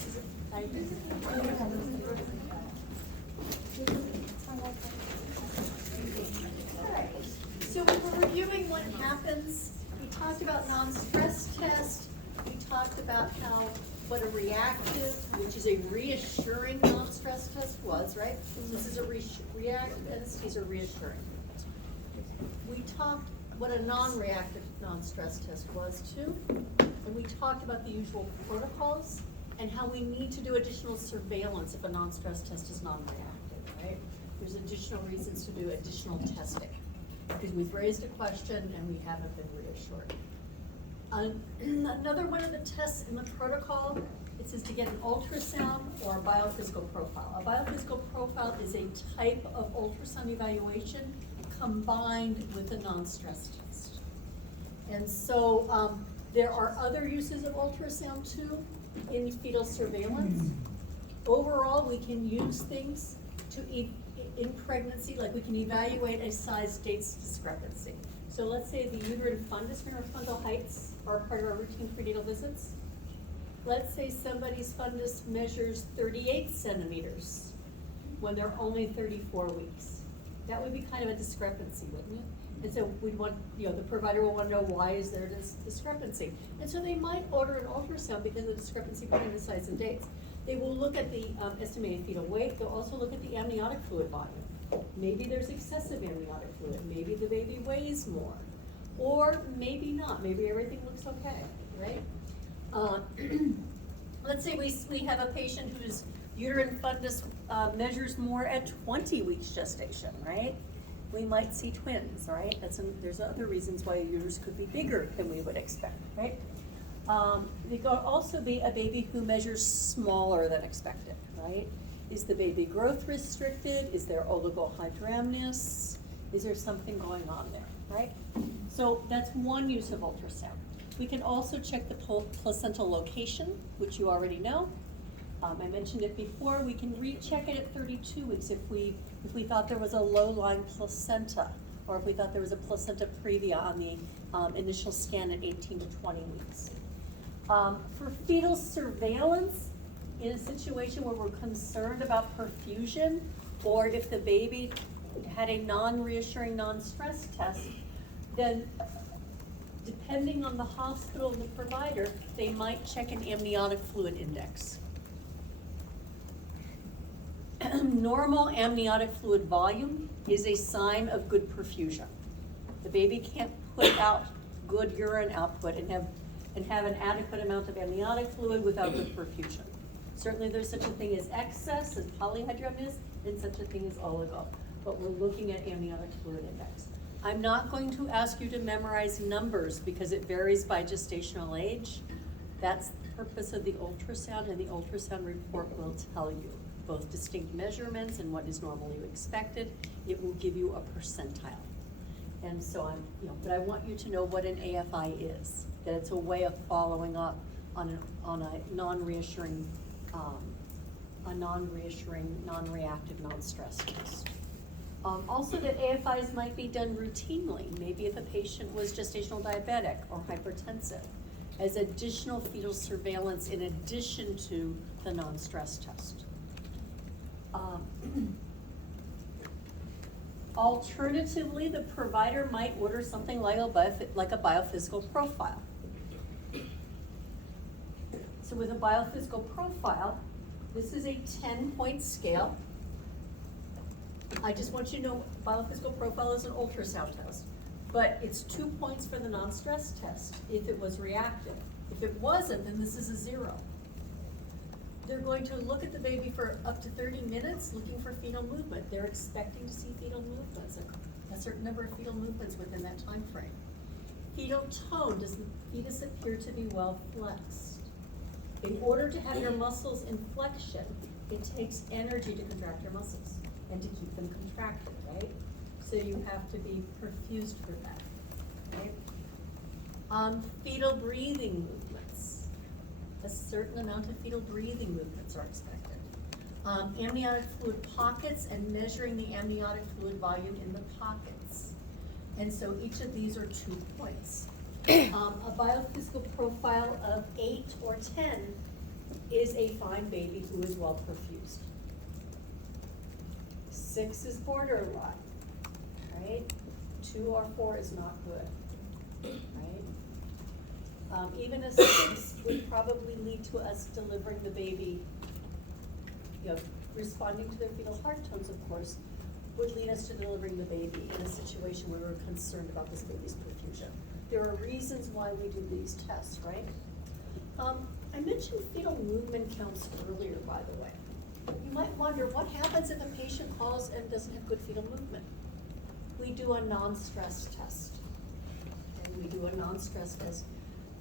So we were reviewing what happens. We talked about non-stress test. We talked about what a reactive, which is a reassuring non-stress test was, right? This is a reactive test, these are reassuring. We talked what a non-reactive non-stress test was too. And we talked about the usual protocols and how we need to do additional surveillance if a non-stress test is non-reactive, right? There's additional reasons to do additional testing because we've raised a question and we haven't been reassured. Another one of the tests in the protocol, it says to get an ultrasound or a biophysical profile. A biophysical profile is a type of ultrasound evaluation combined with a non-stress test. And so there are other uses of ultrasound too in fetal surveillance. Overall, we can use things to in pregnancy, like we can evaluate a size dates discrepancy. So let's say the uterine fundus or fundal heights are part of our routine prenatal visits. Let's say somebody's fundus measures 38 centimeters when they're only 34 weeks. That would be kind of a discrepancy, wouldn't it? And so we'd want, the provider will want to know why is there this discrepancy. And so they might order an ultrasound because of the discrepancy between the size and dates. They will look at the estimated fetal weight. They'll also look at the amniotic fluid volume. Maybe there's excessive amniotic fluid. Maybe the baby weighs more. Or maybe not. Maybe everything looks okay, right? Let's say we have a patient whose uterine fundus measures more at 20 weeks gestation, right? We might see twins, right? There's other reasons why a uterus could be bigger than we would expect, right? There could also be a baby who measures smaller than expected, right? Is the baby growth restricted? Is there oligohydramnios? Is there something going on there, right? So that's one use of ultrasound. We can also check the placental location, which you already know. I mentioned it before. We can recheck it at 32 weeks if we thought there was a low-lying placenta, or if we thought there was a placenta previa on the initial scan at 18 to 20 weeks. For fetal surveillance, in a situation where we're concerned about perfusion, or if the baby had a non-reassuring, non-stress test, then depending on the hospital and the provider, they might check an amniotic fluid index. Normal amniotic fluid volume is a sign of good perfusion. The baby can't put out good urine output and have an adequate amount of amniotic fluid without good perfusion. Certainly there's such a thing as excess, as polyhydramnios, and such a thing as oligo, but we're looking at amniotic fluid index. I'm not going to ask you to memorize numbers because it varies by gestational age. That's the purpose of the ultrasound, and the ultrasound report will tell you both distinct measurements and what is normally expected. It will give you a percentile. And so but I want you to know what an AFI is, that it's a way of following up on a non-reassuring, non-reactive, non-stress test. Also that AFIs might be done routinely, maybe if a patient was gestational diabetic or hypertensive, as additional fetal surveillance in addition to the non-stress test. Alternatively, the provider might order something like a biophysical profile. So with a biophysical profile, this is a 10-point scale. I just want you to know biophysical profile is an ultrasound test, but it's 2 points for the non-stress test if it was reactive. If it wasn't, then this is a 0. They're going to look at the baby for up to 30 minutes looking for fetal movement. They're expecting to see fetal movements, a certain number of fetal movements within that time frame. Fetal tone, does the fetus appear to be well flexed? In order to have your muscles in flexion, it takes energy to contract your muscles and to keep them contracted, right? So you have to be perfused for that, right? Fetal breathing movements. A certain amount of fetal breathing movements are expected. Amniotic fluid pockets and measuring the amniotic fluid volume in the pockets. And so each of these are 2 points. A biophysical profile of 8 or 10 is a fine baby who is well perfused. 6 is borderline, right? 2 or 4 is not good, right? Even a 6 would probably lead to us delivering the baby, you know, responding to their fetal heart tones, of course, would lead us to delivering the baby in a situation where we're concerned about this baby's perfusion. There are reasons why we do these tests, right? I mentioned fetal movement counts earlier, by the way. You might wonder, what happens if a patient calls and doesn't have good fetal movement? We do a non-stress test. And we do a non-stress test.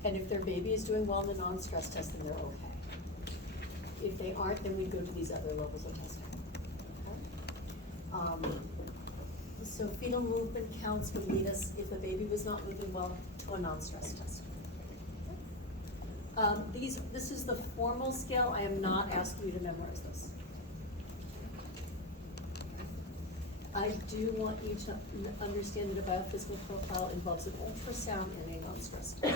And if their baby is doing well in the non-stress test, then they're okay. If they aren't, then we go to these other levels of testing. Okay? So fetal movement counts would lead us, if the baby was not moving well, to a non-stress test. This is the formal scale. I am not asking you to memorize this. I do want you to understand that a biophysical profile involves an ultrasound and a non-stress test.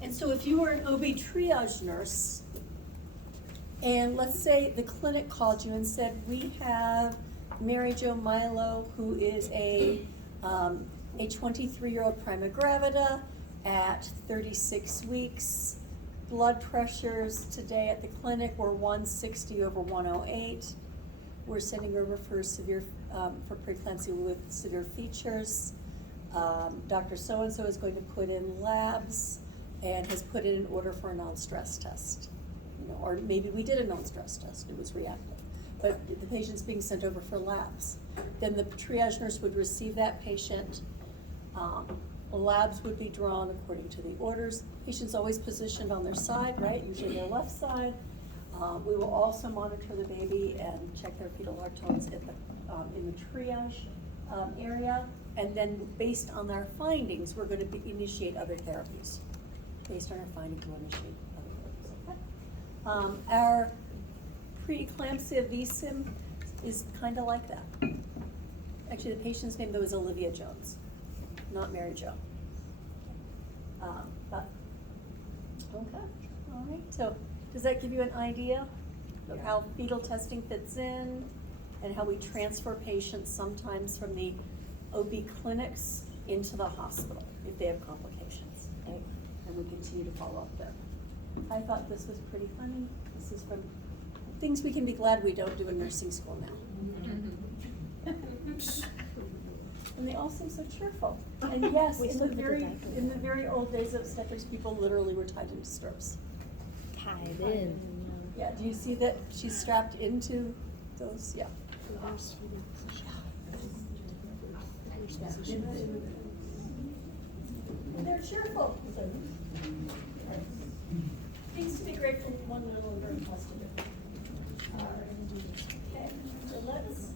And so if you were an OB triage nurse, and let's say the clinic called you and said, we have Mary Jo Milo, who is a 23-year-old prima gravida at 36 weeks. Blood pressures today at the clinic were 160/108. We're sending her for severe, for preeclampsia with severe features. Dr. So-and-so is going to put in labs and has put in an order for a non-stress test. You know, or maybe we did a non-stress test, it was reactive. But the patient's being sent over for labs. Then the triage nurse would receive that patient. Labs would be drawn according to the orders. Patient's always positioned on their side, right? Usually their left side. We will also monitor the baby and check their fetal heart tones at the, in the triage area. And then based on our findings, we're going to initiate other therapies. Based on our findings, we'll initiate other therapies. Okay? Our preeclampsia VSIM is kind of like that. Actually, the patient's name though is Olivia Jones, not Mary Jo. But okay, all right. So does that give you an idea of how fetal testing fits in and how we transfer patients sometimes from the OB clinics into the hospital if they have complications, right? And we continue to follow up there. I thought this was pretty funny. This is from things we can be glad we don't do in nursing school now. And they all seem so cheerful. And yes, in the very old days of obstetrics, people literally were tied into stirrups. Tied in. Yeah, do you see that she's strapped into those? Yeah. And they're cheerful. So, things to be grateful for, one little and very positive. All right. Okay, so let's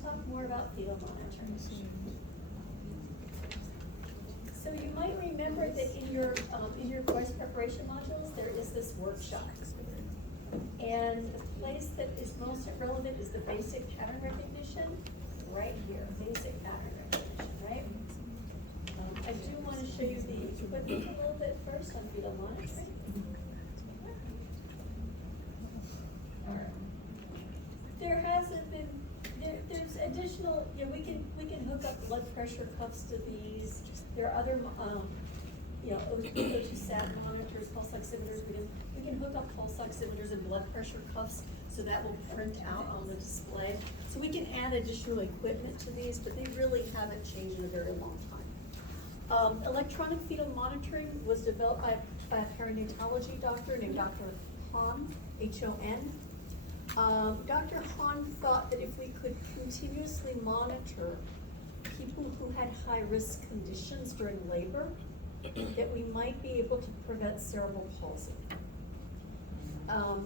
talk more about fetal monitoring. So you might remember that in your course preparation modules, there is this workshop. And the place that is most relevant is the basic pattern recognition, right here, basic pattern recognition, right? I do want to show you the equipment a little bit first on fetal monitoring. All right. There hasn't been, there's additional, you know, we can hook up blood pressure cuffs to these. There are other, you know, O2 sat monitors, pulse oximeters. We can hook up pulse oximeters and blood pressure cuffs, so that will print out on the display. So we can add additional equipment to these, but they really haven't changed in a very long time. Electronic fetal monitoring was developed by a perinatology doctor named Dr. Hahn, H-O-N. Dr. Hahn thought that if we could continuously monitor people who had high-risk conditions during labor, that we might be able to prevent cerebral palsy.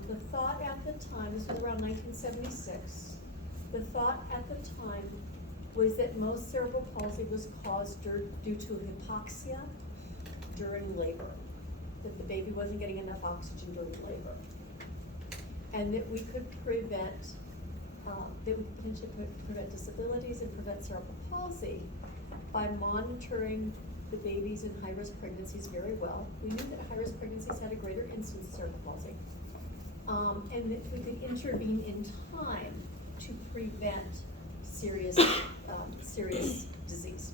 The thought at the time, this was around 1976, the thought at the time was that most cerebral palsy was caused due to hypoxia during labor, that the baby wasn't getting enough oxygen during labor, and that we could prevent that we could potentially prevent disabilities and prevent cerebral palsy by monitoring the babies in high-risk pregnancies very well. We knew that high-risk pregnancies had a greater incidence of cerebral palsy. And that we could intervene in time to prevent serious disease.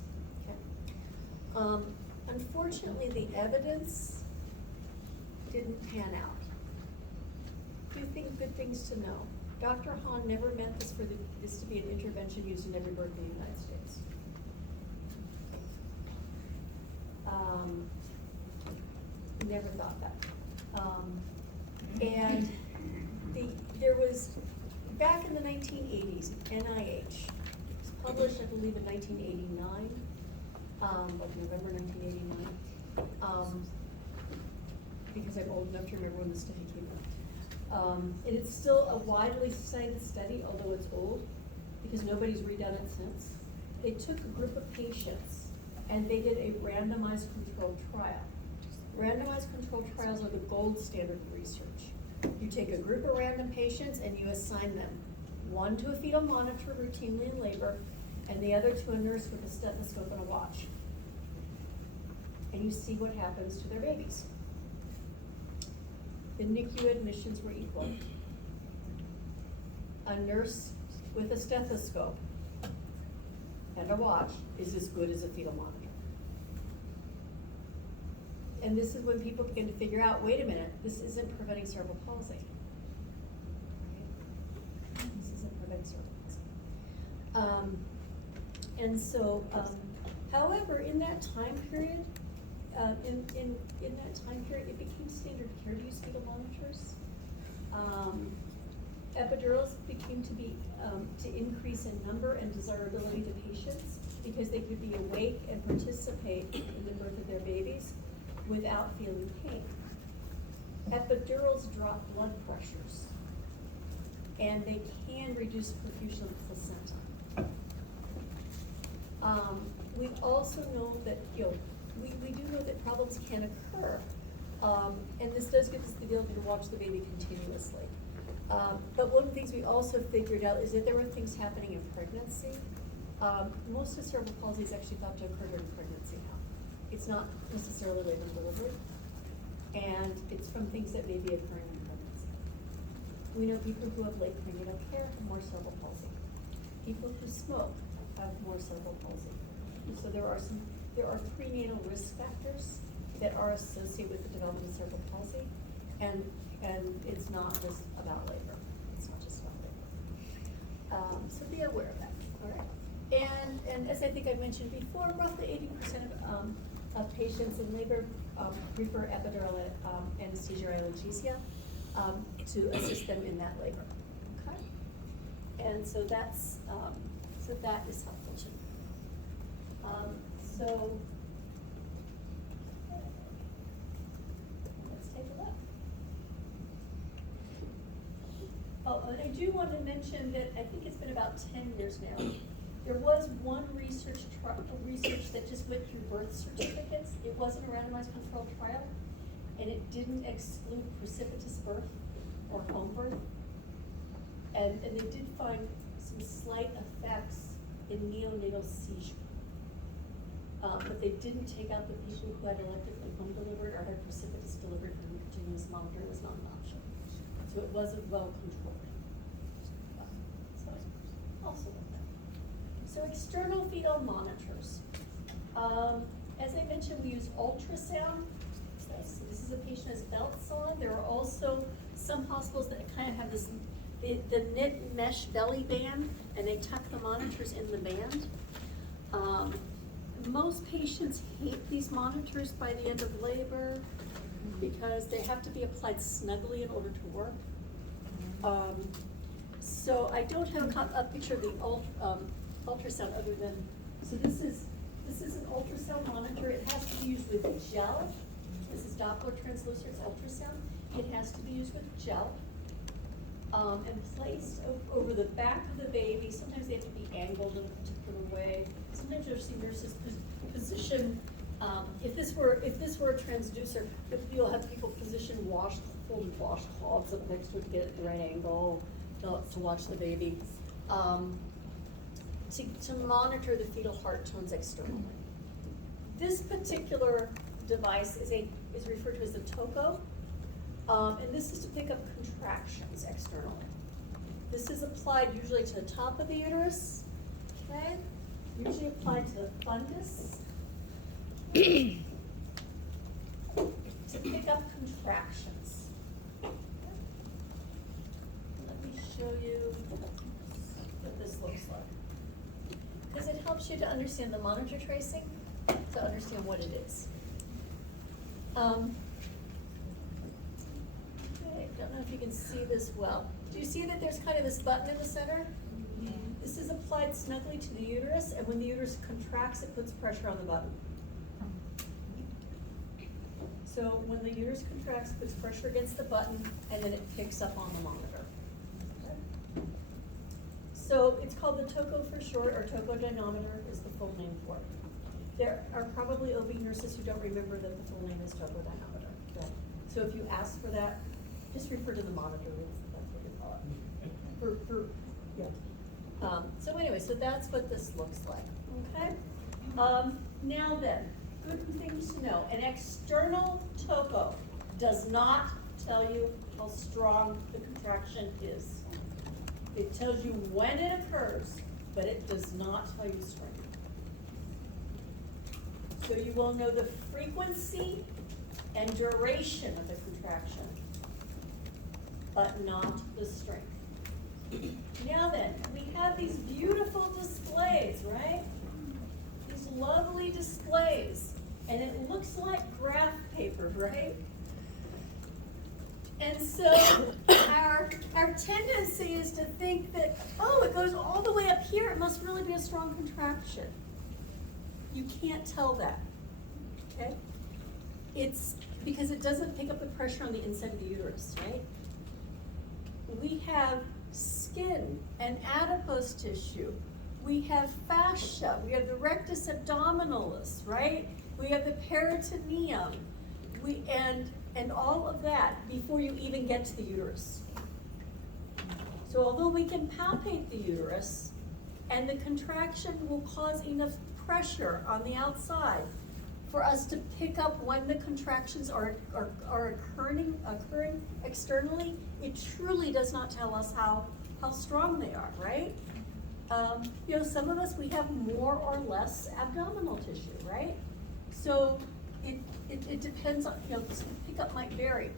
Okay. Unfortunately, the evidence didn't pan out. Two good things to know. Dr. Hahn never meant this to be an intervention used in every birth in the United States. Never thought that. And there was, back in the 1980s, NIH, it was published, I believe, in 1989, like November 1989, because I'm old enough to remember when the study came out. And it's still a widely cited study, although it's old, because nobody's redone it since. They took a group of patients and they did a randomized controlled trial. Randomized controlled trials are the gold standard of research. You take a group of random patients and you assign them, one to a fetal monitor routinely in labor, and the other to a nurse with a stethoscope and a watch. And you see what happens to their babies. The NICU admissions were equal. A nurse with a stethoscope and a watch is as good as a fetal monitor. And this is when people begin to figure out, wait a minute, this isn't preventing cerebral palsy. This isn't preventing cerebral palsy. And so, however, in that time period, it became standard of care to use fetal monitors. Epidurals became to be to increase in number and desirability to patients because they could be awake and participate in the birth of their babies without feeling pain. Epidurals drop blood pressures, and they can reduce perfusion of the placenta. We also know that, we do know that problems can occur, and this does give us the ability to watch the baby continuously. But one of the things we also figured out is that there were things happening in pregnancy. Most of cerebral palsy is actually thought to occur during pregnancy now. It's not necessarily labor and delivery, and it's from things that may be occurring in pregnancy. We know people who have late prenatal care have more cerebral palsy. People who smoke have more cerebral palsy. So there are prenatal risk factors that are associated with the development of cerebral palsy, and it's not just about labor. It's not just about labor. So be aware of that. All right. And as I think I mentioned before, roughly 80% of patients in labor prefer epidural anesthesia or analgesia to assist them in that labor. Okay. And so that is helpful too. So let's take a look. Oh, and I do want to mention that I think it's been about 10 years now. There was one research that just went through birth certificates. It wasn't a randomized controlled trial, and it didn't exclude precipitous birth or home birth. And they did find some slight effects in neonatal seizure. But they didn't take out the people who had electively home delivered or had precipitous delivery from continuous monitoring. It was not an option. So it wasn't well controlled. So also with that. So external fetal monitors. As I mentioned, we use ultrasound. So this is a patient who has belts on. There are also some hospitals that kind of have this, the knit mesh belly band, and they tuck the monitors in the band. Most patients hate these monitors by the end of labor because they have to be applied snugly in order to work. So I don't have a picture of the ultrasound other than, so this is an ultrasound monitor. It has to be used with gel. This is Doppler translucent, it's ultrasound. It has to be used with gel and placed over the back of the baby. Sometimes they have to be angled in a particular way. Sometimes you'll see nurses position. If this were a transducer, you'll have people position folded washcloths up next to it to get it at the right angle to watch the baby. to monitor the fetal heart tones externally. This particular device is referred to as the TOCO, and this is to pick up contractions externally. This is applied usually to the top of the uterus, okay? Usually applied to the fundus. To pick up contractions. Let me show you what this looks like. Because it helps you to understand the monitor tracing, to understand what it is. Okay, don't know if you can see this well. Do you see that there's kind of this button in the center? This is applied snugly to the uterus, and when the uterus contracts, it puts pressure on the button. So when the uterus contracts, it puts pressure against the button, and then it picks up on the monitor. Okay. So it's called the TOCO for short, or TOCO dynamometer is the full name for it. There are probably OB nurses who don't remember that the full name is TOCO dynamometer. Okay. So if you ask for that, just refer to the monitor, that's what you call it. So anyway, so that's what this looks like, okay? Now then, good things to know. An external TOCO does not tell you how strong the contraction is. It tells you when it occurs, but it does not tell you strength. So you will know the frequency and duration of the contraction, but not the strength. Now then, we have these beautiful displays, right? These lovely displays, and it looks like graph paper, right? And so our tendency is to think that, oh, it goes all the way up here, it must really be a strong contraction. You can't tell that, okay? It's because it doesn't pick up the pressure on the inside of the uterus, right? We have skin and adipose tissue. We have fascia. We have the rectus abdominalis, right? We have the peritoneum. And all of that before you even get to the uterus. So although we can palpate the uterus, and the contraction will cause enough pressure on the outside for us to pick up when the contractions are occurring externally, it truly does not tell us how strong they are, right? You know, some of us, we have more or less abdominal tissue, right? So it depends on, you know, the pickup might vary.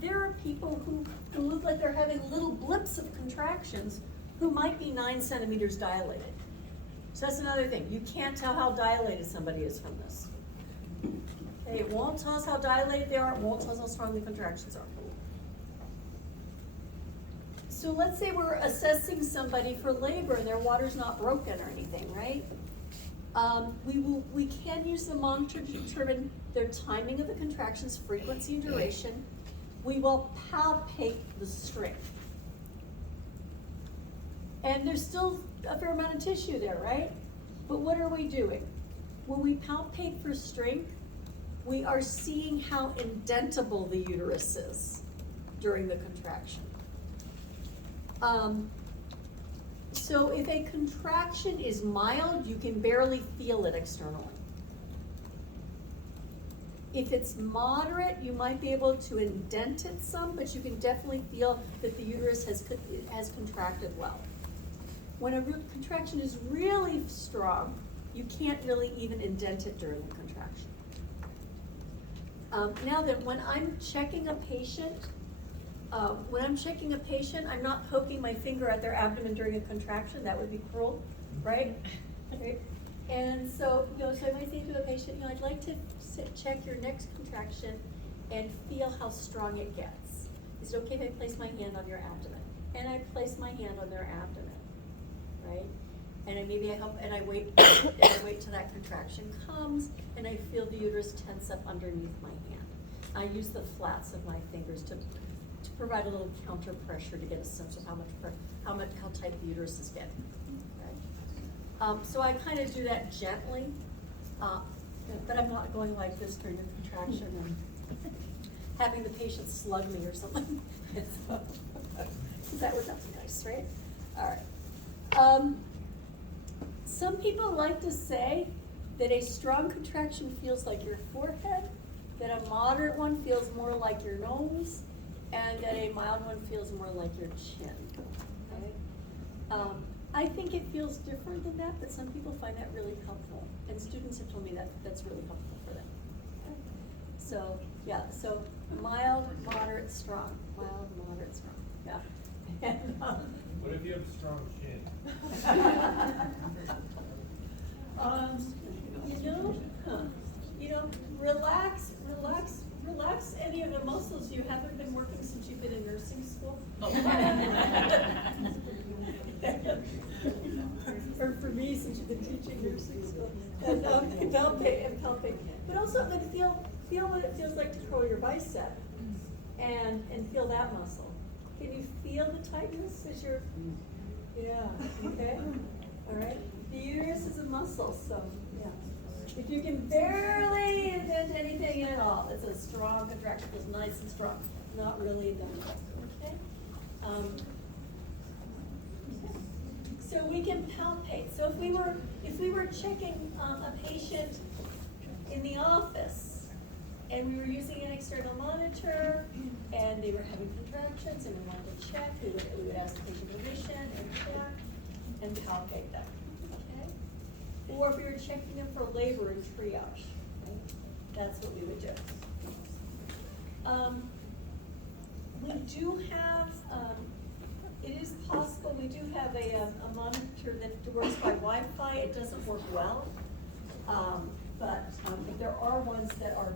There are people who look like they're having little blips of contractions who might be 9 centimeters dilated. So that's another thing. You can't tell how dilated somebody is from this. Okay, it won't tell us how dilated they are. It won't tell us how strong the contractions are. So let's say we're assessing somebody for labor and their water's not broken or anything, right? We can use the monitor to determine their timing of the contractions, frequency and duration. We will palpate the strength. And there's still a fair amount of tissue there, right? But what are we doing? When we palpate for strength, we are seeing how indentable the uterus is during the contraction. So if a contraction is mild, you can barely feel it externally. If it's moderate, you might be able to indent it some, but you can definitely feel that the uterus has contracted well. When a contraction is really strong, you can't really even indent it during the contraction. Now then, when I'm checking a patient, I'm not poking my finger at their abdomen during a contraction. That would be cruel, right? Right? And so, you know, so I might say to the patient, you know, I'd like to check your next contraction and feel how strong it gets. Is it okay if I place my hand on your abdomen? And I place my hand on their abdomen, right? And I wait, and I wait till that contraction comes, and I feel the uterus tense up underneath my hand. I use the flats of my fingers to provide a little counter pressure to get a sense of how tight the uterus is getting. Right? So I kind of do that gently, but I'm not going like this during the contraction and having the patient slug me or something. That would not be nice, right? All right. Some people like to say that a strong contraction feels like your forehead, that a moderate one feels more like your nose, and that a mild one feels more like your chin. Okay? I think it feels different than that, but some people find that really helpful, and students have told me that that's really helpful for them. Okay? So, yeah, so mild, moderate, strong. Mild, moderate, strong. Yeah. And, What if you have a strong chin? You know, relax any of the muscles you haven't been working since you've been in nursing school. Or for me, since you've been teaching nursing school. And palpate. But also, then feel what it feels like to curl your bicep and feel that muscle. Can you feel the tightness as you're, yeah, okay, all right. The uterus is a muscle, so, yeah. If you can barely indent anything at all, it's a strong contraction, it's nice and strong, not really indented, okay? So we can palpate. So if we were checking a patient in the office, and we were using an external monitor, and they were having contractions, and we wanted to check, we would ask the patient permission and check and palpate them, okay? Or if we were checking them for labor and triage, right? That's what we would do. We do have, it is possible, we do have a monitor that works by Wi-Fi. It doesn't work well. But there are ones that are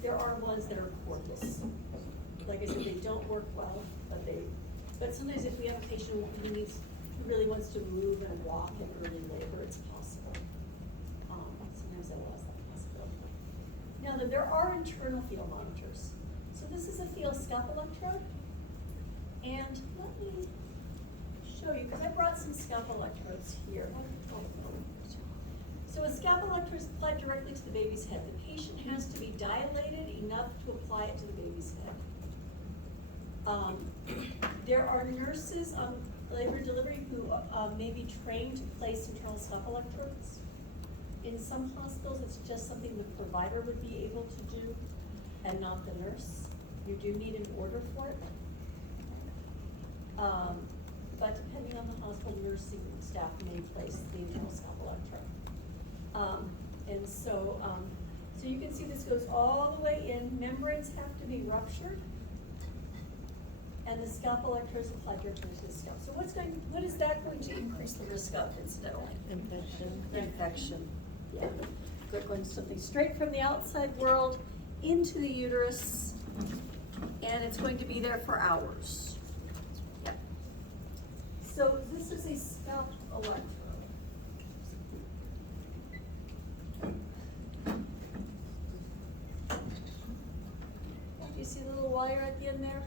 there are ones that are cordless. Like I said, they don't work well, but sometimes if we have a patient who really wants to move and walk in early labor, it's possible. Sometimes that allows that possibility. Now, there are internal field monitors. So this is a field scalp electrode, and let me show you, because I brought some scalp electrodes here. So a scalp electrode is applied directly to the baby's head. The patient has to be dilated enough to apply it to the baby's head. There are nurses on labor and delivery who may be trained to place internal scalp electrodes. In some hospitals, it's just something the provider would be able to do and not the nurse. You do need an order for it. But depending on the hospital, nursing staff may place the internal scalp electrode. So you can see this goes all the way in. Membranes have to be ruptured, and the scalp electrode is applied directly to the scalp. So what is that going to increase the risk of incidentally? Infection. Yeah. We're going something straight from the outside world into the uterus, and it's going to be there for hours. Yeah. So this is a scalp electrode. You see the little wire at the end there?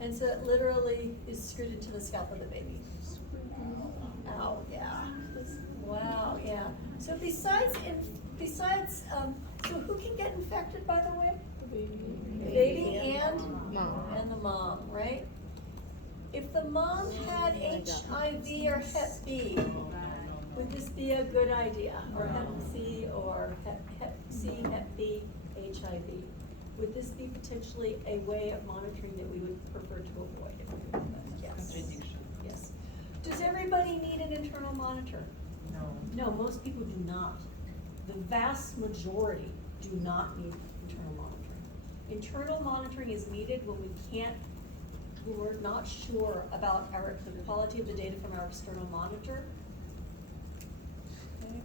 And so it literally is screwed into the scalp of the baby. Oh, yeah. Wow, yeah. So besides, so who can get infected, by the way? The baby and the mom, right? If the mom had HIV or Hep B, would this be a good idea? Or Hep C or Hep C, Hep B, HIV? Would this be potentially a way of monitoring that we would prefer to avoid? Yes. Yes. Does everybody need an internal monitor? No, most people do not. The vast majority do not need internal monitoring. Internal monitoring is needed when we're not sure about the quality of the data from our external monitor. Okay.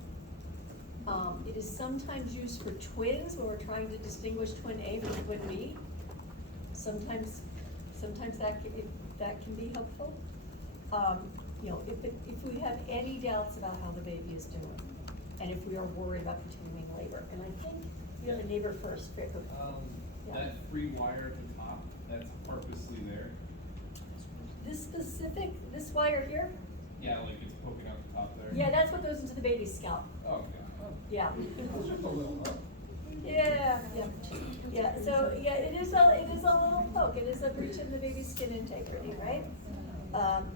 It is sometimes used for twins when we're trying to distinguish twin A from twin B. Sometimes that can be helpful. If we have any doubts about how the baby is doing, and if we are worried about continuing labor, and I think we have a neighbor first. Yeah. That free wire at the top, that's purposely there. This wire here? Yeah, like it's poking out the top there. Yeah, that's what goes into the baby's scalp. Oh, okay. Yeah. Just a little up. Yeah. So yeah, it is a little poke. It is a breach in the baby's skin integrity, right?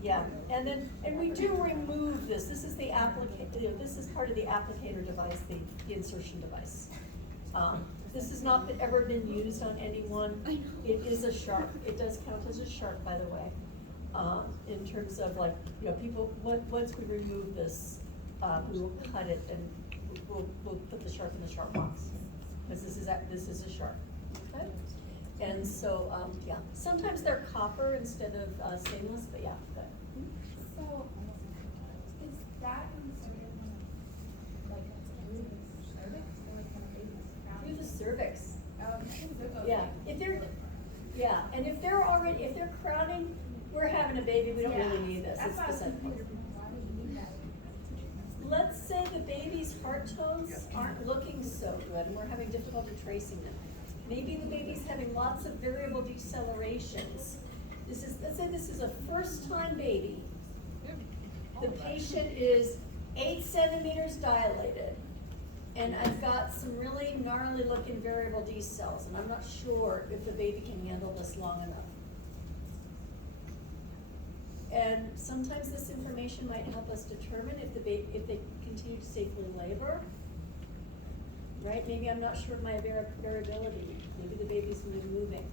Yeah, and then, and we do remove this, this is the this is part of the applicator device, the insertion device. This has not ever been used on anyone. It is a sharp, it does count as a sharp, by the way. In terms of like, you know, people, once we remove this, we will cut it and we'll put the sharp in the sharp box. Because this is a sharp, okay? And so, yeah, sometimes they're copper instead of stainless, but yeah, good. So, is that inserted like through the cervix or like kind of baby's Through the cervix. Okay. Yeah, if they're, yeah, and if they're crowding, we're having a baby, we don't really need this, it's That's why I was specific. confused. Why do you need that? Let's say the baby's heart tones aren't looking so good and we're having difficulty tracing them. Maybe the baby's having lots of variable decelerations. Let's say this is a first-time baby. The patient is 8 centimeters dilated. And I've got some really gnarly looking variable decels, and I'm not sure if the baby can handle this long enough. And sometimes this information might help us determine if if they continue to safely labor, right? Maybe I'm not sure of my variability. Maybe the baby's moving.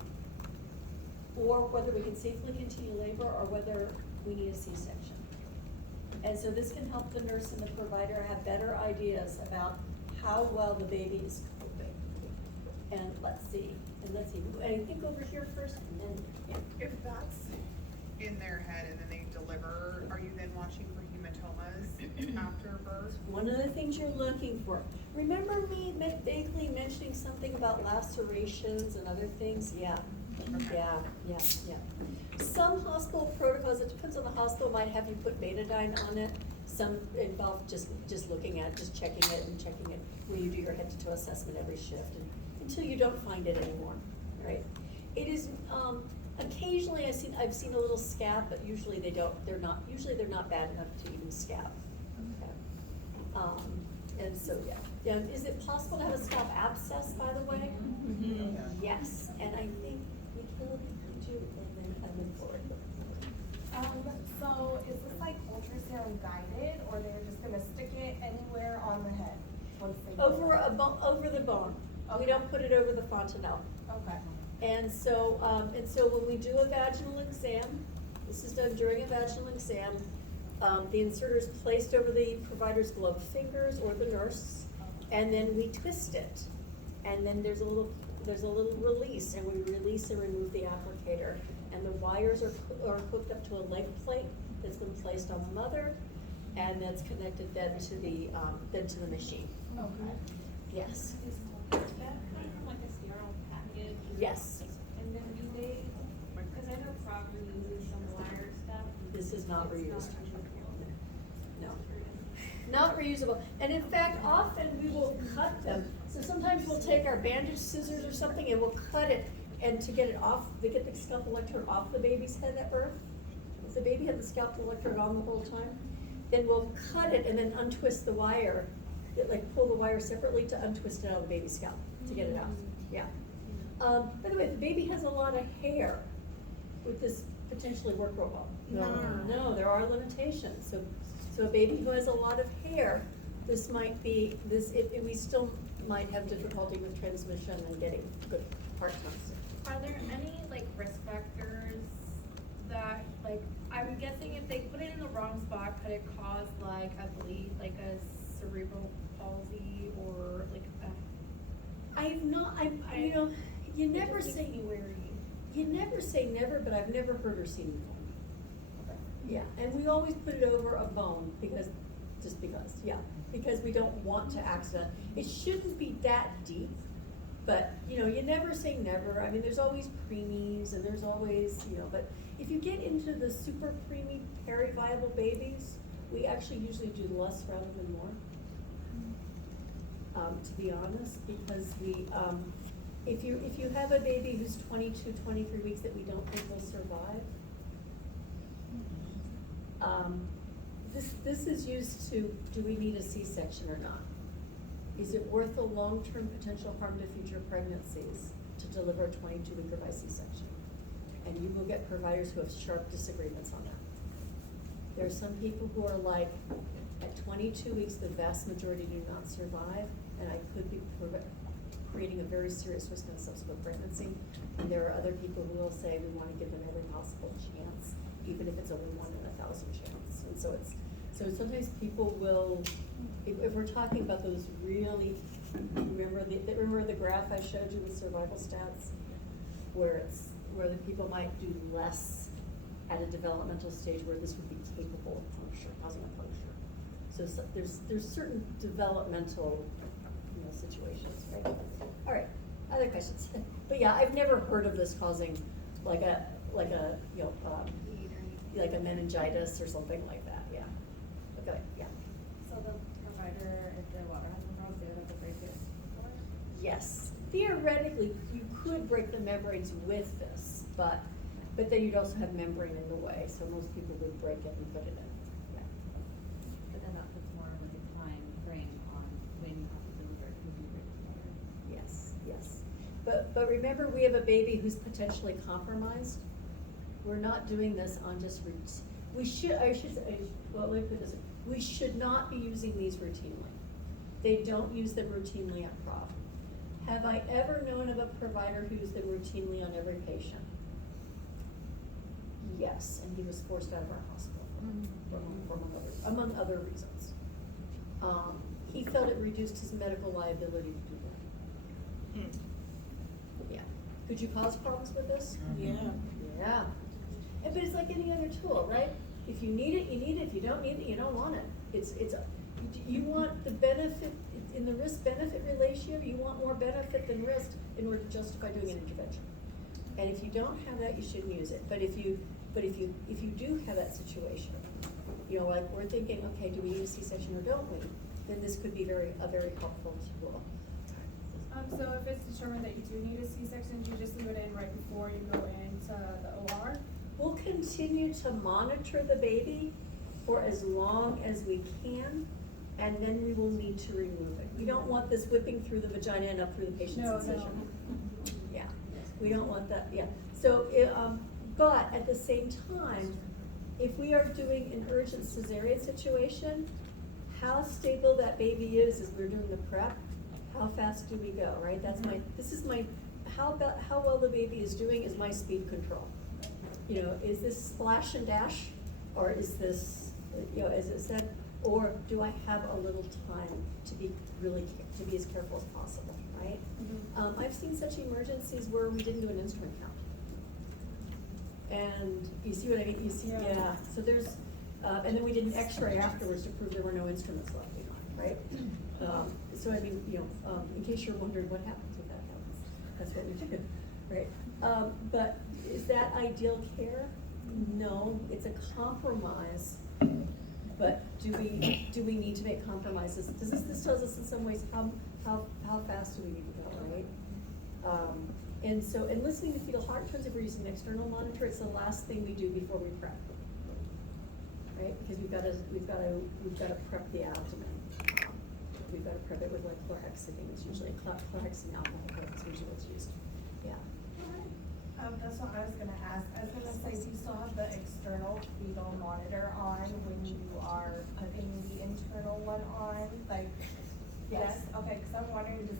Or whether we can safely continue labor or whether we need a C-section. And so this can help the nurse and the provider have better ideas about how well the baby is coping. And let's see, I think over here first and then, If that's in their head and then they deliver, are you then watching for hematomas after birth? one of the things you're looking for. Remember me vaguely mentioning something about lacerations and other things? Yeah. Okay. Yeah. Some hospital protocols, it depends on the hospital, might have you put betadine on it. Some involve just looking at it, just checking it when you do your head-to-toe assessment every shift, and until you don't find it anymore, right? It is, occasionally I've seen a little scab, but usually they're not bad enough to even scab. Okay. And so, yeah. Is it possible to have a scalp abscess, by the way? Mm-hmm. Yes, and I think we can do, and then I look forward. So is this like ultrasound guided, or they're just gonna stick it anywhere on the head once they? Over the bone. We Okay. don't put it over the fontanelle. Okay. And so when we do a vaginal exam, this is done during a vaginal exam, the inserter is placed over the provider's gloved fingers or the nurse, and then we twist it. And then there's a little release, and we release and remove the applicator. And the wires are hooked up to a leg plate that's been placed on the mother, and that's connected then to the machine. Okay. Yes. Is that kind of like a sterile package? Yes. And then do they, because I know Procter uses some wire stuff. This is not It's reused. No. Not reusable. And in fact, often we will cut them. So sometimes we'll take our bandage scissors or something and we'll cut it, and to get it off, they get the scalp electrode off the baby's head at birth. If the baby had the scalp electrode on the whole time, then we'll cut it and then untwist the wire, pull the wire separately to untwist it out of the baby's scalp to get it out. Yeah. By the way, if the baby has a lot of hair, would this potentially work real well? No, there are limitations. So a baby who has a lot of hair, we still might have difficulty with transmission and getting good heart tones. Are there any like risk factors that, like, I'm guessing if they put it in the wrong spot, could it cause like a bleed, like a cerebral palsy or like You never say wary. You never say never, but I've never heard or seen before. Yeah, and we always put it over a bone because we don't want to accident. It shouldn't be that deep, but you never say never. I mean, there's always preemies and there's always, but if you get into the super preemie peri-viable babies, we actually usually do less rather than more. To be honest, because if you have a baby who's 22, 23 weeks that we don't think will survive, this is used to, do we need a C-section or not? Is it worth the long-term potential harm to future pregnancies to deliver a 22-weeker by C-section? And you will get providers who have sharp disagreements on that. There are some people who are like, at 22 weeks, the vast majority do not survive, and I could be creating a very serious risk in subsequent pregnancy. And there are other people who will say we want to give them every possible chance, even if it's only 1 in 1,000 chance. And so so sometimes people will, if we're talking about those really, remember the graph I showed you with survival stats, where the people might do less at a developmental stage where this would be capable of puncture, causing a puncture. So there's certain developmental, situations, right? All right, other questions? But yeah, I've never heard of this causing like a like a meningitis or something like that. Yeah. Okay. Yeah. So the provider, if their water has been frozen, they would have to break it? Yes. Theoretically, you could break the membranes with this, but then you'd also have membrane in the way, so most people would break it and put it in. Yeah. But then that puts more of a time frame on when you have to deliver it because you break the water. Yes, yes. But remember, we have a baby who's potentially compromised. We're not doing this on just we should, well, let me put this, we should not be using these routinely. They don't use them routinely at prop. Have I ever known of a provider who used them routinely on every patient? Yes, and he was forced out of our hospital among other reasons. He felt it reduced his medical liability to do that. Yeah. Could you cause problems with this? Yeah. Yeah. But it's like any other tool, right? If you need it, you need it. If you don't need it, you don't want it. You want the benefit, in the risk-benefit ratio, you want more benefit than risk in order to justify doing an intervention. And if you don't have that, you shouldn't use it. But if you do have that situation, like we're thinking, okay, do we need a C-section or don't we? Then this could be a very helpful tool. So if it's determined that you do need a C-section, do you just leave it in right before you go into the OR? We'll continue to monitor the baby for as long as we can, and then we will need to remove it. We don't want this whipping through the vagina and up through the patient's incision. Yeah, we don't want that, yeah. So, but at the same time, if we are doing an urgent cesarean situation, how stable that baby is as we're doing the prep, how fast do we go, right? That's how well the baby is doing is my speed control. Is this splash and dash, or is this, as it said, or do I have a little time to be as careful as possible, right? Mm-hmm. I've seen such emergencies where we didn't do an instrument count. And you see what I mean? Yeah. So there's, and then we did an X-ray afterwards to prove there were no instruments left behind, right? So I mean, in case you're wondering what happens if that happens, that's what we do, right? But is that ideal care? No, it's a compromise. But do we need to make compromises? This tells us in some ways how fast do we need to go, right? And listening to fetal heart tones, if we're using an external monitor, it's the last thing we do before we prep, right? Because we've got to prep the abdomen. We've got to prep it with like chlorhexidine. It's usually chlorhexidine alcohol. That's usually what's used. Yeah. That's what I was gonna ask. I was gonna say, do you still have the external fetal monitor on when you are putting the internal one on? Like, yes? Okay, because I'm wondering, do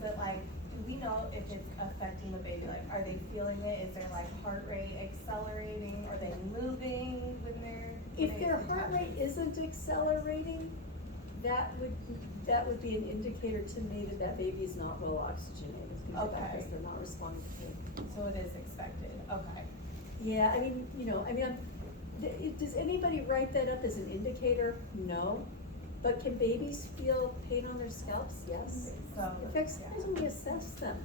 we know if it's affecting the baby? Like, are they feeling it? Is their heart rate accelerating? Are they moving when they're? If their heart rate isn't accelerating, that would be an indicator to me that baby is not well oxygenated. Okay. Because they're not responding to it. So it is expected, okay. Yeah, does anybody write that up as an indicator? No. But can babies feel pain on their scalps? Yes. So, In fact, sometimes when we assess them,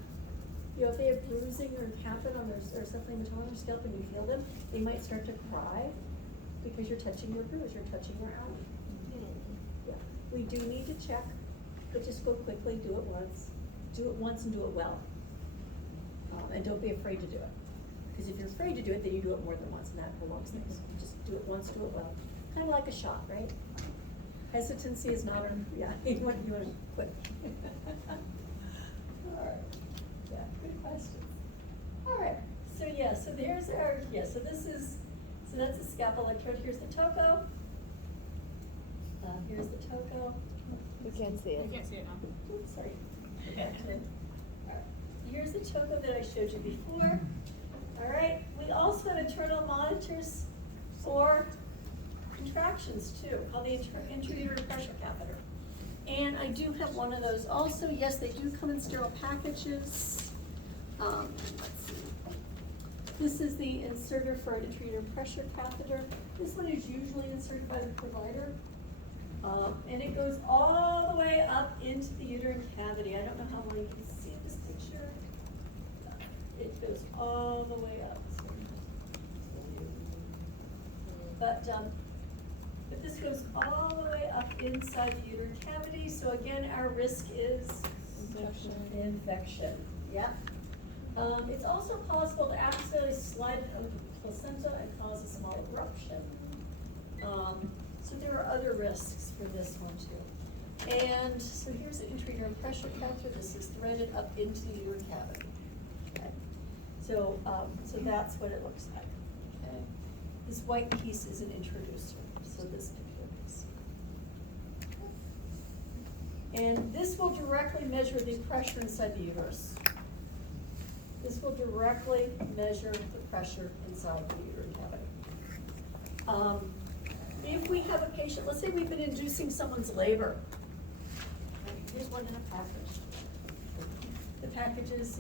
if they have bruising or happen on their, or something on their scalp and you feel them, they might start to cry because you're touching your bruise, you're touching your alley. Yeah. We do need to check, but just go quickly, do it once. Do it once and do it well. And don't be afraid to do it. Because if you're afraid to do it, then you do it more than once, and that prolongs things. Just do it once, do it well. Kind of like a shot, right? Hesitancy is not you want to quit. All right. Yeah, good questions. All right. So there's our, so that's the scalp electrode. Here's the topo. Can't see it. I can't see it now. Oops, sorry. Forgot to- all right. Here's the choco that I showed you before. All right, we also have internal monitors for contractions too, called the intrauterine pressure catheter. And I do have one of those also. Yes, they do come in sterile packages. Let's see. This is the inserter for an intrauterine pressure catheter. This one is usually inserted by the provider. And it goes all the way up into the uterine cavity. I don't know how well you can see this picture. It goes all the way up. But this goes all the way up inside the uterine cavity. So again, our risk is infection. Yeah. It's also possible to accidentally slide it over the placenta and cause a small eruption. So there are other risks for this one too. And so here's an intrauterine pressure catheter. This is threaded up into the uterine cavity. Okay. So that's what it looks like. Okay. This white piece is an introducer. So this particular piece. And this will directly measure the pressure inside the uterus. This will directly measure the pressure inside the uterine cavity. If we have a patient, let's say we've been inducing someone's labor. Here's one in a package. The packages,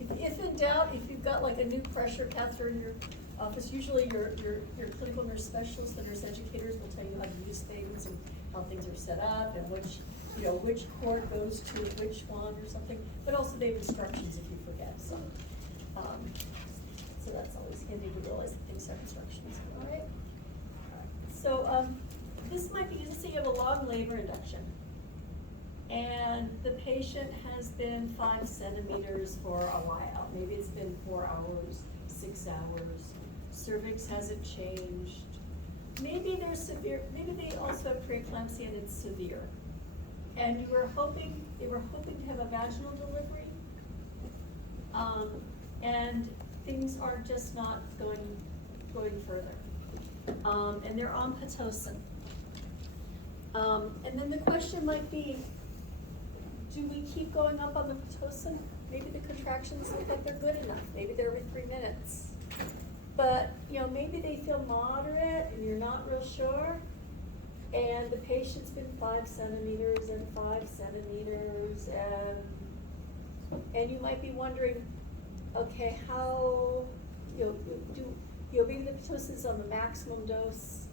if in doubt, if you've got like a new pressure catheter in your office, usually your clinical nurse specialists, the nurse educators will tell you how to use things and how things are set up and which cord goes to which one or something, but also they have instructions if you forget, so that's always handy to realize that things have instructions, all right? So, this might be, let's say you have a long labor induction, and the patient has been 5 centimeters for a while. Maybe it's been 4 hours, 6 hours, cervix hasn't changed. Maybe they're severe, maybe they also have preeclampsia and it's severe. And they were hoping to have a vaginal delivery, and things are just not going further. And they're on Pitocin. And then the question might be, do we keep going up on the Pitocin? Maybe the contractions look like they're good enough. Maybe they're every 3 minutes. But, maybe they feel moderate and you're not real sure. And the patient's been 5 centimeters and 5 centimeters, and you might be wondering, okay, how, maybe the Pitocin's on the maximum dose,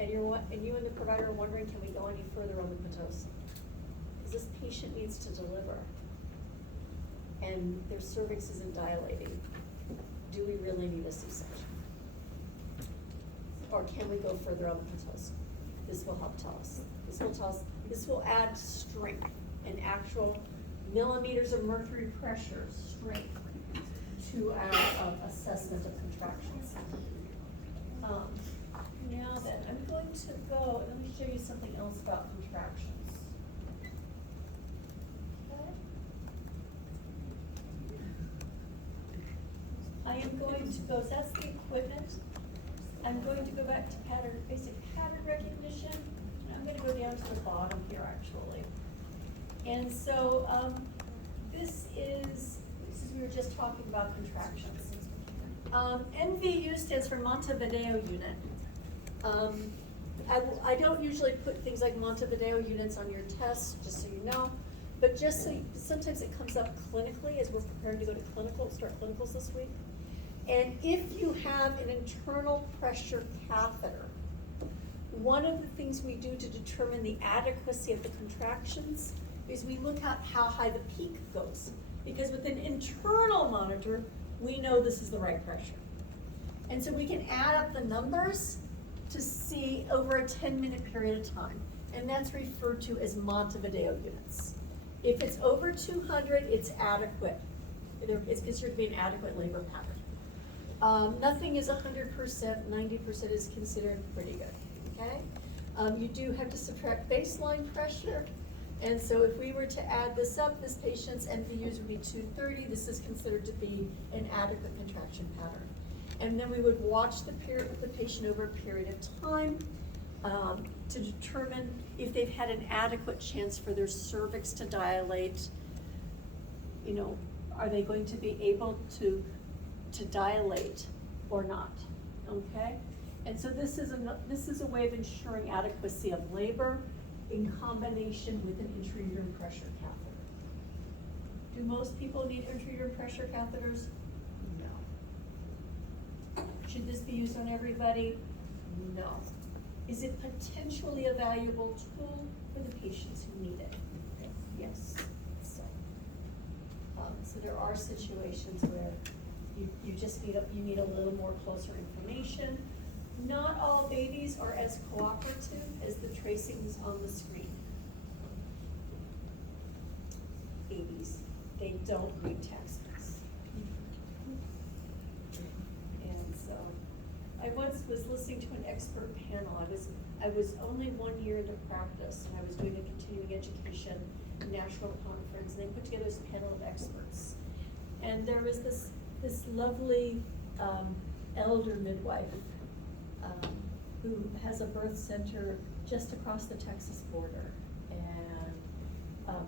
and you and the provider are wondering, can we go any further on the Pitocin? Because this patient needs to deliver, and their cervix isn't dilating. Do we really need a C-section? Or can we go further on the Pitocin? This will help tell us. This will add strength and actual millimeters of mercury pressure strength to our assessment of contractions. Now then, I'm going to go, let me show you something else about contractions. Okay. I am going to go, so that's the equipment. I'm going to go back to basic pattern recognition, and I'm going to go down to the bottom here actually. And so this is we were just talking about contractions. NVU stands for Montevideo unit. I don't usually put things like Montevideo units on your tests, just so you know, but just so sometimes it comes up clinically as we're preparing to go to start clinicals this week. And if you have an internal pressure catheter, one of the things we do to determine the adequacy of the contractions is we look at how high the peak goes. Because with an internal monitor, we know this is the right pressure. And so we can add up the numbers to see over a 10-minute period of time. And that's referred to as Montevideo units. If it's over 200, it's adequate. It's considered to be an adequate labor pattern. Nothing is 100%, 90% is considered pretty good, okay? You do have to subtract baseline pressure, and so if we were to add this up, this patient's NVUs would be 230, this is considered to be an adequate contraction pattern. And then we would watch the patient over a period of time. to determine if they've had an adequate chance for their cervix to dilate. You know, are they going to be able to dilate or not, okay? And so this is a way of ensuring adequacy of labor in combination with an intrauterine pressure catheter. Do most people need intrauterine pressure catheters? No. Should this be used on everybody? No. Is it potentially a valuable tool for the patients who need it? Yes. So there are situations where you just need a little more closer information. Not all babies are as cooperative as the tracings on the screen. Babies, they don't read textbooks. And so, I once was listening to an expert panel. I was only 1 year into practice, and I was doing a continuing education national conference, and they put together this panel of experts. And there was this lovely elder midwife who has a birth center just across the Texas border, and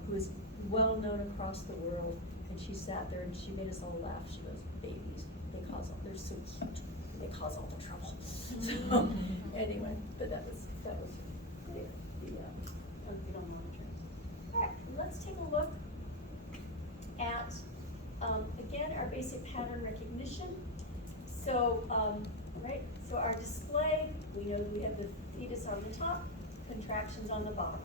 who is well known across the world. And she sat there and she made us all laugh. She goes, "Babies, they're so cute. They cause all the trouble." So anyway, but that was the fetal monitoring. All right, let's take a look at again our basic pattern recognition. So right, so our display, we know we have the fetus on the top, contractions on the bottom.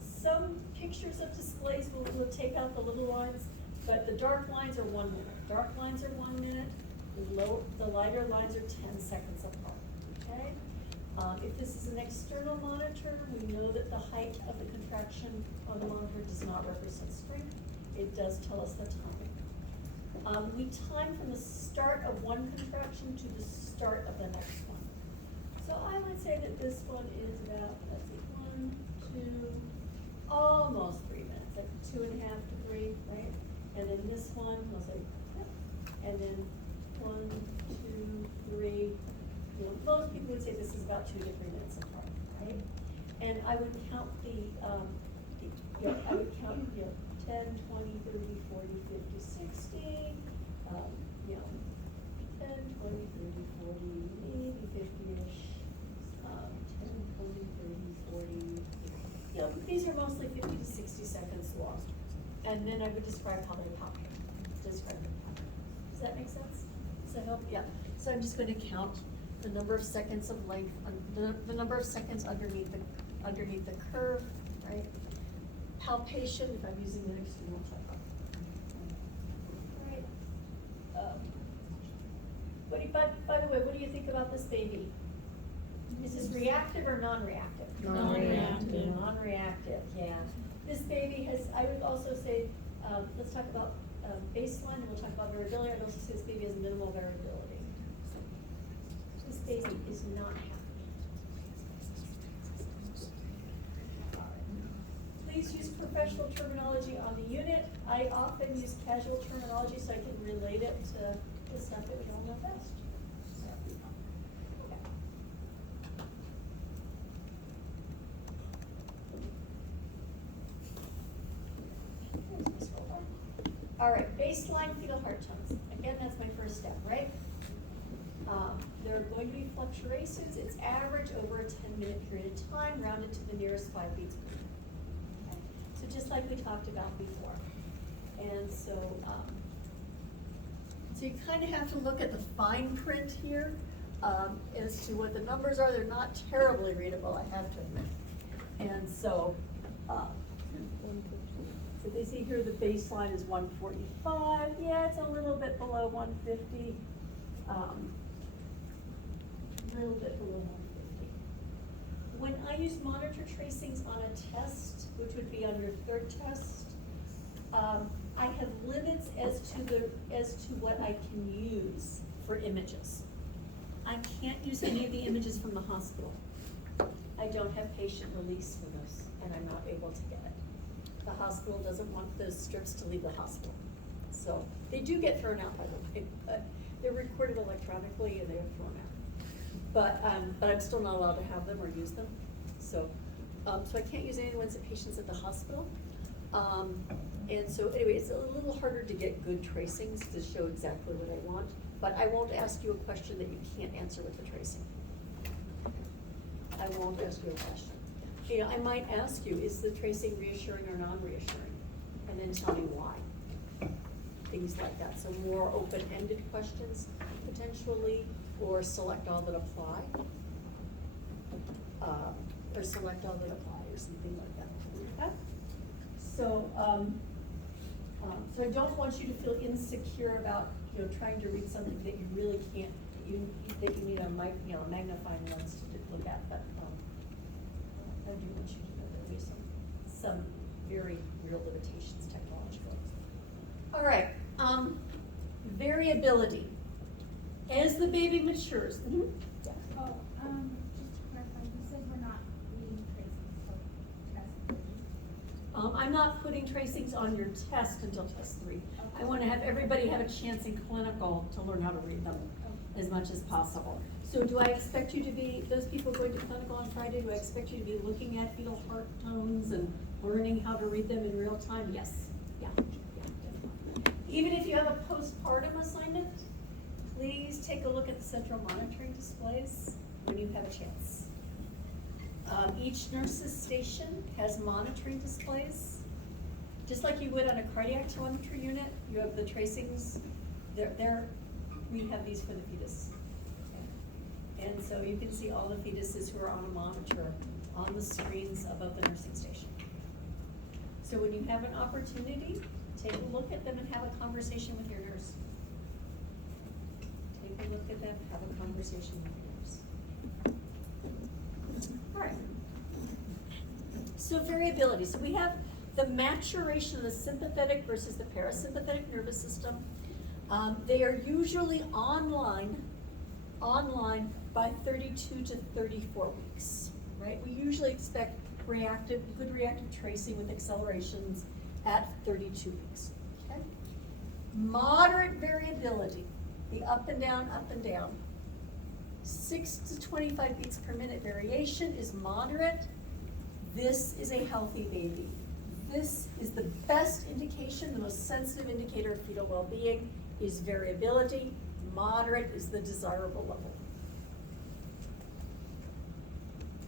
Some pictures of displays will take out the little lines, but the dark lines are 1 minute. Dark lines are 1 minute. The lighter lines are 10 seconds apart. Okay. If this is an external monitor, we know that the height of the contraction on the monitor does not represent strength. It does tell us the time. We time from the start of one contraction to the start of the next one. So I would say that this one is about, let's see, 1, 2, almost 3 minutes, like 2.5 to 3, right? And then this one, I'll say, yep. And then 1, 2, 3. You know, most people would say this is about 2 to 3 minutes apart, right? And I would count I would count, 10, 20, 30, 40, 50, 60, 10, 20, 30, 40, maybe 50-ish, 10, 20, 30, 40. These are mostly 50 to 60 seconds long. And then I would describe how they pop. Does that make sense? Does that help? Yeah. So I'm just going to count the number of seconds of length, the number of seconds underneath the curve, right? Palpation, if I'm using the external type. Right. By the way, what do you think about this baby? Is this reactive or non-reactive? Non-reactive. Non-reactive, yeah. This baby has, I would also say, let's talk about baseline, and we'll talk about variability. I'd also say this baby has minimal variability. This baby is not happy. Please use professional terminology on the unit. I often use casual terminology so I can relate it to the stuff that we all know best. All right, baseline fetal heart tones. Again, that's my first step, right? There are going to be fluctuations. It's average over a 10-minute period of time, rounded to the nearest 5 beats per minute. Okay? So just like we talked about before. And so, so you kind of have to look at the fine print here as to what the numbers are. They're not terribly readable, I have to admit. And so, so they see here the baseline is 145. Yeah, it's a little bit below 150. A little bit below 150. When I use monitor tracings on a test, which would be on your third test, I have limits as to what I can use for images. I can't use any of the images from the hospital. I don't have patient release for this, and I'm not able to get it. The hospital doesn't want those strips to leave the hospital. So they do get thrown out, by the way, but they're recorded electronically and they're thrown out. but I'm still not allowed to have them or use them. So I can't use any of the ones that patients at the hospital. And so anyway, it's a little harder to get good tracings to show exactly what I want, but I won't ask you a question that you can't answer with the tracing. I won't ask you a question. You know, I might ask you, is the tracing reassuring or non-reassuring? And then tell me why. Things like that, so more open-ended questions potentially, or select all that apply. Or select all that apply, or something like that. Okay? So, so I don't want you to feel insecure about, you know, trying to read something that you really can't, that you need a magnifying lens to look at, but, I do want you to know that there's some very real limitations technologically. All right, variability. As the baby matures, Oh, just to clarify, you said we're not reading tracings, so test 3. I'm not putting tracings on your test until test 3. I want to have everybody have a chance in clinical to learn how to read them as much as possible. So do I expect you to be, those people going to clinical on Friday, do I expect you to be looking at fetal heart tones and learning how to read them in real time? Yes, yeah. Even if you have a postpartum assignment, please take a look at the central monitoring displays when you have a chance. Each nurse's station has monitoring displays. Just like you would on a cardiac telemetry unit, you have the tracings. We have these for the fetus. Okay? And so you can see all the fetuses who are on a monitor on the screens above the nursing station. So when you have an opportunity, take a look at them and have a conversation with your nurse. Take a look at them, have a conversation with your nurse. All right. So variability. So we have the maturation of the sympathetic versus the parasympathetic nervous system. They are usually online by 32 to 34 weeks, right? We usually expect good reactive tracing with accelerations at 32 weeks, okay? Moderate variability, the up and down, 6 to 25 beats per minute variation is moderate. This is a healthy baby. This is the best indication, the most sensitive indicator of fetal well-being is variability. Moderate is the desirable level.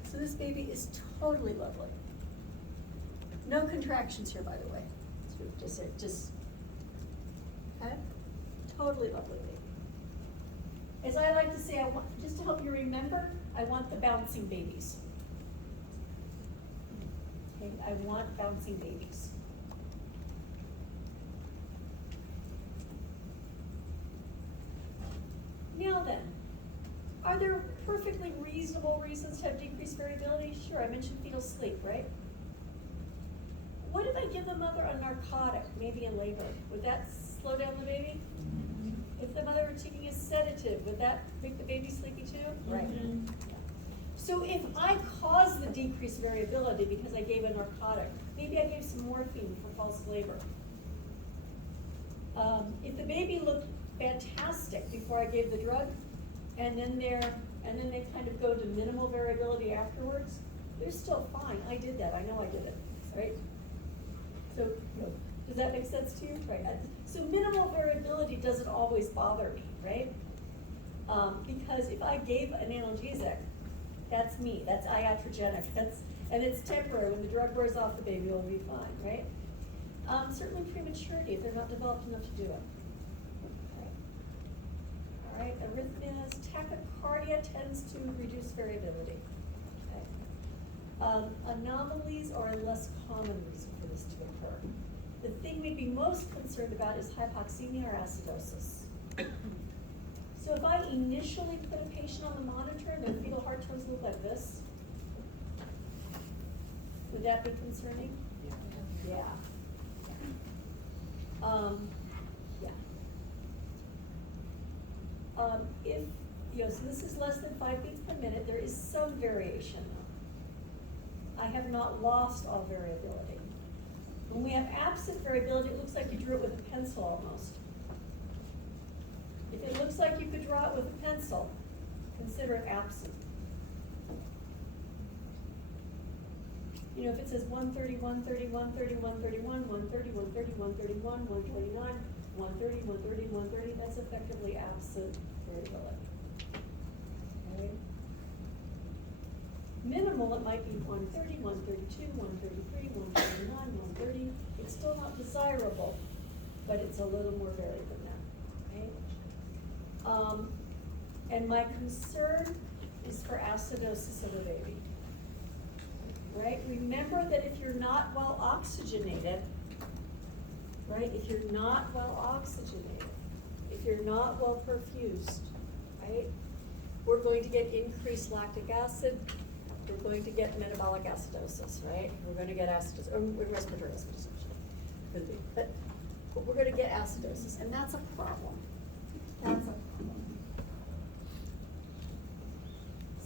So this baby is totally lovely. No contractions here, by the way. So just, okay? Totally lovely baby. As I like to say, I want, just to help you remember, I want the bouncing babies. Okay, I want bouncing babies. Now then, are there perfectly reasonable reasons to have decreased variability? Sure, I mentioned fetal sleep, right? What if I give the mother a narcotic, maybe in labor? Would that slow down the baby? If the mother were taking a sedative, would that make the baby sleepy too? Right. Mm-hmm. Yeah. So if I cause the decreased variability because I gave a narcotic, maybe I gave some morphine for false labor. If the baby looked fantastic before I gave the drug, and then they kind of go to minimal variability afterwards, they're still fine. I did that. I know I did it, right? So does that make sense to you? Right. So minimal variability doesn't always bother me, right? Because if I gave an analgesic, that's me. That's iatrogenic. And it's temporary. When the drug wears off, the baby will be fine, right? Certainly prematurity if they're not developed enough to do it. All right, arrhythmias, tachycardia tends to reduce variability. Okay. Anomalies are a less common reason for this to occur. The thing we'd be most concerned about is hypoxemia or acidosis. So if I initially put a patient on the monitor and their fetal heart tones look like this, would that be concerning? Yeah. Yeah. If, so this is less than 5 beats per minute, there is some variation. I have not lost all variability. When we have absent variability, it looks like you drew it with a pencil almost. If it looks like you could draw it with a pencil, consider it absent. You know, if it says 130, 130, 130, 131, 130, 130, 131, 129, 130, 130, 130, that's effectively absent variability. Okay? Minimal, it might be 130, 132, 133, 129, 130. It's still not desirable, but it's a little more varied than that. Okay? And my concern is for acidosis of the baby. Right? Remember that if you're not well oxygenated, right? If you're not well oxygenated, if you're not well perfused, right? We're going to get increased lactic acid. We're going to get metabolic acidosis, right? We're going to get acidosis, or respiratory acidosis, could be. But we're going to get acidosis, and that's a problem. That's a problem.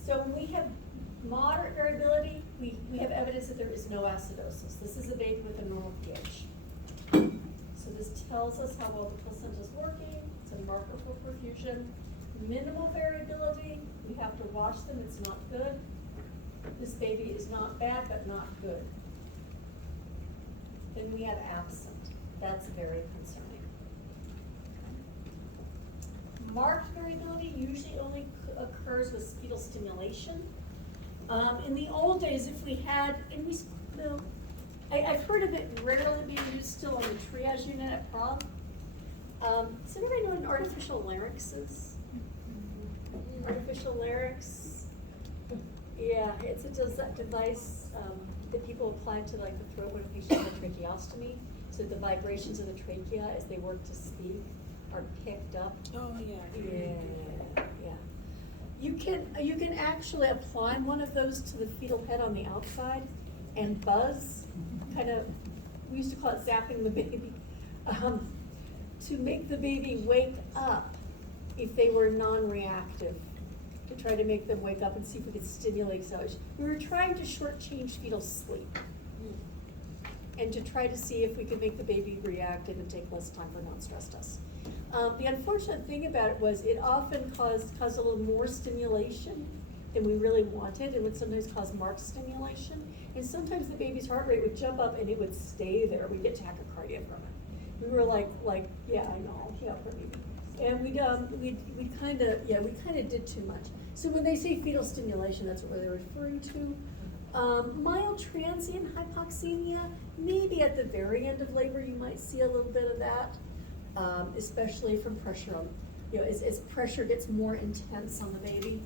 So when we have moderate variability, we have evidence that there is no acidosis. This is a baby with a normal pH. So this tells us how well the placenta is working. It's a marker for perfusion. Minimal variability, we have to wash them, it's not good. This baby is not bad, but not good. Then we have absent. That's very concerning. Marked variability usually only occurs with fetal stimulation. In the old days, if we had, and we, no, I've heard of it rarely being used still on the triage unit at Prague. Does anybody know what an artificial larynx is? Artificial larynx? Yeah, it's a device that people apply to like the throat when a patient has a tracheostomy. So the vibrations of the trachea as they work to speak are picked up. Oh, yeah. Yeah. You can actually apply one of those to the fetal head on the outside and buzz, kind of, we used to call it zapping the baby, to make the baby wake up if they were non-reactive, to try to make them wake up and see if we could stimulate acceleration. We were trying to shortchange fetal sleep and to try to see if we could make the baby reactive and take less time for non-stress tests. The unfortunate thing about it was it often caused a little more stimulation than we really wanted, and would sometimes cause marked stimulation. And sometimes the baby's heart rate would jump up and it would stay there. We'd get tachycardia from it. We were like, yeah, I know, yeah, for me. And we kind of did too much. So when they say fetal stimulation, that's what they're referring to. Mild transient hypoxemia, maybe at the very end of labor you might see a little bit of that. Especially from pressure on, as pressure gets more intense on the baby.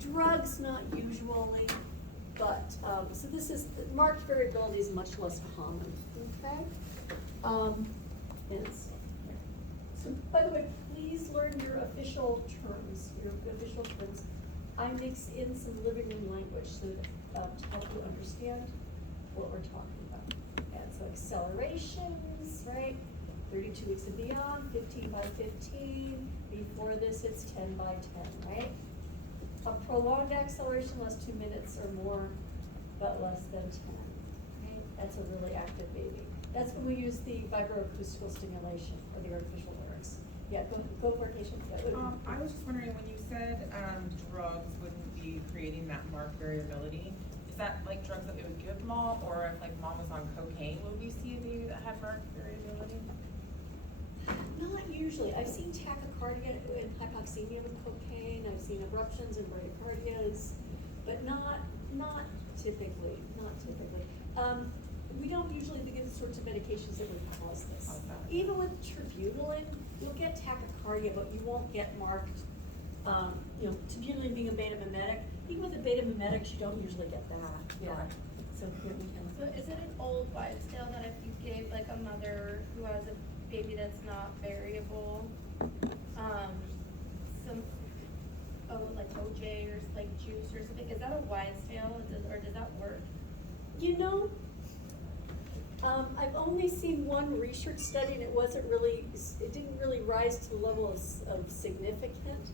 Drugs, not usually, but, so this is, marked variability is much less common, okay? So, by the way, please learn your official terms, I mix in some living room language so that, to help you understand what we're talking about. And so accelerations, right? 32 weeks and beyond, 15 by 15. Before this, it's 10 by 10, right? A prolonged acceleration lasts 2 minutes or more, but less than 10. Right? That's a really active baby. That's when we use the vibroacoustical stimulation or the artificial larynx. Yeah, go for it, patient. I was just wondering, when you said drugs wouldn't be creating that marked variability, is that like drugs that we would give mom, or if like mom was on cocaine, would we see a baby that had marked variability? Not usually. I've seen tachycardia and hypoxemia with cocaine. I've seen eruptions and bradycardias, but not typically. We don't usually give the sorts of medications that would cause this. Okay. Even with terbutaline, you'll get tachycardia, but you won't get marked. Terbutaline being a beta mimetic. Even with the beta mimetics, you don't usually get that. Yeah. Okay. So here we can. So is it an old wives' tale that if you gave like a mother who has a baby that's not variable, like OJ or like juice or something, is that a wives' tale, or does that work? I've only seen one research study, and it didn't really rise to the level of significant,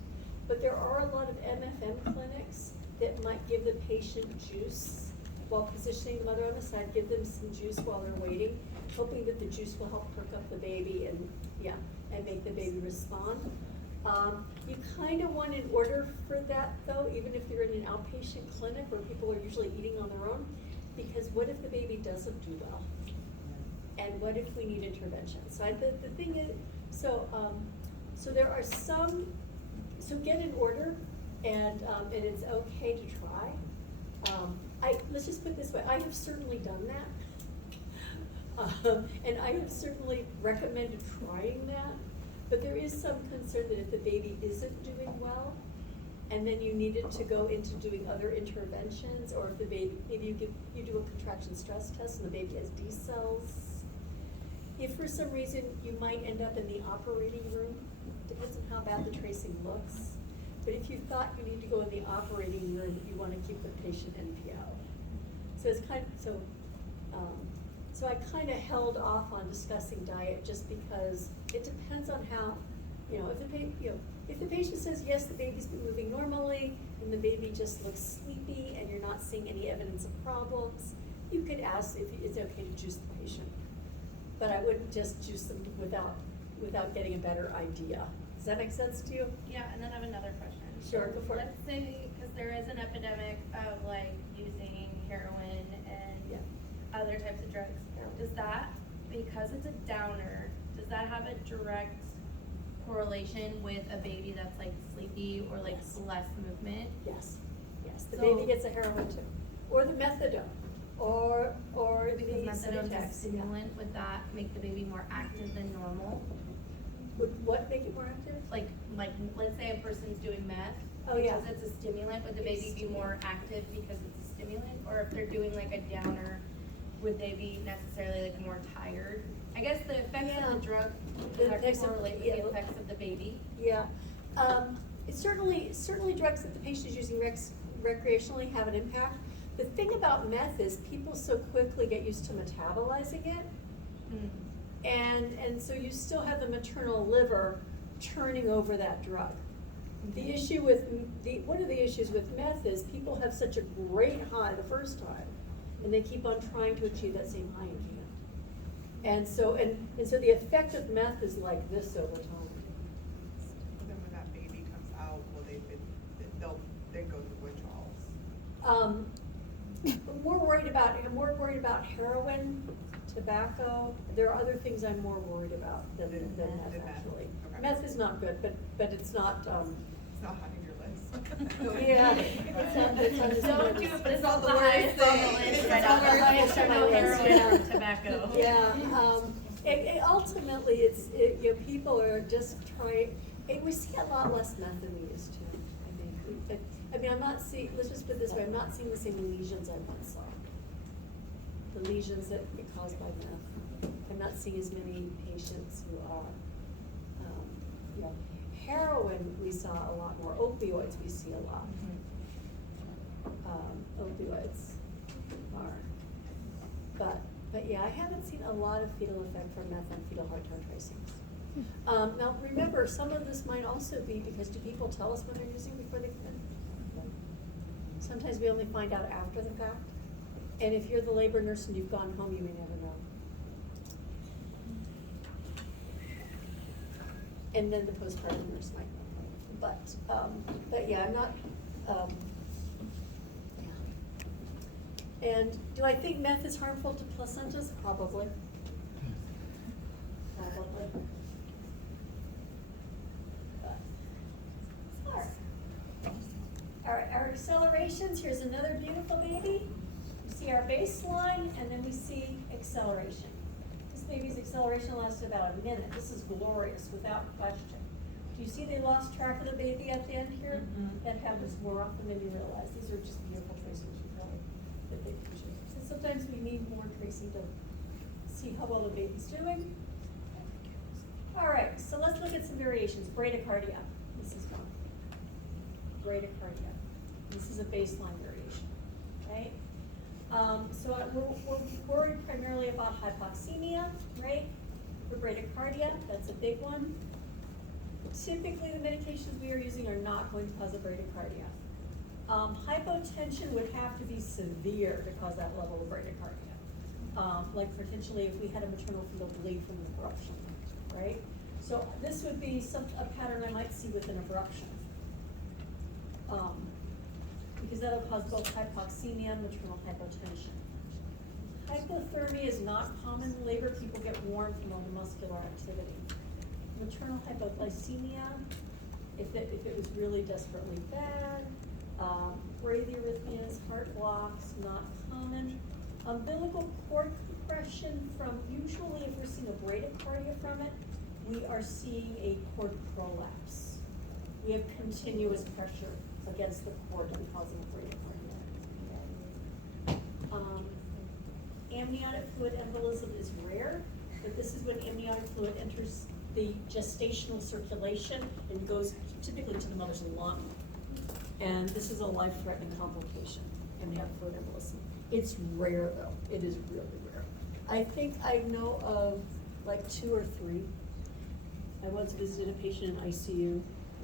but there are a lot of MFM clinics that might give the patient juice while positioning the mother on the side, give them some juice while they're waiting, hoping that the juice will help perk up the baby and make the baby respond. You kind of want an order for that though, even if you're in an outpatient clinic where people are usually eating on their own, because what if the baby doesn't do well? And what if we need intervention? So the thing is, so there are some, so get an order, and it's okay to try. Let's just put it this way, I have certainly done that. And I have certainly recommended trying that, but there is some concern that if the baby isn't doing well, and then you needed to go into doing other interventions, or if the baby, maybe you do a contraction stress test and the baby has D cells. If for some reason you might end up in the operating room, depends on how bad the tracing looks. But if you thought you need to go in the operating room, you want to keep the patient NPO. So it's kind of, so I kind of held off on discussing diet just because it depends on how, if the patient says, yes, the baby's been moving normally, and the baby just looks sleepy, and you're not seeing any evidence of problems, you could ask if it's okay to juice the patient. But I wouldn't just juice them without getting a better idea. Does that make sense to you? Yeah, and then I have another question. Sure, go for it. Let's say, because there is an epidemic of like using heroin and other types of drugs. Does that, because it's a downer, does that have a direct correlation with a baby that's like sleepy or like less movement? Yes, the So- baby gets a heroin too, or the methadone, or Because the methadone is a Subutex. stimulant, would that make the baby more active than normal? Would what make it more active? Like, let's say a person's doing meth. Oh, yeah. Because it's a stimulant, would the baby be more active because it's a stimulant? Or if they're doing like a downer, would they be necessarily like more tired? I guess the effects Yeah. of the drug, The does that effects of- correlate with yeah. the effects of the baby? Yeah, it's certainly drugs that the patient is using recreationally have an impact. The thing about meth is people so quickly get used to metabolizing it, and so you still have the maternal liver turning over that drug. The issue with, one of the issues with meth is people have such a great high the first time, and they keep on trying to achieve that same high and can't. And so the effect of meth is like this over time. Then when that baby comes out, they'll then go to withdrawals. I'm more worried about heroin, tobacco. There are other things I'm more worried about than meth, actually. Okay. Meth is not good, but it's not, It's not high on your list. yeah. It's on the Don't do it, but it's not the the highest worst on the thing. list, It's right not now, the the worst highest thing are on no my list, heroin or yeah. tobacco. Yeah, ultimately, people are just trying, we see a lot less meth than we used to, I think. I'm not seeing, let's just put it this way, I'm not seeing the same lesions I once saw. The lesions that get caused by meth. I'm not seeing as many patients who are, heroin, we saw a lot more. Opioids, we see a lot. Opioids are, but yeah, I haven't seen a lot of fetal effect from meth on fetal heart tone tracings. Now, remember, some of this might also be because do people tell us when they're using before they come in? Sometimes we only find out after the fact. And if you're the labor nurse and you've gone home, you may never know. And then the postpartum nurse might know. But yeah, I'm not, yeah. And do I think meth is harmful to placentas? Probably. All right, our accelerations, here's another beautiful baby. We see our baseline, and then we see acceleration. This baby's acceleration lasts about a minute. This is glorious, without question. Do you see they lost track of the baby at the end here? That happens more often than you realize. These are just beautiful tracings, you know, that they appreciate. So sometimes we need more tracing to see how well the baby's doing. All right, so let's look at some variations. Bradycardia, this is one. Bradycardia. This is a baseline variation, right? So we're worried primarily about hypoxemia, right? For bradycardia, that's a big one. Typically, the medications we are using are not going to cause a bradycardia. Hypotension would have to be severe to cause that level of bradycardia. Like potentially if we had a maternal fetal bleed from the corruption, right? So this would be a pattern I might see with an abruption. Because that'll cause both hypoxemia and maternal hypotension. Hypothermia is not common in labor. People get warm from all the muscular activity. Maternal hypoglycemia, if it was really desperately bad. Bradyarrhythmias, heart blocks, not common. Umbilical cord compression from, usually if we're seeing a bradycardia from it, we are seeing a cord prolapse. We have continuous pressure against the cord and causing a bradycardia. Amniotic fluid embolism is rare, but this is when amniotic fluid enters the gestational circulation and goes typically to the mother's lung. And this is a life-threatening complication, amniotic fluid embolism. It's rare though, it is really rare. I think I know of like 2 or 3. I once visited a patient in ICU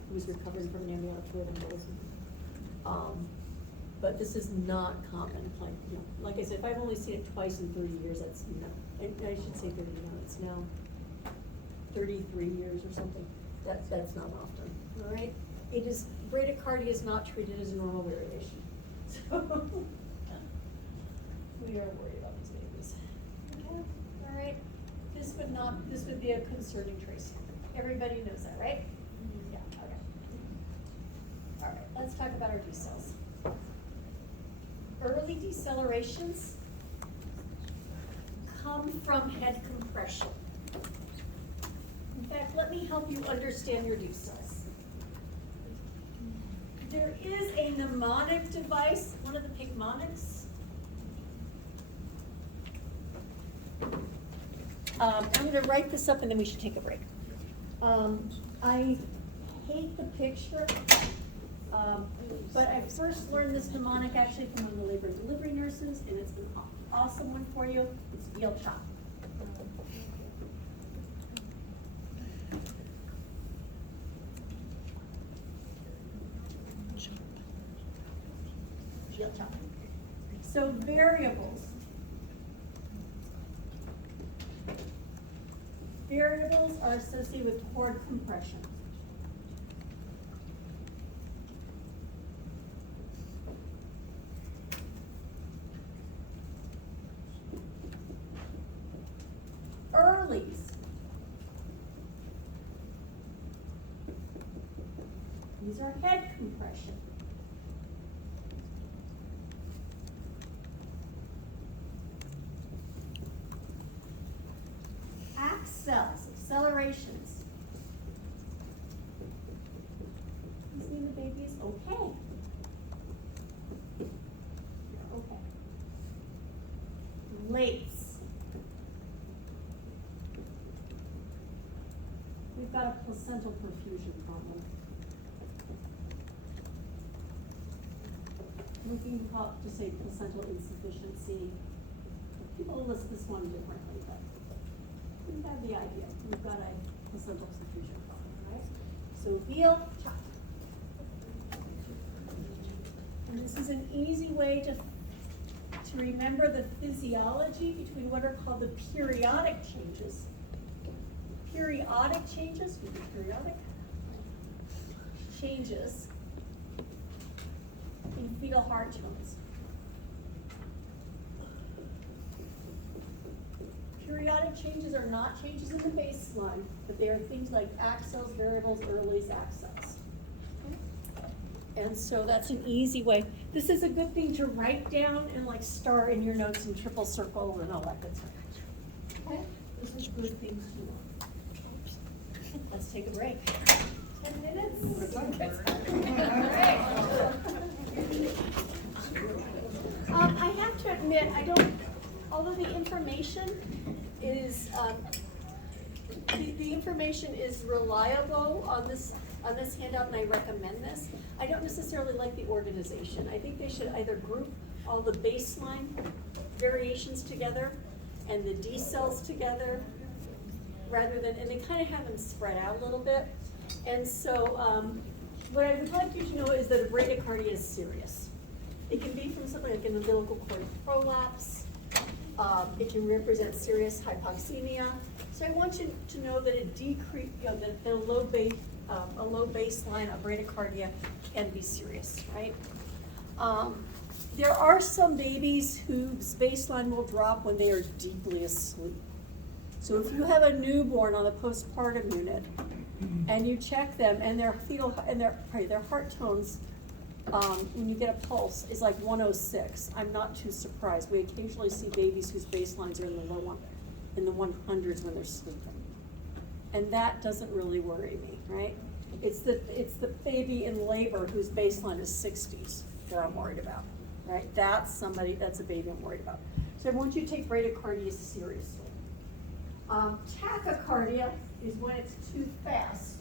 who was recovering from an amniotic fluid embolism. But this is not common, like I said, if I've only seen it twice in 30 years, that's, I should say 30 now, it's now 33 years or something. That's not often, all right? It is, bradycardia is not treated as a normal variation. So, we are worried about these babies. Okay, all right? This would be a concerning trace. Everybody knows that, right? Yeah, okay. All right, let's talk about our decels. Early decelerations come from head compression. In fact, let me help you understand your decels. There is a mnemonic device, one of the picmonics. I'm going to write this up and then we should take a break. I hate the picture, but I first learned this mnemonic actually from one of the labor and delivery nurses, and it's an awesome one for you. It's veal chop. Veal chop. So variables. Variables are associated with cord compression. Earlies. These are head compression. Accels, accelerations. You see the baby is okay. Okay. Lates. We've got a placental perfusion problem. We can call it, just say placental insufficiency. People list this one differently, but you have the idea. We've got a placental perfusion problem, right? So veal chop. And this is an easy way to remember the physiology between what are called the periodic changes. Periodic changes in fetal heart tones. Periodic changes are not changes in the baseline, but they are things like accels, variables, earlies, accels. And so that's an easy way. This is a good thing to write down and like star in your notes and triple circle and all that good stuff. Okay? This is good things to know. Let's take a break. 10 minutes? All right. I have to admit, although the information is, the information is reliable on this handout, and I recommend this, I don't necessarily like the organization. I think they should either group all the baseline variations together and the decels together, rather than, and they kind of have them spread out a little bit. And so what I would like you to know is that a bradycardia is serious. It can be from something like an umbilical cord prolapse. It can represent serious hypoxemia. So I want you to know that that a low baseline of bradycardia can be serious, right? There are some babies whose baseline will drop when they are deeply asleep. So if you have a newborn on the postpartum unit and you check them and their their heart tones, when you get a pulse, is like 106, I'm not too surprised. We occasionally see babies whose baselines are in the 100s when they're sleeping. And that doesn't really worry me, right? It's the baby in labor whose baseline is 60s that I'm worried about, right? That's a baby I'm worried about. So I want you to take bradycardia seriously. Tachycardia is when it's too fast.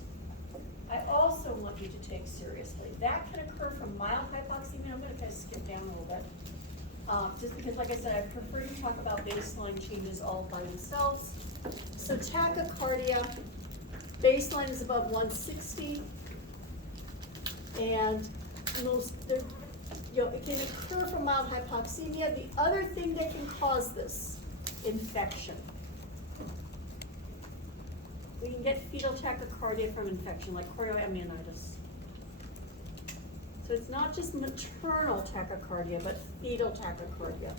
I also want you to take seriously. That can occur from mild hypoxemia. I'm gonna kind of skip down a little bit. Just because, like I said, I prefer to talk about baseline changes all by themselves. So tachycardia, baseline is above 160, and it can occur from mild hypoxemia. The other thing that can cause this, infection. We can get fetal tachycardia from infection, like chorioamnionitis. So it's not just maternal tachycardia, but fetal tachycardia.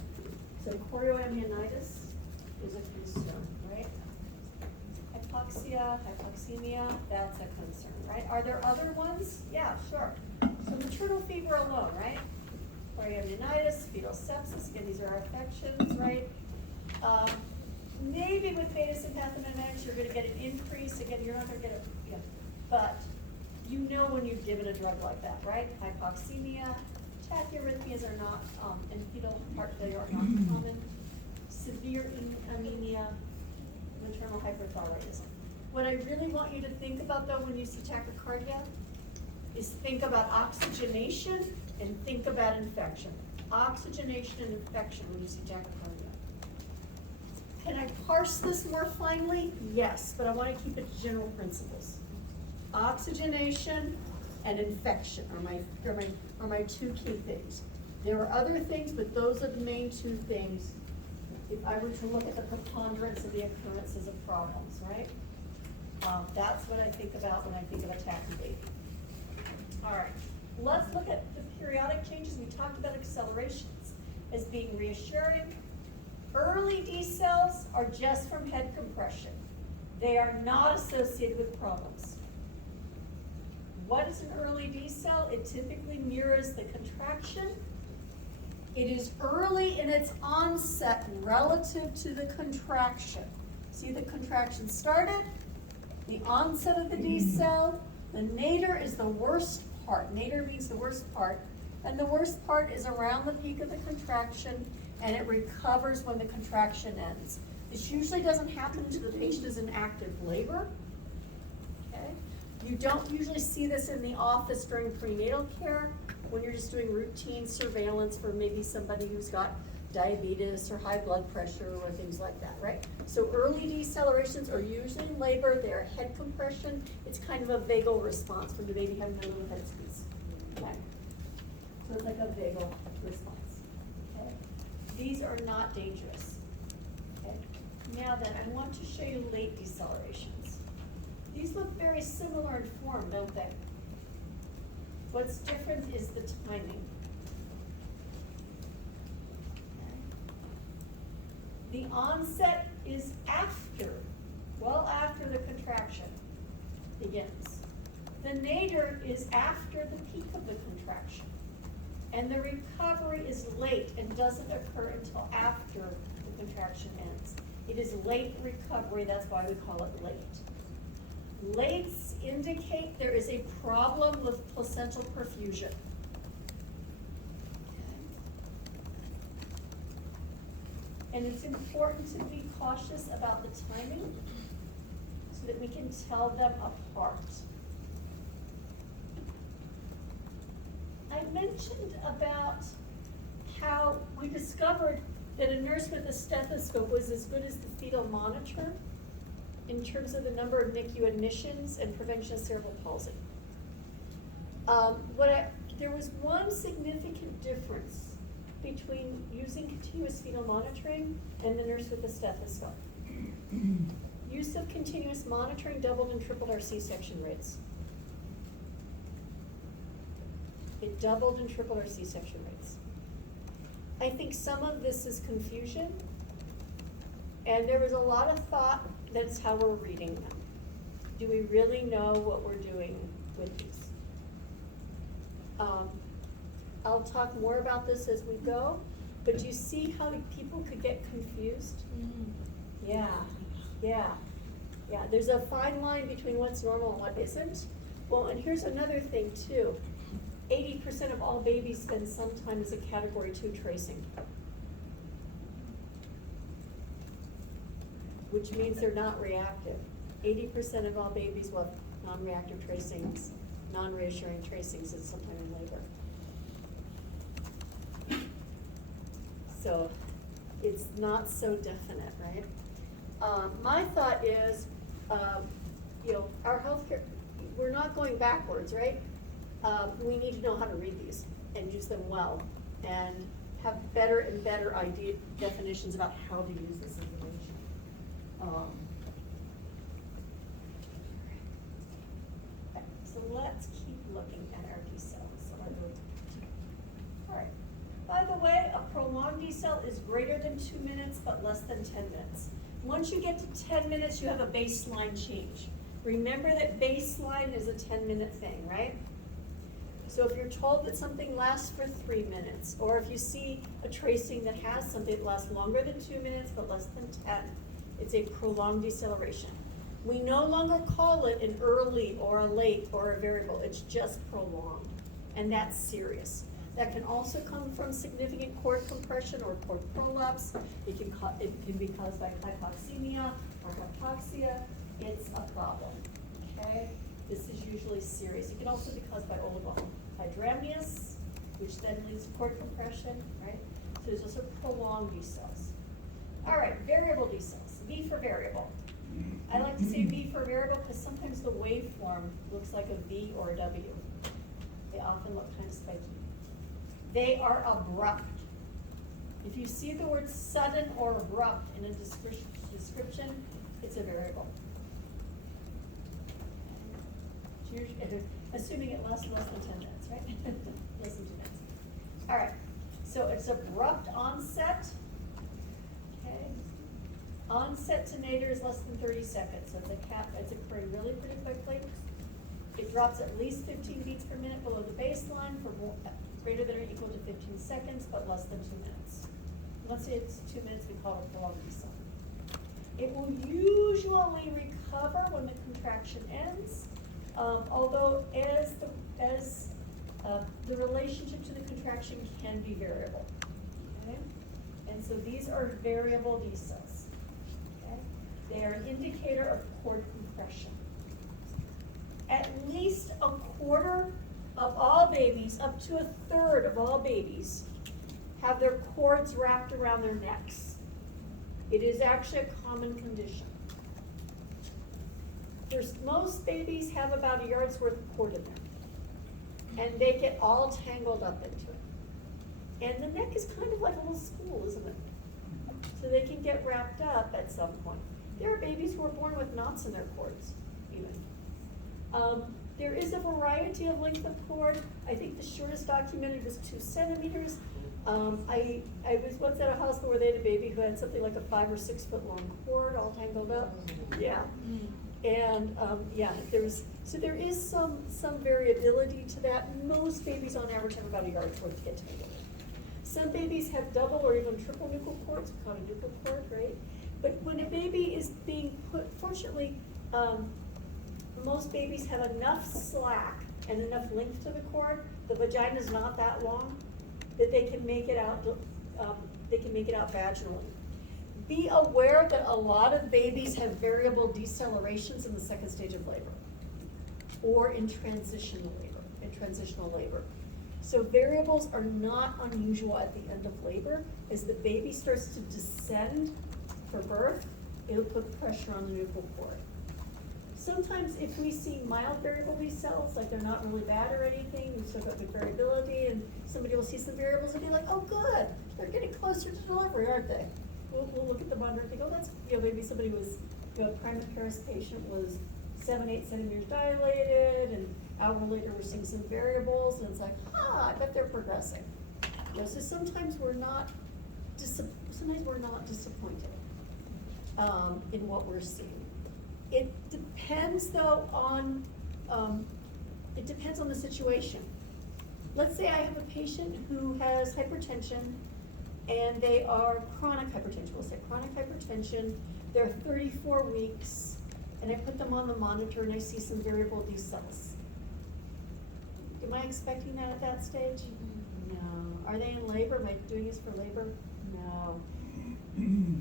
So chorioamnionitis is a concern, right? Hypoxemia, that's a concern, right? Are there other ones? Yeah, sure. So maternal fever alone, right? Chorioamnionitis, fetal sepsis, again, these are our infections, right? Maybe with beta sympathomimetics, you're gonna get an increase, again, you're not gonna get but you know when you've given a drug like that, right? Hypoxemia, tachyarrhythmias are not, and fetal heart failure are not common. Severe anemia, maternal hyperthyroidism. What I really want you to think about though when you see tachycardia is think about oxygenation and think about infection. Oxygenation and infection when you see tachycardia. Can I parse this more finely? Yes, but I want to keep it to general principles. Oxygenation and infection are my two key things. There are other things, but those are the main two things if I were to look at the preponderance of the occurrences of problems, right? That's what I think about when I think of a tachy baby. All right, let's look at the periodic changes. We talked about accelerations as being reassuring. Early D cells are just from head compression. They are not associated with problems. What is an early D cell? It typically mirrors the contraction. It is early in its onset relative to the contraction. See, the contraction started, the onset of the D cell, the nadir is the worst part. Nadir means the worst part, and the worst part is around the peak of the contraction, and it recovers when the contraction ends. This usually doesn't happen until the patient is in active labor. Okay? You don't usually see this in the office during prenatal care when you're just doing routine surveillance for maybe somebody who's got diabetes or high blood pressure or things like that, right? So early decelerations are usually in labor, they're head compression. It's kind of a vagal response from the baby having a little head squeeze. Okay? So it's like a vagal response. Okay? These are not dangerous. Okay? Now then, I want to show you late decelerations. These look very similar in form, don't they? What's different is the timing. The onset is well after the contraction begins. The nadir is after the peak of the contraction. And the recovery is late and doesn't occur until after the contraction ends. It is late recovery, that's why we call it late. Lates indicate there is a problem with placental perfusion. And it's important to be cautious about the timing so that we can tell them apart. I mentioned about how we discovered that a nurse with a stethoscope was as good as the fetal monitor in terms of the number of NICU admissions and prevention of cerebral palsy. There was one significant difference between using continuous fetal monitoring and the nurse with the stethoscope. Use of continuous monitoring doubled and tripled our C-section rates. It doubled and tripled our C-section rates. I think some of this is confusion, and there was a lot of thought that's how we're reading them. Do we really know what we're doing with these? I'll talk more about this as we go, but do you see how people could get confused? Yeah, yeah, yeah. There's a fine line between what's normal and what isn't. Well, and here's another thing too. 80% of all babies spend some time as a category 2 tracing, which means they're not reactive. 80% of all babies will have non-reactive tracings, non-reassuring tracings at some time in labor. So it's not so definite, right? My thought is, our healthcare, we're not going backwards, right? We need to know how to read these and use them well and have better and better definitions about how to use this information. So let's keep looking at our D cells. All right. By the way, a prolonged D cell is greater than 2 minutes, but less than 10 minutes. Once you get to 10 minutes, you have a baseline change. Remember that baseline is a 10-minute thing, right? So if you're told that something lasts for 3 minutes, or if you see a tracing that has something that lasts longer than 2 minutes, but less than 10, it's a prolonged deceleration. We no longer call it an early or a late or a variable, it's just prolonged, and that's serious. That can also come from significant cord compression or cord prolapse. It can be caused by hypoxemia or hypoxia. It's a problem, okay? This is usually serious. It can also be caused by oligohydramnios, which then leads to cord compression, right? So there's also prolonged D cells. All right, variable D cells, V for variable. I like to say V for variable because sometimes the waveform looks like a V or a W. They often look kind of spiky. They are abrupt. If you see the word sudden or abrupt in a description, it's a variable. Assuming it lasts less than 10 minutes, right? Less than 2 minutes. All right, so it's abrupt onset. Okay. Onset to nadir is less than 30 seconds, so it's occurring really pretty quickly. It drops at least 15 beats per minute below the baseline for greater than or equal to 15 seconds, but less than 2 minutes. Let's say it's 2 minutes, we call it prolonged D cell. It will usually recover when the contraction ends, although as the relationship to the contraction can be variable. Okay? And so these are variable D cells. Okay? They are an indicator of cord compression. At least a quarter of all babies, up to a third of all babies, have their cords wrapped around their necks. It is actually a common condition. Most babies have about a yard's worth of cord in there, and they get all tangled up into it. And the neck is kind of like a little spool, isn't it? So they can get wrapped up at some point. There are babies who are born with knots in their cords, even. There is a variety of length of cord. I think the shortest documented was 2 centimeters. I was once at a hospital where they had a baby who had something like a 5 or 6 foot long cord all tangled up. Yeah. And there is some variability to that. Most babies on average have about a yard's worth to get tangled. Some babies have double or even triple nuchal cords, called a nuchal cord, right? But when a baby is being put, fortunately, most babies have enough slack and enough length to the cord. The vagina is not that long that they can make it out. They can make it out vaginally. Be aware that a lot of babies have variable decelerations in the second stage of labor, or in transitional labor. So variables are not unusual at the end of labor. As the baby starts to descend for birth, it'll put pressure on the nuchal cord. Sometimes if we see mild variable D cells, like they're not really bad or anything, we still got good variability, and somebody will see some variables and be like, oh good, they're getting closer to delivery, aren't they? We'll look at the monitor and think, oh, that's, maybe somebody was you know, a prima paris patient was 7-8 centimeters dilated, and an hour later we're seeing some variables, and it's like, I bet they're progressing. You know, so sometimes we're not disappointed in what we're seeing. It depends though on, it depends on the situation. Let's say I have a patient who has hypertension and they are chronic hypertension, we'll say chronic hypertension, they're 34 weeks, and I put them on the monitor and I see some variable D cells. Am I expecting that at that stage? No. Are they in labor? Am I doing this for labor? No.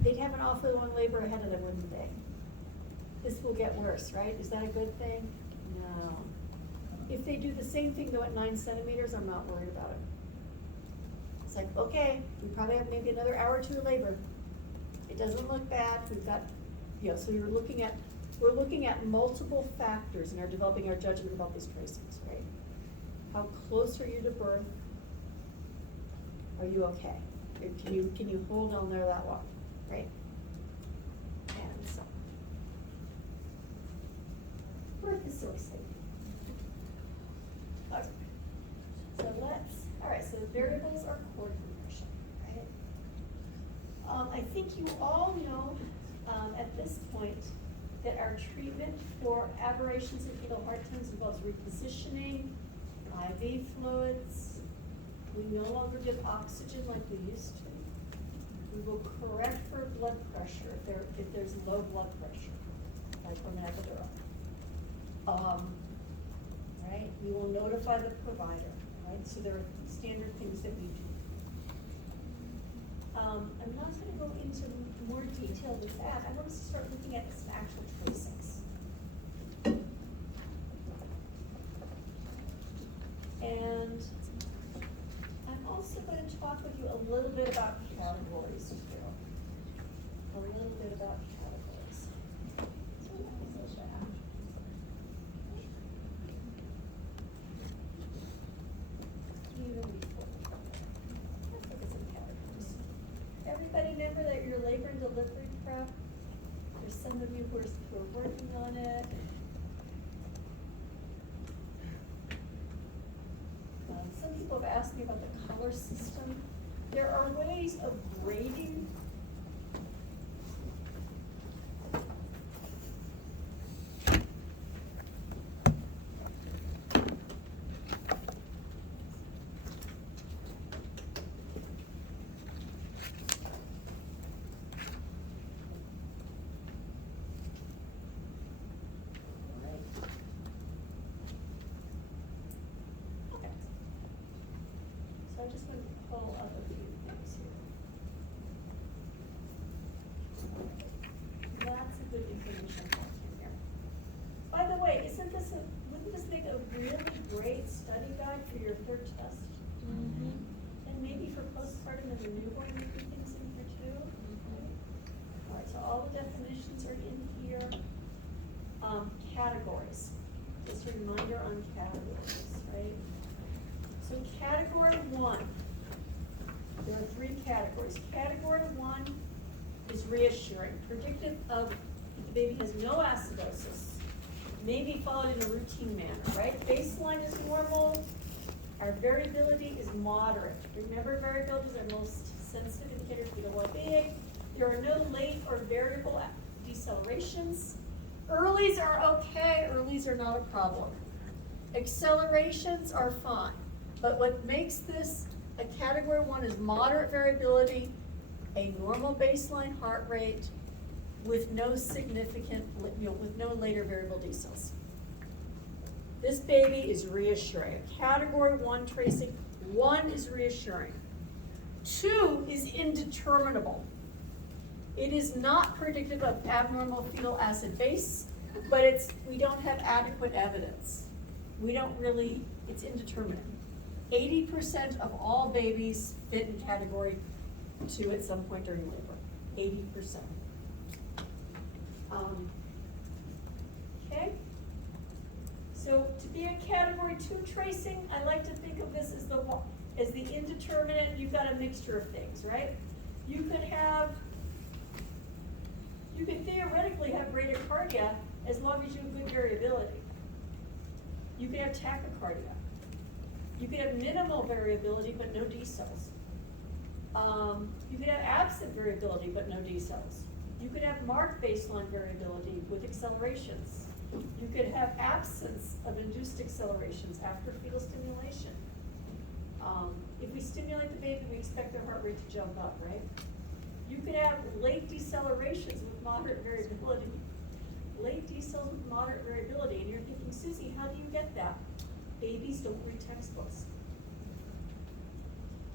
They'd have an awfully long labor ahead of them, wouldn't they? This will get worse, right? Is that a good thing? No. If they do the same thing though at 9 centimeters, I'm not worried about it. It's like, okay, we probably have maybe another hour or two of labor. It doesn't look bad. We've got, you know, so we're looking at multiple factors and are developing our judgment about these tracings, right? How close are you to birth? Are you okay? Can you hold on there that long, right? And so, birth is so exciting. Okay. So all right, so the variables are cord compression, right? I think you all know, at this point, that our treatment for aberrations in fetal heart tones involves repositioning, IV fluids. We no longer give oxygen like we used to. We will correct for blood pressure if there's low blood pressure, like from an epidural. Right? We will notify the provider, right? So there are standard things that we do. I'm not going to go into more detail with that. I want us to start looking at some actual tracings. And I'm also going to talk with you a little bit about categories too. A little bit about categories. Everybody remember that your labor and delivery prep? There's some of you who are working on it. Some people have asked me about the color system. There are ways of grading. So I just want to pull up a few things here. Lots of good information in here. By the way, wouldn't this make a really great study guide for your third test? Mm-hmm. And maybe for postpartum and the newborn, you put things in here too? Mm-hmm. All right, so all the definitions are in here. Categories. Just a reminder on categories, right? So category 1, there are 3 categories. Category 1 is reassuring, predictive of if the baby has no acidosis, may be followed in a routine manner, right? Baseline is normal, our variability is moderate. Remember, variability is our most sensitive indicator of fetal well-being. There are no late or variable decelerations. Earlies are okay, earlies are not a problem. Accelerations are fine. But what makes this a category 1 is moderate variability, a normal baseline heart rate with no significant, with no later variable decels. This baby is reassuring. Category 1 tracing, 1 is reassuring. 2 is indeterminable. It is not predictive of abnormal fetal acid base, but we don't have adequate evidence. It's indeterminate. 80% of all babies fit in category 2 at some point during labor. 80%. Okay? So to be a category 2 tracing, I like to think of this as the indeterminate. You've got a mixture of things, right? You You could theoretically have bradycardia as long as you have good variability. You could have tachycardia. You could have minimal variability but no D cells. You could have absent variability but no D cells. You could have marked baseline variability with accelerations. You could have absence of induced accelerations after fetal stimulation. If we stimulate the baby, we expect their heart rate to jump up, right? You could have late decelerations with moderate variability. Late decels with moderate variability, and you're thinking, Susie, how do you get that? Babies don't read textbooks.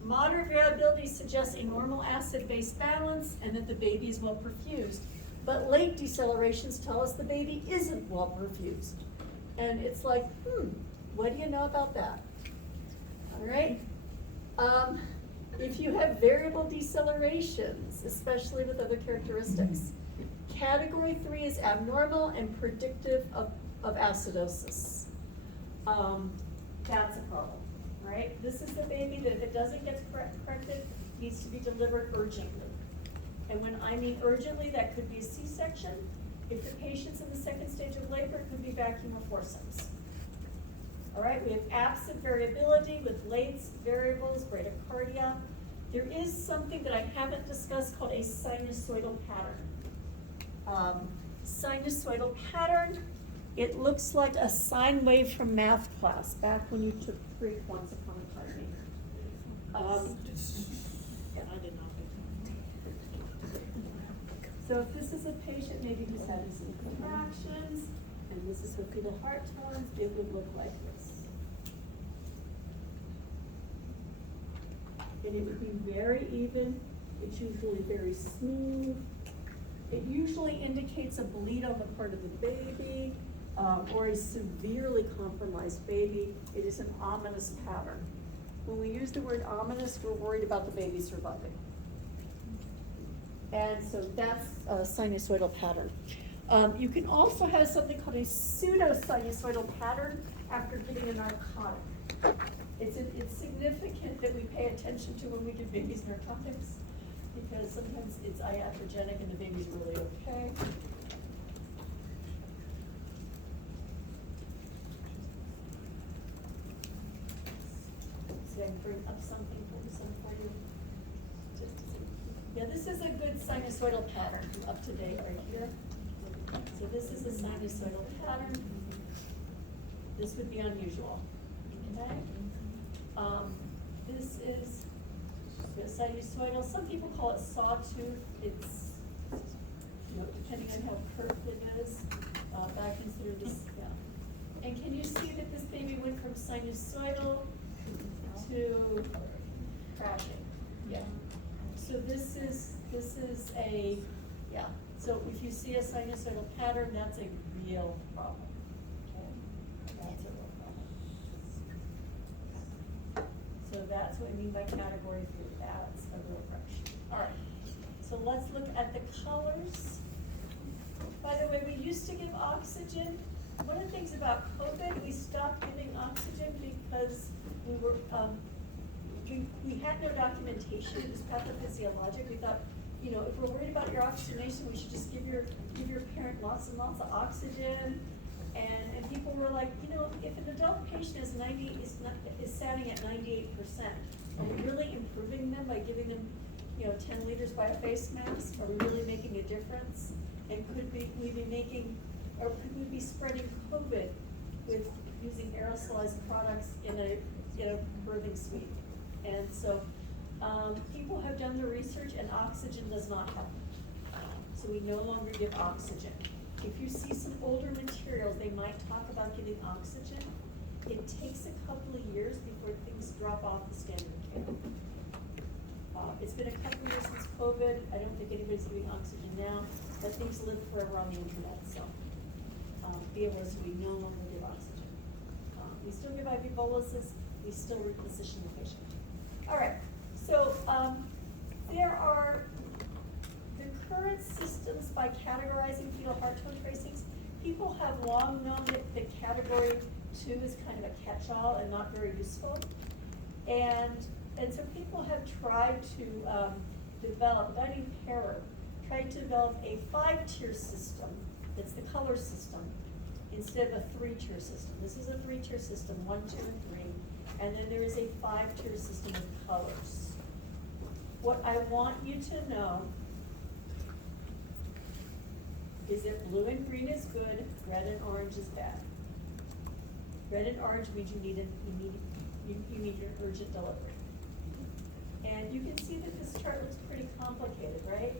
Moderate variability suggests a normal acid-base balance and that the baby is well perfused. But late decelerations tell us the baby isn't well perfused. And it's like, what do you know about that? All right? If you have variable decelerations, especially with other characteristics, category 3 is abnormal and predictive of acidosis. That's a problem, right? This is the baby that if it doesn't get corrected, needs to be delivered urgently. And when I mean urgently, that could be a C-section. If the patient's in the second stage of labor, it could be vacuum or forceps. All right, we have absent variability with late variables, bradycardia. There is something that I haven't discussed called a sinusoidal pattern. Sinusoidal pattern, it looks like a sine wave from math class, back when you took Greek once upon a time. And I did not get that. So if this is a patient maybe who's having some contractions, and this is her fetal heart tones, it would look like this. And it would be very even, it's usually very smooth. It usually indicates a bleed on the part of the baby, or a severely compromised baby. It is an ominous pattern. When we use the word ominous, we're worried about the baby surviving. And so that's a sinusoidal pattern. You can also have something called a pseudo-sinusoidal pattern after giving a narcotic. It's significant that we pay attention to when we give babies narcotics, because sometimes it's iatrogenic and the baby's really okay. So I can bring up something for you. Yeah, this is a good sinusoidal pattern, up to date right here. So this is a sinusoidal pattern. This would be unusual, okay? This is sinusoidal. Some people call it sawtooth. It's, depending on how curved it is. I consider this, yeah. And can you see that this baby went from sinusoidal to crashing? Yeah. So this is a, yeah. So if you see a sinusoidal pattern, that's a real problem. Okay? That's a real problem. So that's what I mean by category 3. That's a real correction. All right. So let's look at the colors. By the way, we used to give oxygen. One of the things about COVID, we stopped giving oxygen because we had no documentation. It was pathophysiologic. We thought, if we're worried about your oxygenation, we should just give your parent lots and lots of oxygen. And people were like, if an adult patient is standing at 98%, are we really improving them by giving them, 10 liters by a face mask? Are we really making a difference? And could we be spreading COVID with using aerosolized products in a birthing suite? And so people have done the research, and oxygen does not help. So we no longer give oxygen. If you see some older materials, they might talk about giving oxygen. It takes a couple of years before things drop off the standard of care. It's been a couple of years since COVID. I don't think anybody's giving oxygen now, but things live forever on the internet. So we no longer give oxygen. We still give IV boluses. We still reposition the patient. All right. So there are the current systems by categorizing fetal heart tone tracings. People have long known that category 2 is kind of a catch-all and not very useful. And so people have tried to develop, a guy named Perrer tried to develop a 5-tier system, it's the color system, instead of a 3-tier system. This is a 3-tier system, 1, 2, and 3, and then there is a 5-tier system of colors. What I want you to know is that blue and green is good, red and orange is bad. Red and orange means you need an urgent delivery. And you can see that this chart looks pretty complicated, right?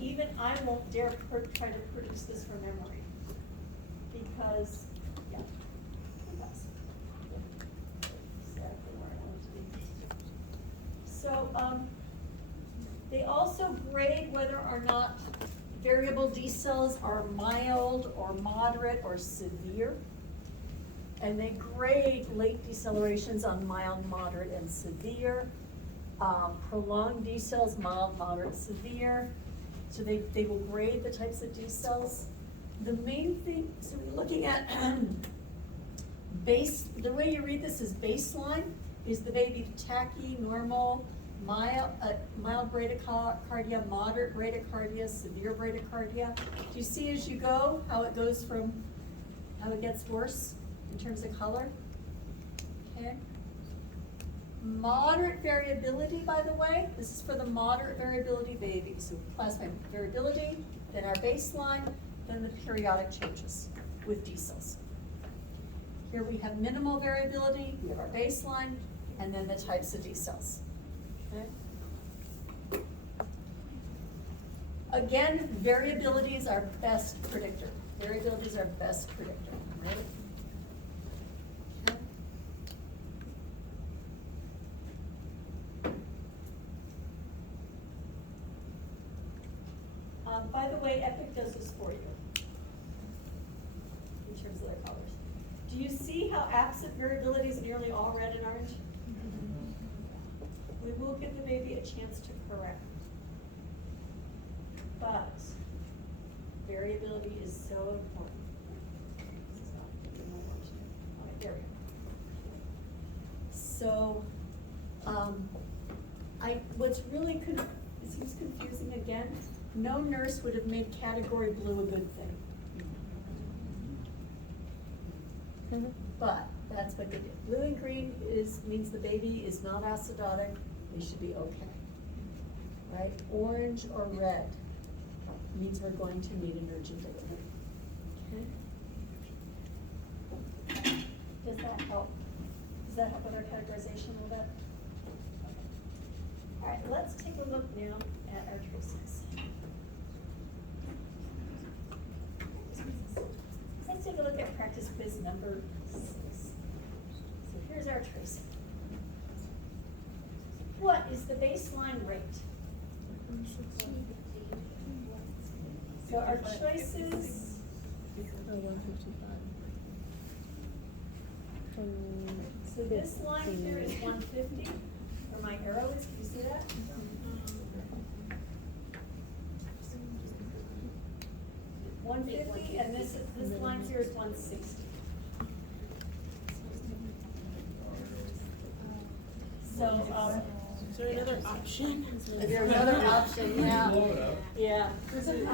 Even I won't dare try to produce this from memory. Because, yeah. That's exactly where I want to be. So, they also grade whether or not variable decels are mild or moderate or severe. And they grade late decelerations on mild, moderate, and severe. Prolonged decels, mild, moderate, severe. So they will grade the types of decels. The main thing, so we're looking at the way you read this is baseline. Is the baby tachy, normal, mild bradycardia, moderate bradycardia, severe bradycardia? Do you see as you go how it goes from, how it gets worse in terms of color? Okay. Moderate variability, by the way, this is for the moderate variability baby. So classify variability, then our baseline, then the periodic changes with decels. Here we have minimal variability, we have our baseline, and then the types of decels. Okay. Again, variability is our best predictor. Variability is our best predictor, right? By the way, Epic does this for you in terms of their colors. Do you see how absent variability is nearly all red and orange? We will give the baby a chance to correct. But variability is so important. All right, there we go. So, what's really it seems confusing again. No nurse would have made category blue a good thing. But that's what they did. Blue and green means the baby is not acidotic, they should be okay. Right? Orange or red means we're going to need an urgent delivery. Okay? Does that help? Does that help with our categorization a little bit? All right, let's take a look now at our tracings. Let's take a look at practice quiz number 6. So here's our tracing. What is the baseline rate? So our choices. So this line here is 150, where my arrow is, can you see that? 150, and this line here is 160. So, is there another option? Is there another option? Yeah. Blow it up. Yeah. Let's see,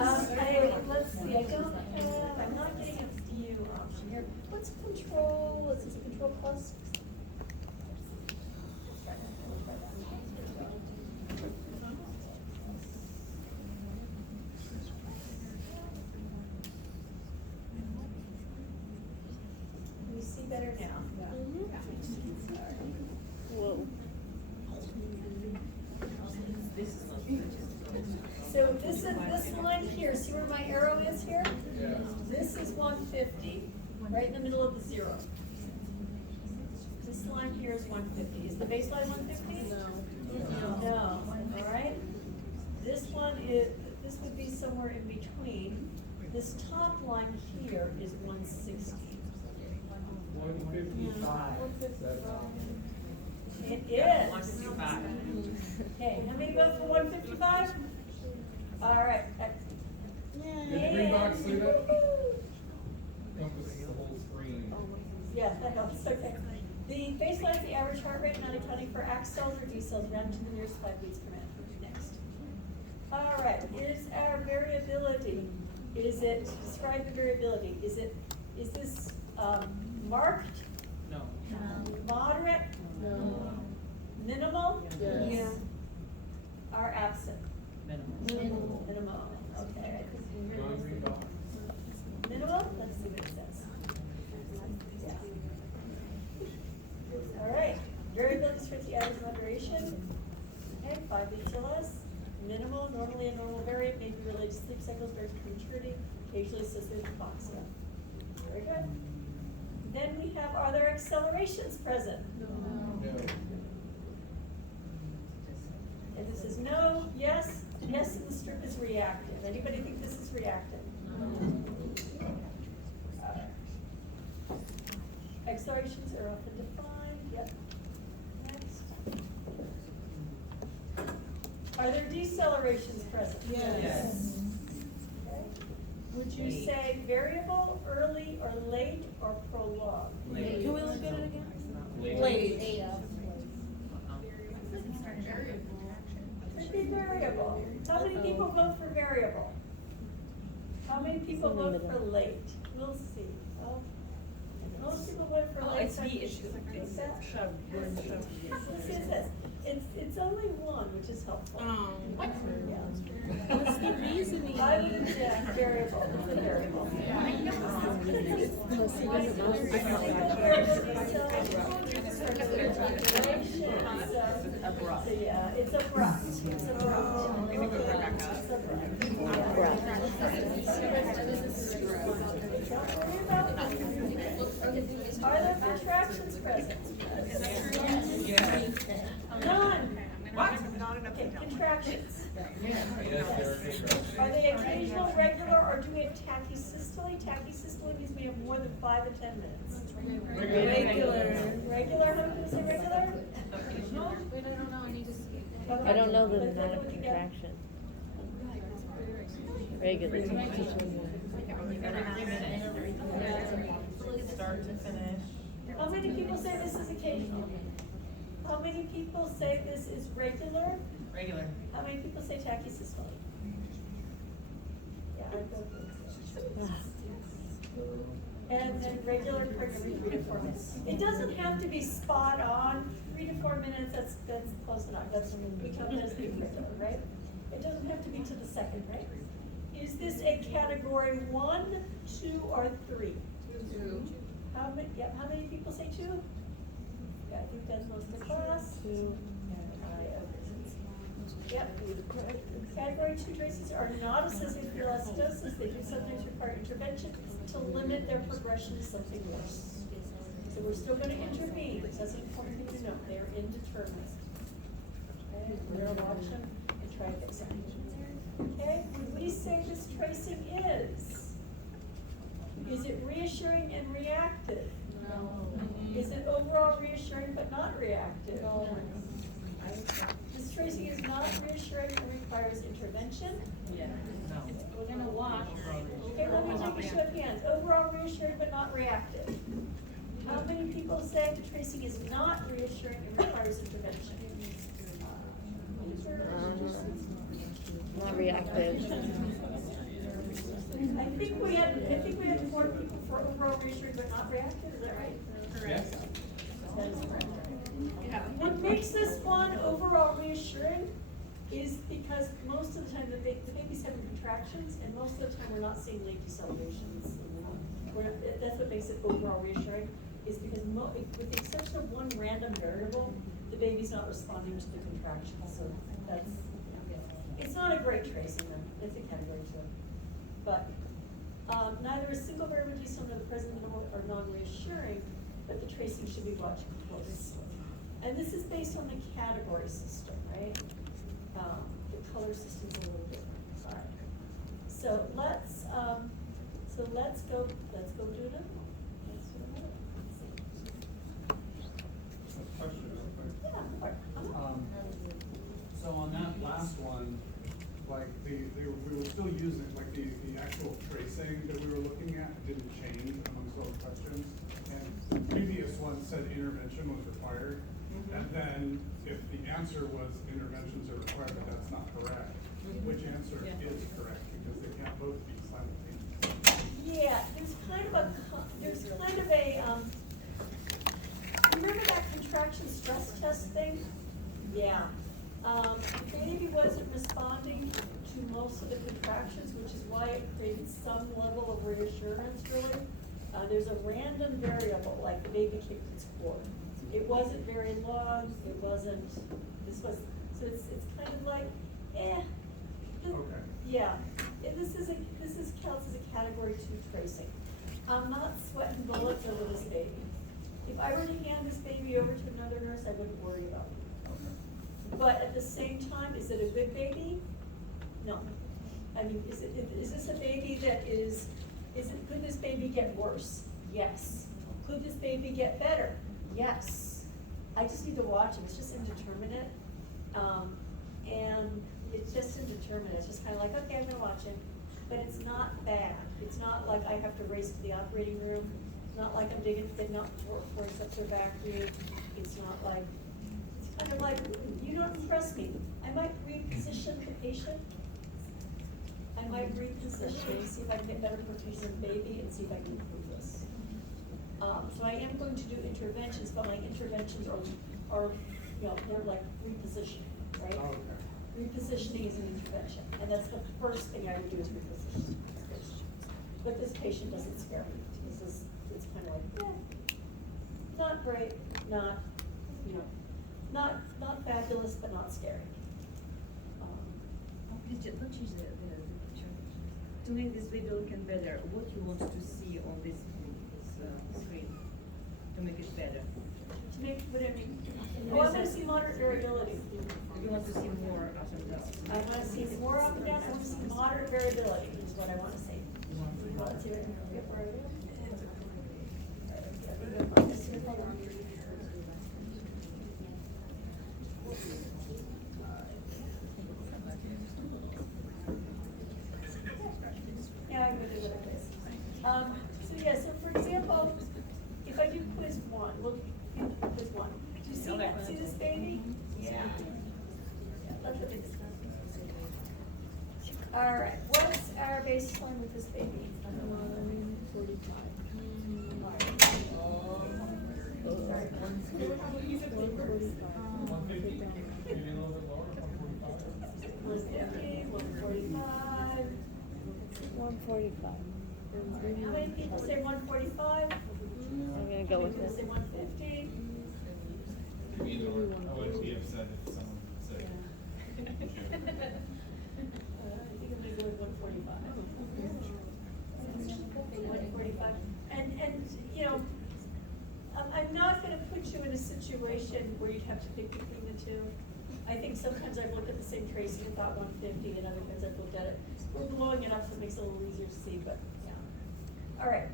I'm not getting a view option here. What's control, is it control plus? Can you see better now? Whoa. So this line here, see where my arrow is here? Yeah. This is 150, right in the middle of the zero. This line here is 150. Is the baseline 150? No. No, all right? This would be somewhere in between. This top line here is 160. 155. It is. 155. Okay, how many votes for 155? All right. Did the green box see that? Encompasses the whole screen. Yeah, that helps, okay. The baseline is the average heart rate, not accounting for ACT cells or D cells, rounded to the nearest 5 beats per minute. Next. All right, right, is our variability, describe the variability, is this, marked, No. moderate, No. minimal? Yes. Are absent? Minimal. Minimal, okay. Non-green box. Minimal, let's see what it says. Yeah. All right, variability starts the average moderation. Okay, 5 weeks or less. Minimal, normally a normal variant may be related to sleep cycles during prematurity, occasionally associated with hypoxia. Very good. Then we have, are there accelerations present? No. And this is no, yes, yes, and the strip is reactive. Anybody think this is reactive? Accelerations are often defined, yep. Next. Are there decelerations present? Yes. Okay. Would you Late. say variable, early, or late, or prolonged? Late. Can we look at it again? Late. Could be variable. How many people vote for variable? How many people vote for late? We'll see. Oh, most people vote for late. It's the issue. What's that? Word shove. This is this. It's only one, which is helpful. What? Yeah. What's the reasoning? I would, yeah, variable, it's a variable. Abrupt. So, yeah, it's abrupt, it's abrupt. It's abrupt. Are there contractions present? Yeah. None. What? Not enough Okay, to tell. contractions. Yes, there are. Are they occasional, regular, or do we have tachysystole? Tachysystole means we have more than 5 or 10 minutes. Regular. Regular, how many people say regular? Occasional? Wait, I don't know, I need to see. I don't know the Let's amount take a of look again. contraction. Regular. Every 3 minutes. Start to finish. How many people say this is occasional? How many people say this is regular? Regular. How many people say tachysystole? Yeah, I don't think so. And then regular occurs every 3 to 4 minutes. It doesn't have to be spot on, 3 to 4 minutes, that's close enough, we count that as being regular, right? It doesn't have to be to the second, right? Is this a category 1, 2, or 3? 2. How many people say 2? Yeah, I think that's most of the class. 2. Yep. Category 2 traces are not associated with elastosis. They do sometimes require intervention to limit their progression to something worse. So we're still going to intervene. That's an important thing to know. They are indeterminate. Okay, real option and try to fix it. Okay, would we say this tracing is? Is it reassuring and reactive? No. Is it overall reassuring but not reactive? No. This tracing is not reassuring and requires intervention. Yeah. No. We're gonna watch. Okay, let me take a show of hands. Overall reassuring but not reactive. How many people say the tracing is not reassuring and requires intervention? Not reactive. I think we had 4 people for overall reassuring but not reactive, is that right? Yes. That is correct. What makes this one overall reassuring is because most of the time the baby's having contractions, and most of the time we're not seeing late decelerations. That's what makes it overall reassuring, is because with the exception of one random variable, the baby's not responding to the contractions, so that's, it's not a great tracing though, it's a category 2. But, neither a single variable decel nor the present minimal are non-reassuring, but the tracing should be watched closely. And this is based on the category system, right? The color system's a little different. All right. So let's go do another one. Let's do another one. Question real quick. Yeah, all right. So on that last one, like we were still using, like the actual tracing that we were looking at didn't change amongst all the questions. And the previous one said intervention was required. And then if the answer was interventions are required, but that's not correct, which answer? both be simultaneous. Yeah, there's kind of a, remember that contraction stress test thing? Yeah. The baby wasn't responding to most of the contractions, which is why it created some level of reassurance, really. There's a random variable, like the baby kicked its cord. It wasn't very long, it wasn't, so it's kind of like, eh. Okay. Yeah, this counts as a category 2 tracing. I'm not sweating bullets over this baby. If I were to hand this baby over to another nurse, I wouldn't worry about it. But at the same time, is it a good baby? No. I mean, is this a baby that could this baby get worse? Yes. Could this baby get better? Yes. I just need to watch him, it's just indeterminate. And it's just indeterminate, it's just kind of like, okay, I'm gonna watch him. But it's not bad. It's not like I have to race to the operating room. It's not like I'm getting up for septic vacuum. It's not like, it's kind of like, you don't impress me. I might reposition the patient. I might reposition and see if I can get better perfusion of the baby and see if I can improve this. So I am going to do interventions, but my interventions are they're like repositioning, right? Oh, okay. Repositioning is an intervention, and that's the first thing I would do is reposition. But this patient doesn't scare me. It's kind of like, not great, not fabulous, but not scary. Please don't change the picture. To make this video look better, what you want to see on this screen to make it better? To make what I mean. Oh, I want to see moderate variability. You want to see more up and down? I want to see more up and down. I want to see moderate variability is what I want to see. Let's see it. Yep, where it is. Yeah, I'm gonna do what it is. So for example, if I do quiz 1, we'll do quiz 1. Do you see this baby? Yeah. Let's look at this. All right, what's our baseline with this baby? 45. Sorry. 150, maybe a little bit lower, 145. 150, 145. 145. How many people say 145? I'm gonna go with People it. say 150. Either or, I wouldn't be upset if someone said. I think I'm gonna go with 145. 145. And I'm not gonna put you in a situation where you'd have to pick between the two. I think sometimes I've looked at the same tracing and thought 150, and other times I've looked at it. We're blowing it up so it makes it a little easier to see, but yeah. All right.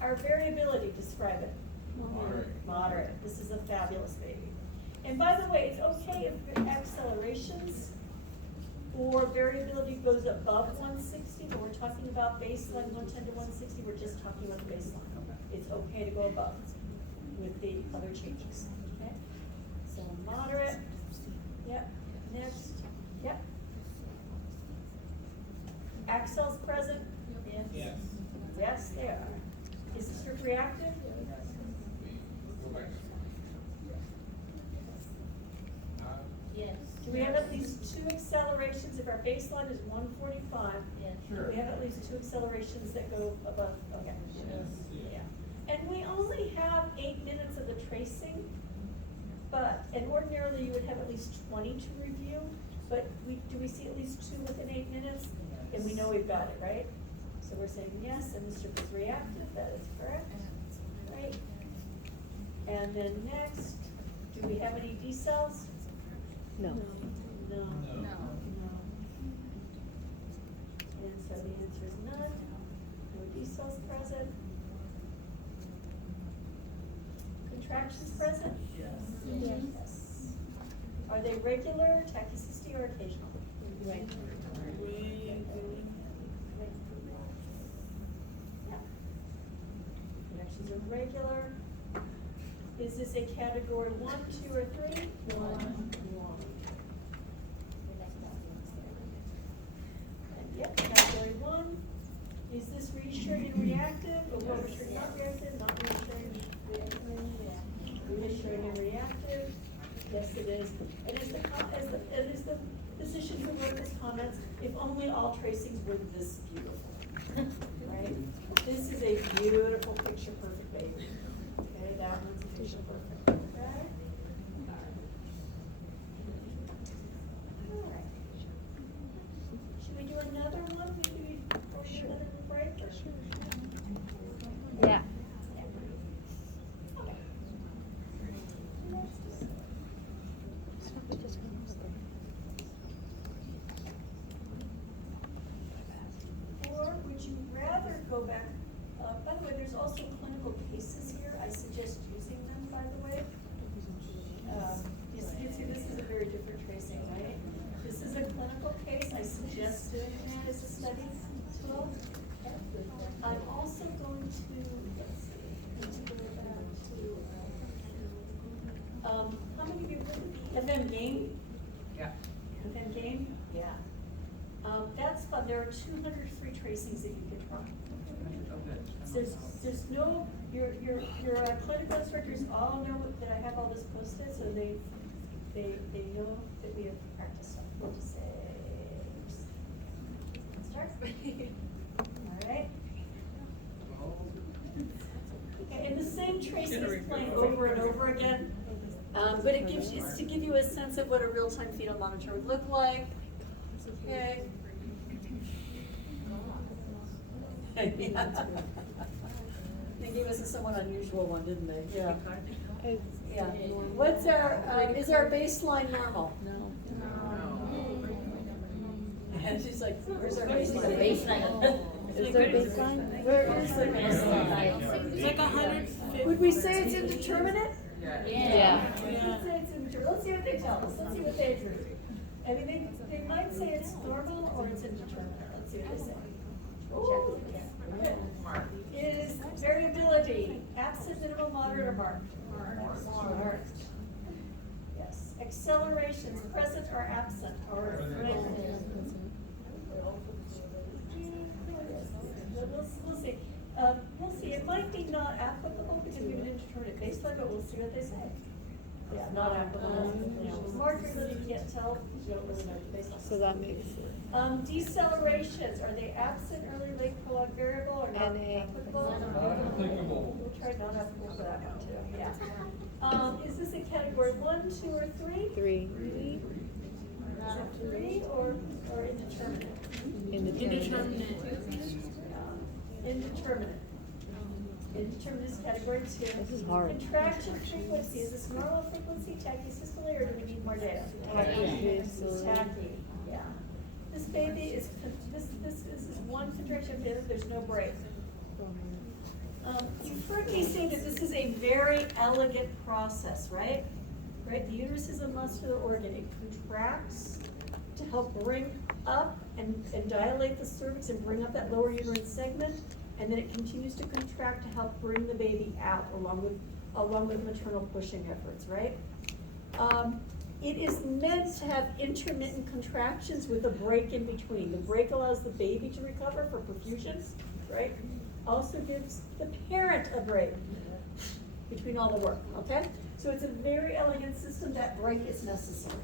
Our variability, describe it. Moderate. Moderate. This is a fabulous baby. And by the way, it's okay if your accelerations or variability goes above 160, but we're talking about baseline 110 to 160, we're just talking about the baseline. It's okay to go above with the other changes, okay? So moderate, yep, next, yep. Accels present? Yes. Yes, they are. Is the strip reactive? Go back. Yes. Do we have at least 2 accelerations? If our baseline is 145, Sure. do we have at least 2 accelerations that go above? Okay. Yeah. And we only have 8 minutes of the tracing, and ordinarily you would have at least 20 to review, but do we see at least 2 within 8 minutes? And we know we've got it, right? So we're saying yes, and the strip is reactive, that is correct, right? And then next, do we have any D cells? No. No. No. And so the answer is none. No D cells present. Contractions present? Yes. Yes. Are they regular, tachycysty, or occasional? Regular. Yeah. Contractions are regular. Is this a category 1, 2, or 3? 1. Yep, category 1. Is this reassuring and reactive, or what reassuring not reactive, not reassuring, reassuring and reactive? Yes, it is. And is the physician who wrote this comments, if only all tracings were this beautiful, right? This is a beautiful picture perfect baby. Okay, that one's a picture perfect, okay? All right. Should we do another one, maybe before we do another break, or? Yeah. Or would you rather go back, by the way, there's also clinical cases here, I suggest using them, by the way. You see, this is a very different tracing, right? This is a clinical case, I suggest doing that as a study tool. I'm also going to, let's see, let's go back to, how many of you heard of the FM game? Yeah. FM game? Yeah. That's fun, there are 200 free tracings that you can try. Oh, good. There's no, your clinical instructors all know that I have all this posted, so they know that we have practiced. We'll just say, start. All right. Okay, and the same tracing is playing over and over again, but it's to give you a sense of what a real-time fetal monitor would look like. Okay. They gave us a somewhat unusual one, didn't they? Yeah. Yeah. What's our, is our baseline normal? No. And she's like, where's our baseline? Is there a baseline? Where is the baseline? It's like 150. Would we say it's indeterminate? Yeah. Let's say it's indeterminate. Let's see what they tell us. Let's see what they agree. I mean, they might say it's normal or it's indeterminate. Let's see what they say. Ooh, it is variability, absent, minimal, moderate, or marked? Marked. Yes. Accelerations, present or absent, or we'll see. We'll see. It might be not applicable because we have an indeterminate baseline, but we'll see what they say. Yeah, not applicable. Markers that you can't tell, you don't really know the baseline. So that makes decelerations, are they absent, early, late, prolonged, variable, or not NA. applicable? Not applicable. We'll try not applicable for that one too, yeah. Is this a category 1, 2, or 3? 3. Is it 3 or indeterminate? Indeterminate. Indeterminate. Indeterminate is category 2. This is hard. Contraction frequency, is this normal frequency, tachysystole, or do we need more data? Tachysystole. Tachy, yeah. This baby is, this is one contraction, there's no break. You've heard me say that this is a very elegant process, right? Right, the uterus is a muscular organ. It contracts to help bring up and dilate the cervix and bring up that lower uterine segment, and then it continues to contract to help bring the baby out along with maternal pushing efforts, right? It is meant to have intermittent contractions with a break in between. The break allows the baby to recover for perfusion, right? Also gives the parent a break between all the work, okay? So it's a very elegant system. That break is necessary,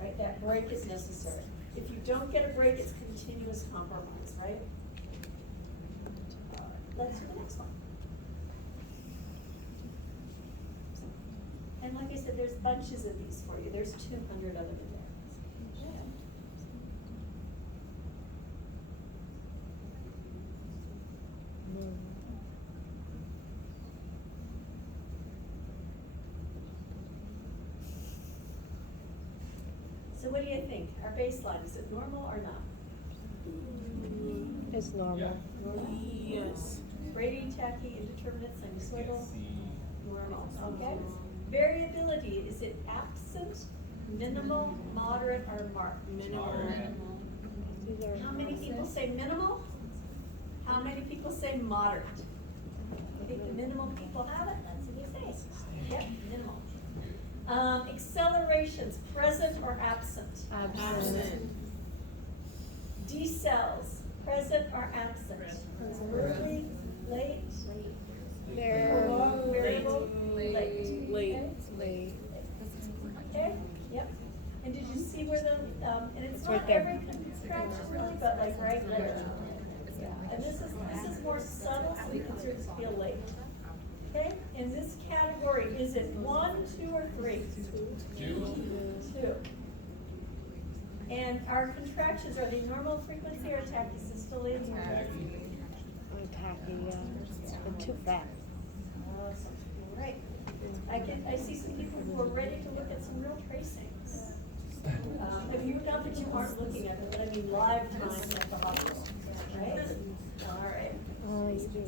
right? That break is necessary. If you don't get a break, it's continuous compromise, right? Let's do the next one. And like I said, there's bunches of these for you. There's 200 of them in there. So what do you think? Our baseline, is it normal or not? It's normal. Yes. Brady, tachy, indeterminate, sinusoidal, normal, okay? Variability, is it absent, minimal, moderate, or marked? Minimal. These are How many people say minimal? How many people say moderate? I think the minimal people have it, that's what they say. Yep, minimal. Accelerations, present or absent? Absent. Decels, present present or absent? Early, late, They're prolonged, variable, late. Late. Okay? late. Okay, yep. And did you see where the, and it's right not there. every contraction really, but like right there. Yeah, and this is more subtle, so we can sort of feel late. Okay, in this category, is it 1, 2, or 3? 2. And our contractions, are they normal frequency or tachysystole? I'm tacky, yeah. But too fast. Right. I see some people who are ready to look at some real tracings. If you not that you aren't looking at them, but I mean live time at the hospital, right? All right. Oh, you do. You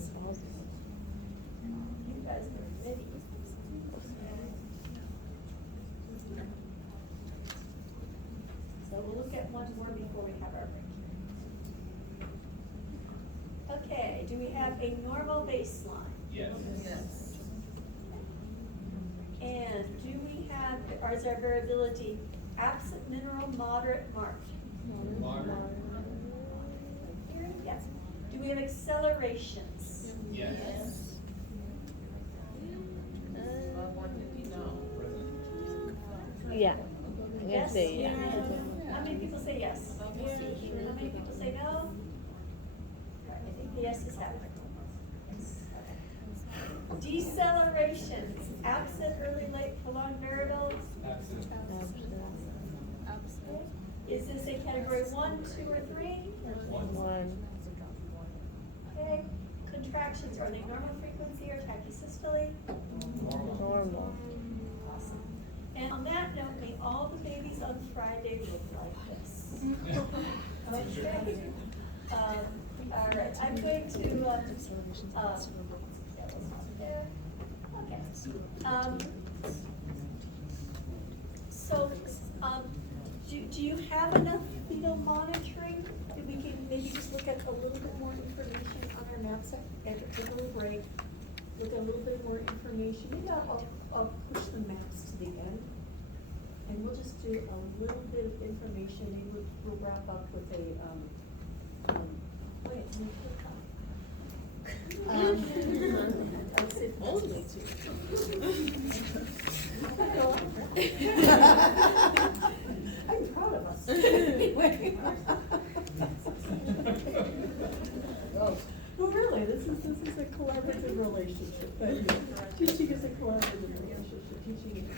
guys are ready. So we'll look at one more before we have our break. Okay, do we have a normal baseline? Yes. And do we have, or is our variability absent mineral, moderate, marked? Moderate. Here, yes. Do we have accelerations? Yes. Yeah. I'm gonna Yes? say yeah. How many people say yes? How many people say no? All right, I think the yes is happening. Decelerations, absent, early, late, prolonged, variable. Absent. Okay. Is this a category 1, 2, or 3? One. Okay. Contractions, are they normal frequency or tachysystole? Normal. Awesome. And on that note, may all the babies on Friday look like this. Okay. All right, I'm going to, okay. So, do you have enough fetal monitoring that we can maybe just look at a little bit more information on our maps and take a little break, look at a little bit more information? Maybe I'll push the maps to the end, and we'll just do a little bit of information. Maybe we'll wrap up with a, wait, let me put it Only two. I'm proud of us. Well, really, this is a collaborative relationship. Teaching is a collaborative relationship, teaching.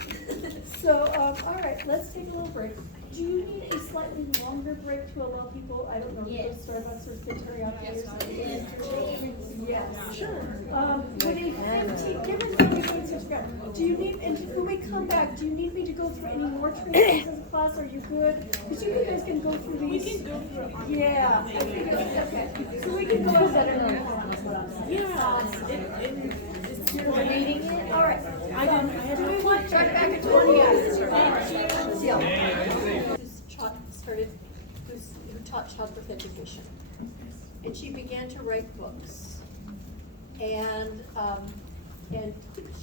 So, all right, let's take a little break. Do you need a slightly longer break to allow people, I don't know, to go to Starbucks or get teriyaki or something? Yes. Sure. Would a 15, give us a 15 subscribe. Do you need, and when we come back, do you need me to go through any more trainings as a class? Are you good? Because you guys can go through these. We can go through it. Yeah. I figured, okay. So we can go ahead and. Yeah. You're reading it? All right. I had Do we no want, clue. right back at 20 years. Who taught childbirth education. And she began to write books. And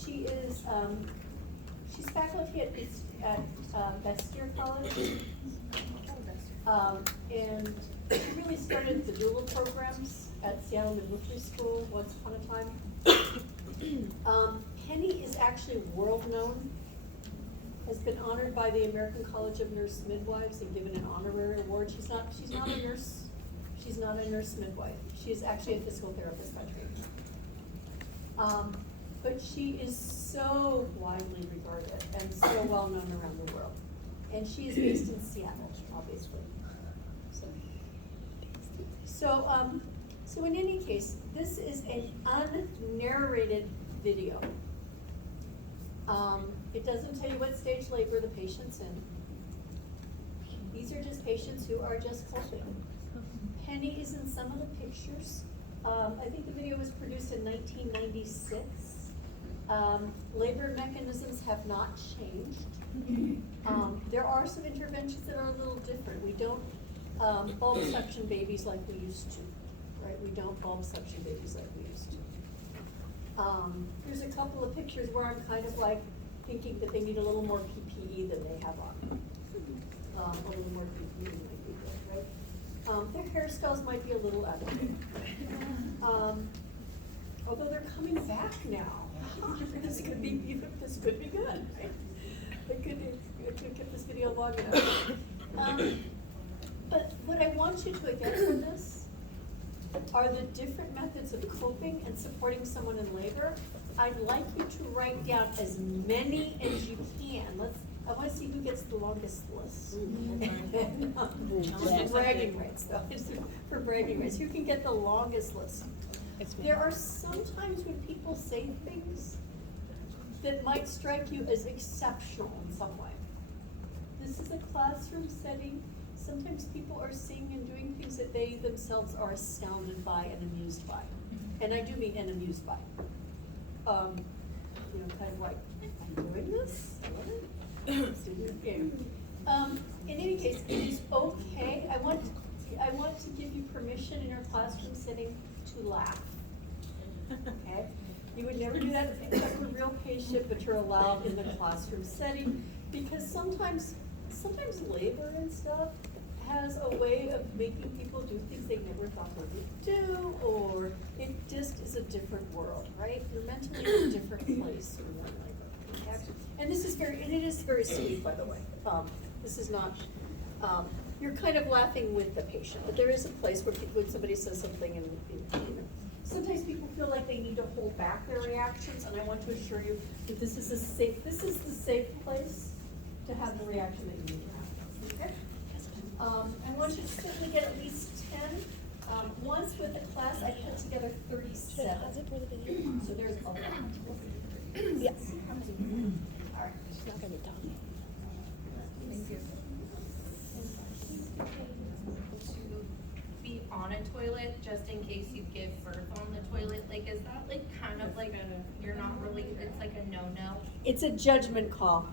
she is, she's faculty at Bastyr College. And she really started the doula programs at Seattle Midwifery School once upon a time. Penny is actually world known, has been honored by the American College of Nurse Midwives and given an honorary award. She's not a nurse. She's not a nurse midwife. She is actually a physical therapist by training. But she is so widely regarded and so well known around the world. And she is based in Seattle, obviously. So in any case, this is an unnarrated video. It doesn't tell you what stage labor the patient's in. These are just patients who are just helping. Penny is in some of the pictures. I think the video was produced in 1996. Labor mechanisms have not changed. There are some interventions that are a little different. We don't bulb suction babies like we used to, right? We don't bulb suction babies like we used to. There's a couple of pictures where I'm kind of like thinking that they need a little more PPE than they have on. A little more PPE than they do, right? Their hairstyles might be a little outdated. Although they're coming back now. This could be good, right? It could keep this video long enough. But what I want you to get from this are the different methods of coping and supporting someone in labor. I'd like you to write down as many as you can. I wanna see who gets the longest list. Just for bragging rights, though, just for bragging rights, who can get the longest list? There are some times when people say things that might strike you as exceptional in some way. This is a classroom setting. Sometimes people are saying and doing things that they themselves are astounded by and amused by. And I do mean and amused by. You know, kind of like, I'm doing this? Let's do it again. In any case, it is okay. I want to give you permission in your classroom setting to laugh. Okay? You would never do that except with a real patient, but you're allowed in the classroom setting because sometimes labor and stuff has a way of making people do things they never thought they would do, or it just is a different world, right? You're mentally in a different place when you're in labor. Okay? And this is it is very sweet, by the way. This is not, you're kind of laughing with the patient, but there is a place where when somebody says something and, you know, sometimes people feel like they need to hold back their reactions, and I want to assure you that this is the safe place to have the reaction that you need to have, okay? I want you to simply get at least 10. Once with the class, I put together 37. So there's a lot. Yes. All right. She's not gonna be talking. Thank you. To be on a toilet, just in case you give birth on the toilet, like, is that like kind of like you're not really, it's like a no-no? It's a judgment call.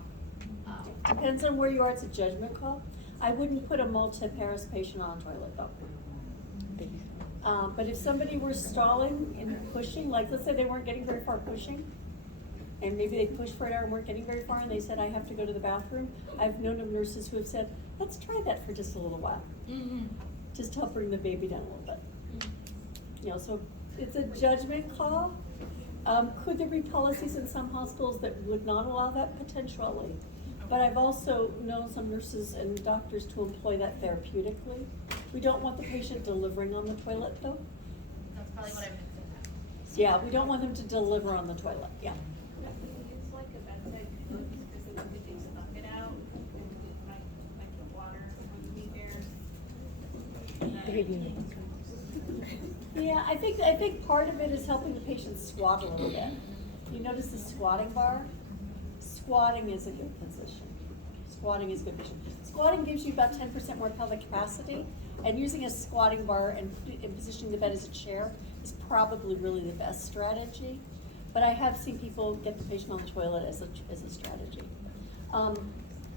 Depends on where you are, it's a judgment call. I wouldn't put a multi-parous patient on a toilet though. But if somebody were stalling and pushing, like let's say they weren't getting very far pushing, and maybe they pushed for an hour and weren't getting very far and they said, I have to go to the bathroom. I've known of nurses who have said, let's try that for just a little while. Just help bring the baby down a little bit. You know, so it's a judgment call. Could there be policies in some hospitals that would not allow that? Potentially. But I've also known some nurses and doctors to employ that therapeutically. We don't want the patient delivering on the toilet though. That's probably what I meant to have. Yeah, we don't want them to deliver on the toilet, yeah. It's like a bedside pillow, because the one thing to knock it out, like the water, when you be there. Yeah, I think part of it is helping the patient squat a little bit. You notice the squatting bar? Squatting is a good position. Squatting is a good position. Squatting gives you about 10% more pelvic capacity, and using a squatting bar and positioning the bed as a chair is probably really the best strategy. But I have seen people get the patient on the toilet as a strategy.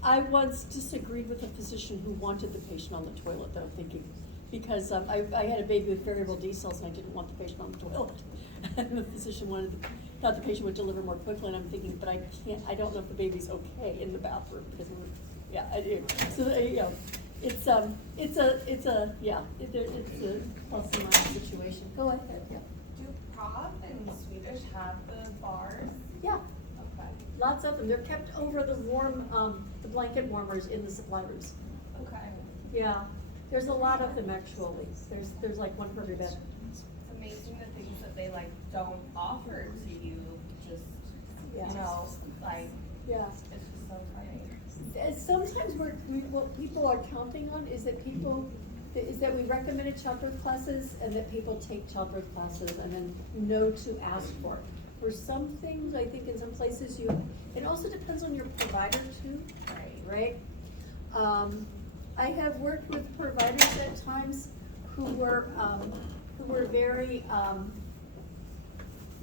I once disagreed with a physician who wanted the patient on the toilet though, thinking, because I had a baby with variable D cells and I didn't want the patient on the toilet. And the physician thought the patient would deliver more quickly, and I'm thinking, but I don't know if the baby's okay in the bathroom, because I do. So, you know, it's a plus and minus situation. Go ahead, yeah. Do Prague and Swedish have the bars? Yeah, Okay. lots of them. They're kept over the the blanket warmers in the supply rooms. Okay. Yeah, there's a lot of them actually. There's like one for every bed. It's amazing the things that they like don't offer to you, just, Yeah. you know, like, Yeah. it's just so funny. Sometimes what people are counting on is that we recommended childbirth classes and that people take childbirth classes and then know to ask for it. For some things, I think in some places it also depends on your provider too, right? I have worked with providers at times who were very,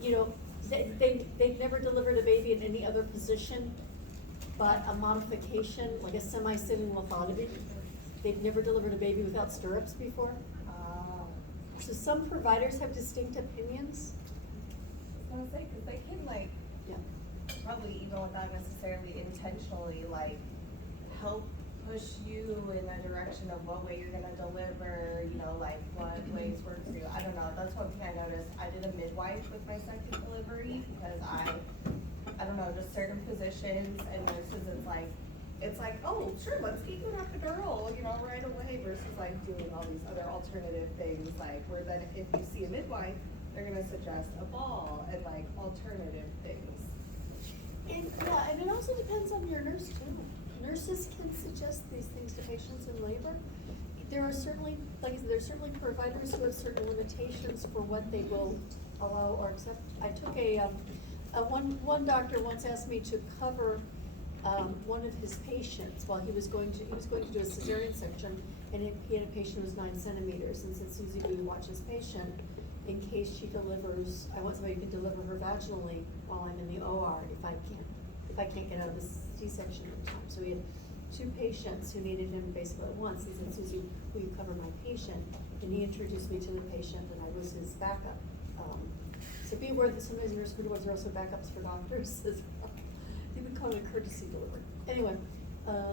you know, they've never delivered a baby in any other position but a modification, like a semi-sitting lithotomy. They've never delivered a baby without stirrups before. So some providers have distinct opinions. I was gonna say, cause they can like, Yeah. probably even without necessarily intentionally, like, help push you in a direction of what way you're gonna deliver, you know, like, like what ways work for you. I don't know, that's one thing I noticed. I did a midwife with my second delivery because I don't know, just certain positions and nurses, it's like, oh, sure, let's keep an epidural, you know, right away versus like doing all these other alternative things, like where then if you see a midwife, they're gonna suggest a ball and like alternative things. And, yeah, and it also depends on your nurse too. Nurses can suggest these things to patients in labor. There are certainly, like I said, there's certainly providers who have certain limitations for what they will allow or accept. I took one doctor once asked me to cover, one of his patients while he was going to do a cesarean section, and he had a patient who was 9 centimeters, and said, Susie, will you watch this patient in case she delivers, I want somebody who can deliver her vaginally while I'm in the OR if I can't get out of the C-section in time. So we had 2 patients who needed him basically at once. He said, Susie, will you cover my patient? And he introduced me to the patient, and I was his backup. So be aware that sometimes nurse midwives are also backups for doctors as well. They would call it a courtesy delivery. Anyway,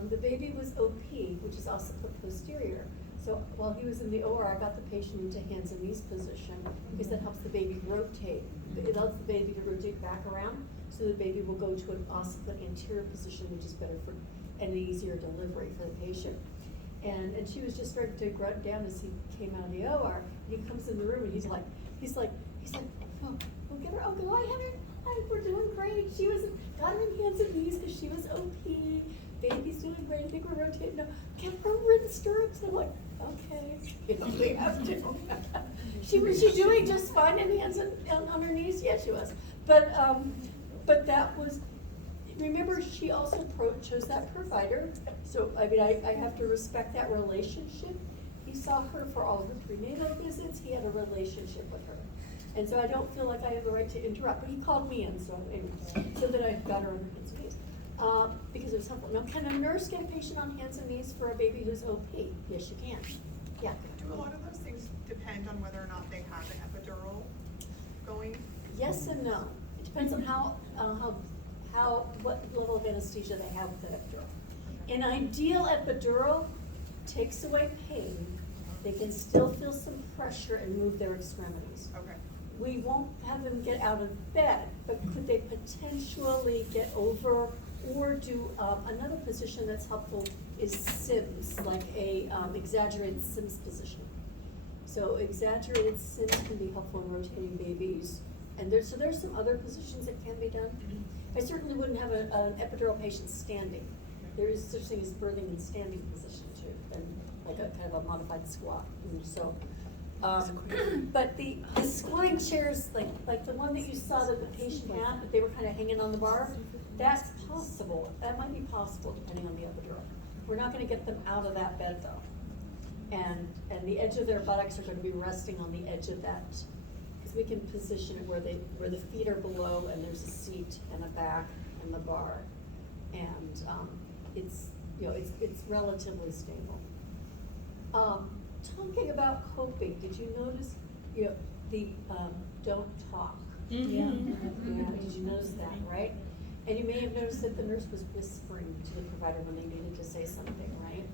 the baby was OP, which is also put posterior. So while he was in the OR, I got the patient into hands and knees position because that helps the baby rotate. It allows the baby to rotate back around, so the baby will go to an occiput anterior position, which is better for an easier delivery for the patient. And she was just starting to grunt down as he came out of the OR. And he comes in the room and he's like, we'll get her. Oh, go ahead. We're doing great. She got her in hands and knees because she was OP. Baby's doing great. I think we're rotating now. Get her in stirrups. I'm like, okay, we have to. Was she doing just fine in hands and on her knees? Yes, she was. But that was. Remember, she also chose that provider. So I mean, I have to respect that relationship. He saw her for all of her prenatal visits. He had a relationship with her. And so I don't feel like I have the right to interrupt, but he called me in, so anyway, so that I got her on her hands and knees. Because it was helpful. Now, can a nurse get a patient on hands and knees for a baby who's OP? Yes, you can. Yeah. Do a lot of those things depend on whether or not they have an epidural going? Yes and no. It depends on what level of anesthesia they have with the epidural. An ideal epidural takes away pain. They can still feel some pressure and move their extremities. Okay. We won't have them get out of bed, but could they potentially get over or do another position that's helpful is Sims, like a exaggerated Sims position. So exaggerated Sims can be helpful in rotating babies. And there's some other positions that can be done. I certainly wouldn't have an epidural patient standing. There is such thing as birthing in standing position too, and like a kind of a modified squat. And so, but the squatting chairs, like the one that you saw that the patient had, that they were kind of hanging on the bar, that's possible. That might be possible depending on the epidural. We're not going to get them out of that bed though, and the edge of their buttocks are going to be resting on the edge of that. We can position it where the feet are below and there's a seat and a back and the bar, and it's relatively stable. Talking about coping, did you notice the don't talk? Yeah. Did you notice that, right? And you may have noticed that the nurse was whispering to the provider when they needed to say something, right?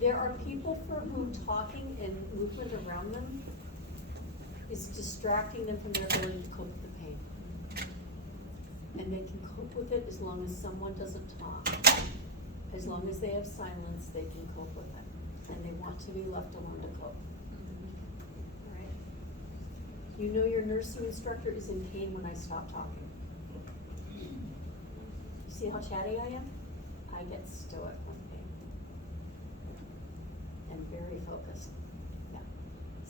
There are people for whom talking and movement around them is distracting them from their ability to cope with the pain. And they can cope with it as long as someone doesn't talk. As long as they have silence, they can cope with it. And they want to be left alone to cope. All right? You know your nursing instructor is in pain when I stop talking. You see how chatty I am? I get stoic with pain. And very focused.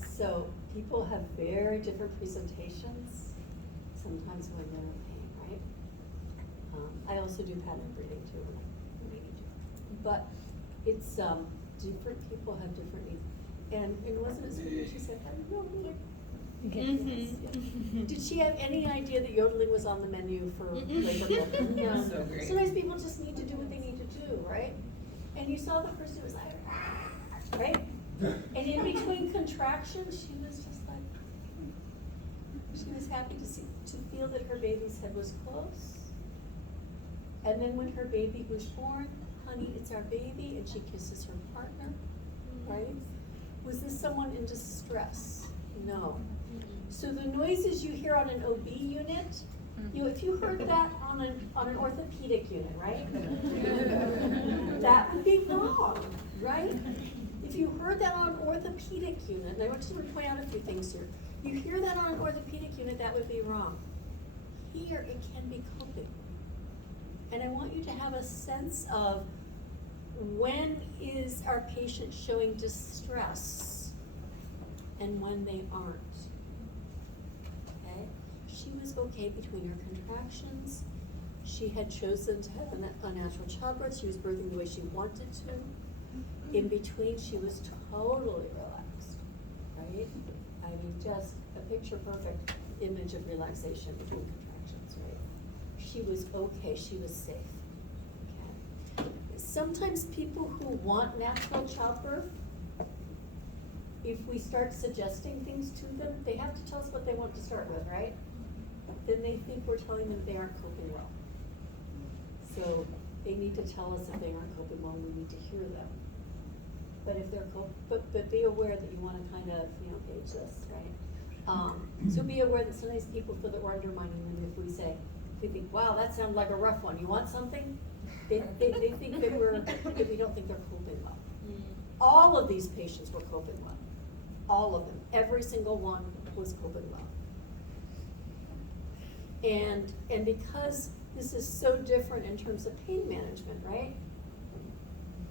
So people have very different presentations, sometimes when they're in pain, right? I also do pattern breathing too when I need to. But it's, different people have different needs. And wasn't it sweet when she said, I don't know. Yes. Did she have any idea that yodeling was on the menu for labor? No. So great. Sometimes people just need to do what they need to do, right? And you saw the person who was like, right? And in between contractions, she was just like, she was happy to feel that her baby's head was close. And then when her baby was born, honey, it's our baby, and she kisses her partner, right? Was this someone in distress? No. So the noises you hear on an OB unit, if you heard that on an orthopedic unit, right? That would be wrong, right? If you heard that on an orthopedic unit, and I want to point out a few things here. You hear that on an orthopedic unit, that would be wrong. Here, it can be coping. And I want you to have a sense of when is our patient showing distress and when they aren't. Okay? She was okay between her contractions. She had chosen to have a natural childbirth. She was birthing the way she wanted to. In between, she was totally relaxed, right? I mean, just a picture perfect image of relaxation between contractions, right? She was okay, she was safe, okay? Sometimes people who want natural childbirth, if we start suggesting things to them, they have to tell us what they want to start with, right? Then they think we're telling them they aren't coping well. So they need to tell us if they aren't coping well, we need to hear them. But if they're but be aware that you want to kind of, gauge this, right? So be aware that sometimes people feel that we're undermining them if we say, they think, wow, that sounds like a rough one. You want something? They think that we don't think they're coping well. All of these patients were coping well. All of them. Every single one was coping well. And because this is so different in terms of pain management, right?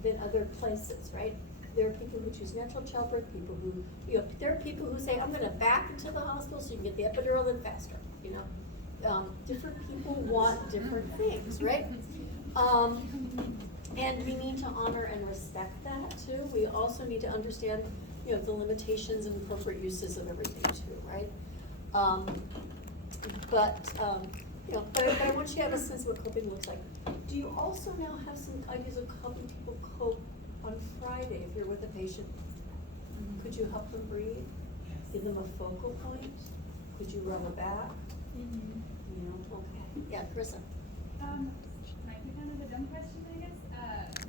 Than other places, right? There are people who choose natural childbirth, people who, there are people who say, I'm gonna back into the hospital so you can get the epidural in faster, different people want different things, right? And we need to honor and respect that too. We also need to understand, the limitations and appropriate uses of everything too, right? But I want you to have a sense of what coping looks like. Do you also now have some ideas of helping people cope on Friday if you're with a patient? Could you help them breathe? Give them a focal point? Could you rub a back? Okay. Yeah, Carissa. Might be kind of a dumb question, I guess.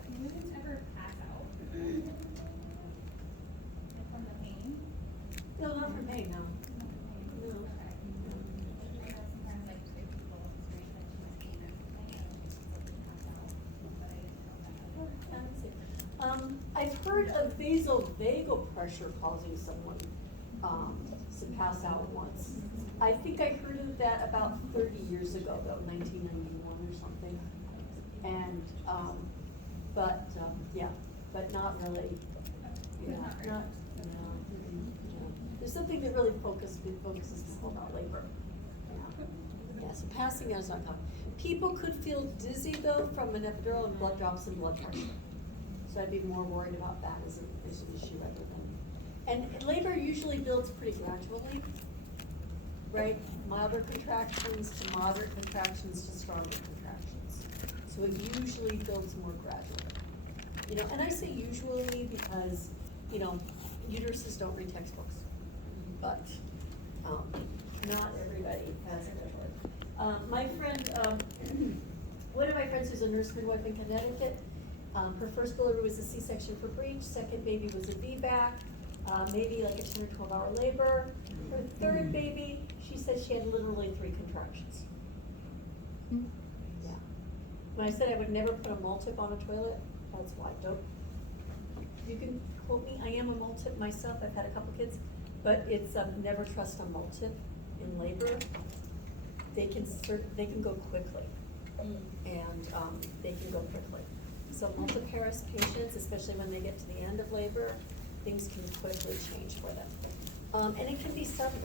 Can women ever pass out? Like from the pain? No, not from pain, no. No. Okay. I know sometimes like if people experience like too much pain or something, they'll pass out, but I didn't know that. I've heard of vasovagal pressure causing someone to pass out once. I think I heard of that about 30 years ago, though, 1991 or something. And, but not really. No. There's something that really focuses people about labor. Yeah, so passing out is not common. People could feel dizzy though from an epidural and blood drops and blood pressure. So I'd be more worried about that as an issue rather than. And labor usually builds pretty gradually, right? Milder contractions to moderate contractions to stronger contractions. So it usually builds more gradually. And I say usually because, uteruses don't read textbooks, but not everybody has it. My friend, one of my friends who's a nurse midwife in Connecticut, her first delivery was a C-section for breech, second baby was a VBAC, maybe like a 10 or 12 hour labor. Her third baby, she said she had literally 3 contractions. Yeah. When I said I would never put a multip on a toilet, that's why. You can quote me, I am a multip myself, I've had a couple kids, but it's never trust a multip in labor. They can go quickly, and they can go quickly. So multiparous patients, especially when they get to the end of labor, things can quickly change for them. And it can be sudden,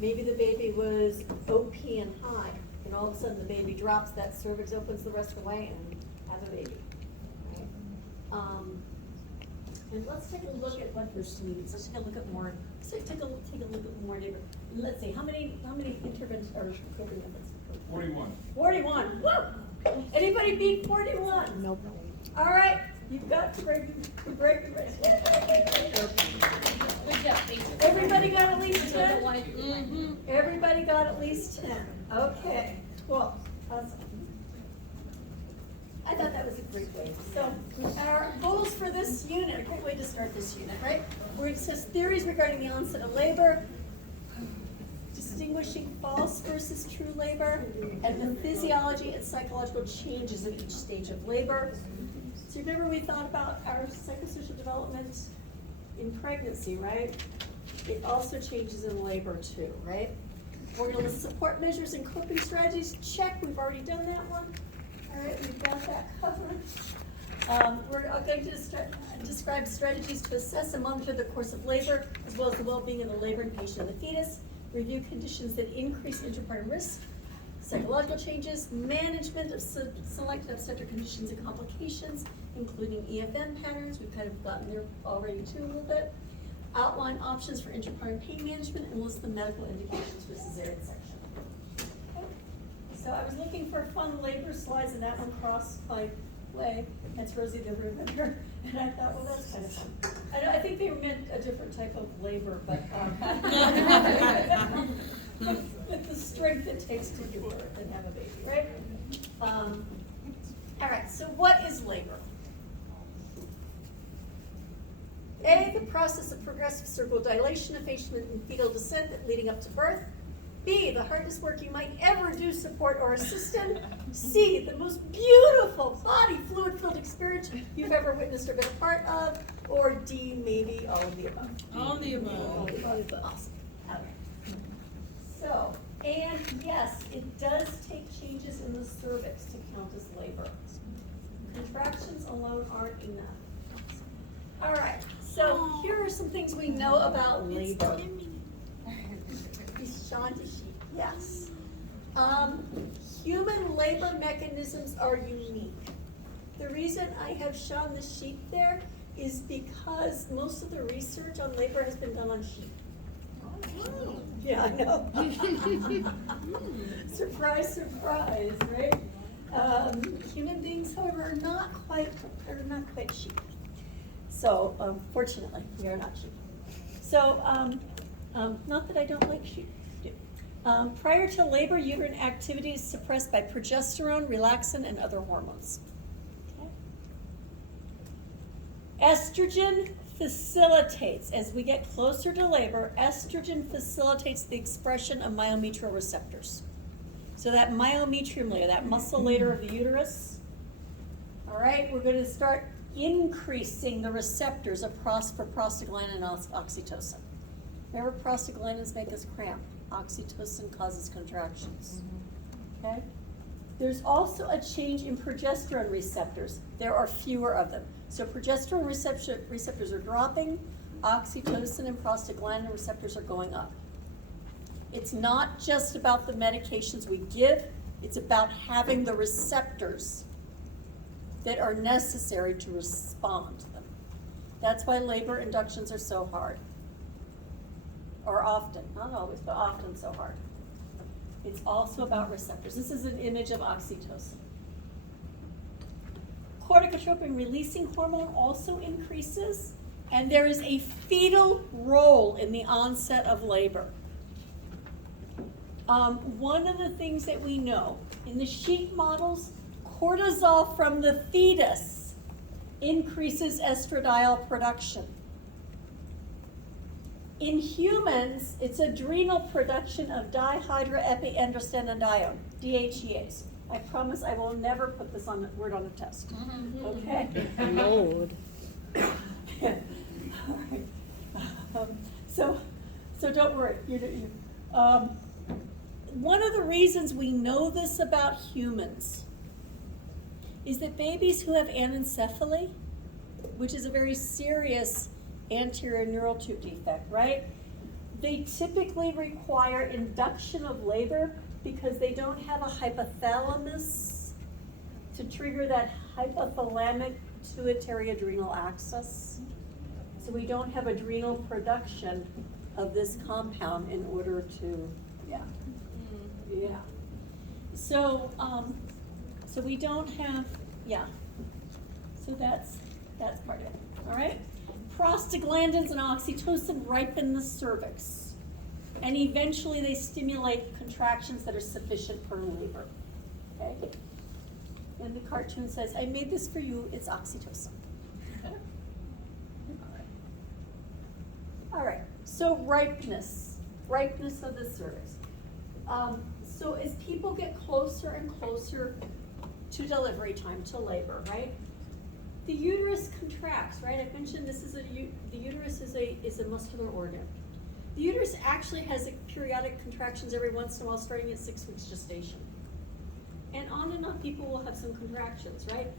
Maybe the baby was OP and high, and all of a sudden the baby drops, that cervix opens the rest of the way, and have a baby, right? And let's take a look at what this means. Let's take a look at more. Take a look at more labor. Let's see, how many interventions or coping methods? 41. 41. Woo! Anybody beat 41? Nope. All right, you've got to break the race. Good job, thank you. Everybody got at least 10? Everybody got at least 10. Okay, 12. Awesome. I thought that was a great way. So our goals for this unit, a great way to start this unit, right? We're going to discuss theories regarding the onset of labor, distinguishing false versus true labor, and the physiology and psychological changes in each stage of labor. So remember we thought about our psychosocial development in pregnancy, right? It also changes in labor too, right? We're gonna list support measures and coping strategies. Check, we've already done that one. All right, we've got that covered. We're going to describe strategies to assess and monitor the course of labor, as well as the well-being of the laboring patient and the fetus. Review conditions that increase interpartum risk, psychological changes, management of selected obstetric conditions and complications, including EFM patterns. We've kind of gotten there already too a little bit. Outline options for interpartum pain management and list the medical indications for cesarean section. Okay. So I was looking for fun labor slides and that one crossed my way. That's Rosie the Riveter. And I thought, well, that's kind of fun. I think they meant a different type of labor, but with the strength it takes to give birth and have a baby, right? All right, so what is labor? A, the process of progressive cervical dilation of FHM and fetal descent leading up to birth. B, the hardest work you might ever do support or assist in. C, the most beautiful body fluid-filled experience you've ever witnessed or been a part of. Or D, maybe all of the above. All the above. All of the above. Awesome. Okay. So, and yes, it does take changes in the cervix to count as labor. Contractions alone aren't enough. All right, so here are some things we know about labor. Yes. Human labor mechanisms are unique. The reason I have shown the sheep there is because most of the research on labor has been done on sheep. Yeah, I know. Surprise, surprise, right? Human beings, however, are not quite sheep. So, fortunately, we are not sheep. So, not that I don't like sheep. Prior to labor, uterine activity is suppressed by progesterone, relaxin, and other hormones. Okay. Estrogen facilitates, as we get closer to labor, estrogen facilitates the expression of myometrial receptors. So that myometrium layer, that muscle layer of the uterus, all right, we're going to start increasing the receptors for prostaglandin and oxytocin. Remember, prostaglandins make us cramp. Oxytocin causes contractions. Okay? There's also a change in progesterone receptors. There are fewer of them. So progesterone receptors are dropping, oxytocin and prostaglandin receptors are going up. It's not just about the medications we give, it's about having the receptors that are necessary to respond to them. That's why labor inductions are so hard. Or often, not always, but often so hard. It's also about receptors. This is an image of oxytocin. Corticotropin releasing hormone also increases, and there is a fetal role in the onset of labor. One of the things that we know, in the sheep models, cortisol from the fetus increases estradiol production. In humans, it's adrenal production of dihydroepiandrostenedione, DHEAs. I promise I will never put this word on a test. Okay? Lord. So don't worry. One of the reasons we know this about humans is that babies who have anencephaly, which is a very serious anterior neural tube defect, right? They typically require induction of labor because they don't have a hypothalamus to trigger that hypothalamic pituitary adrenal axis. So we don't have adrenal production of this compound in order to, yeah. So we don't have, so that's part of it, all right? Prostaglandins and oxytocin ripen the cervix, and eventually they stimulate contractions that are sufficient for labor, okay? and the cartoon says, I made this for you, it's oxytocin. All right, so ripeness of the cervix. So as people get closer and closer to delivery time, to labor, right? The uterus contracts, right? I mentioned this is the uterus is a muscular organ. The uterus actually has periodic contractions every once in a while, starting at 6 weeks gestation. And on people will have some contractions, right?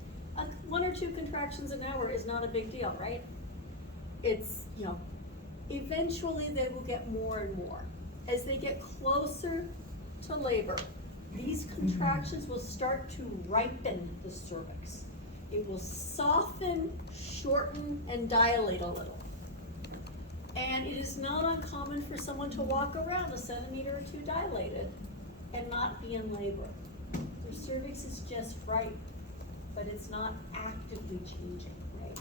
1 or 2 contractions an hour is not a big deal, right? It's, eventually they will get more and more. As they get closer to labor, these contractions will start to ripen the cervix. It will soften, shorten, and dilate a little. And it is not uncommon for someone to walk around 1 centimeter or 2 dilated and not be in labor. Their cervix is just right, but it's not actively changing, right?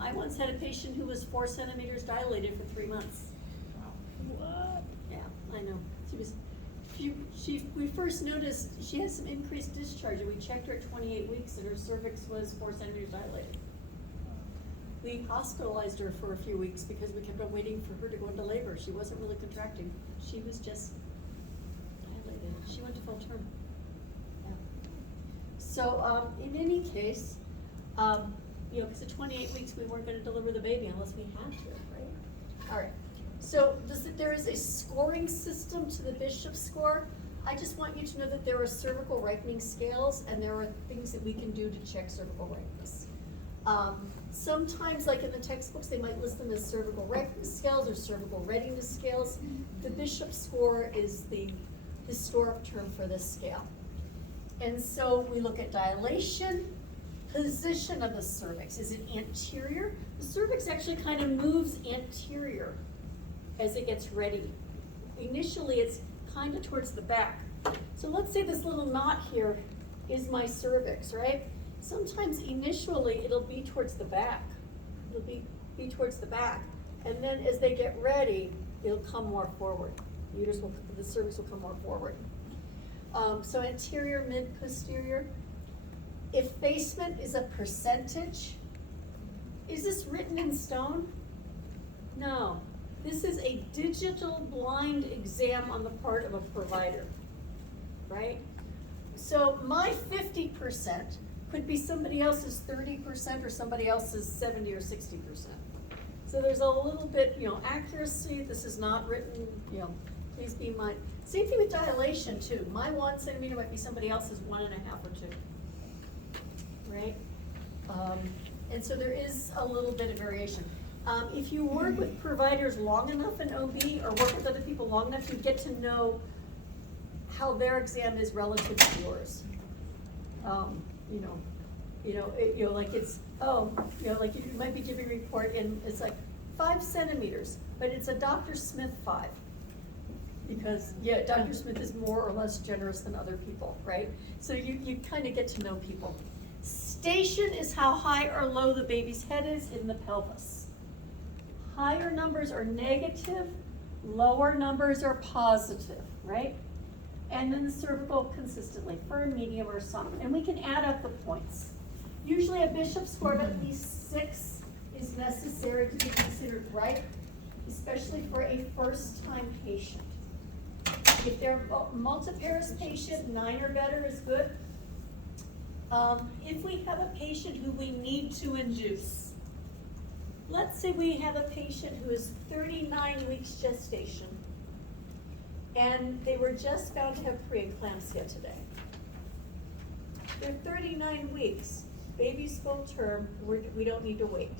I once had a patient who was 4 centimeters dilated for 3 months. What? Yeah, I know. We first noticed she had some increased discharge, and we checked her at 28 weeks, and her cervix was 4 centimeters dilated. We hospitalized her for a few weeks because we kept on waiting for her to go into labor. She wasn't really contracting. She was just dilated. She went to full term. Yeah. So in any case, because at 28 weeks we weren't going to deliver the baby unless we had to, right? All right. So there is a scoring system to the Bishop score. I just want you to know that there are cervical ripening scales, and there are things that we can do to check cervical ripeness. Sometimes, like in the textbooks, they might list them as cervical ripeness scales or cervical readiness scales. The Bishop score is the historic term for this scale. And so we look at dilation, position of the cervix. Is it anterior? The cervix actually kind of moves anterior as it gets ready. Initially, it's kind of towards the back. So let's say this little knot here is my cervix, right? Sometimes initially it'll be towards the back. It'll be towards the back. And then as they get ready, it'll come more forward. The cervix will come more forward. So anterior, mid, posterior. Effacement is a percentage. Is this written in stone? No. This is a digital blind exam on the part of a provider, right? So my 50% could be somebody else's 30% or somebody else's 70 or 60%. So there's a little bit, accuracy. This is not written, please be mine. Same thing with dilation too. My 1 centimeter might be somebody else's 1.5 or 2, right? And so there is a little bit of variation. If you work with providers long enough in OB or work with other people long enough, you get to know how their exam is relative to yours. Like you might be giving a report and it's like 5 centimeters, but it's a Dr. Smith 5. Because, Dr. Smith is more or less generous than other people, right? So you kind of get to know people. Station is how high or low the baby's head is in the pelvis. Higher numbers are negative, lower numbers are positive, right? And then the cervical consistently, firm, medium, or soft. And we can add up the points. Usually a Bishop score of at least 6 is necessary to be considered right, especially for a first-time patient. If they're a multiparous patient, 9 or better is good. If we have a patient who we need to induce, let's say we have a patient who is 39 weeks gestation, and they were just found to have preeclampsia today. They're 39 weeks, baby's full term, we don't need to wait.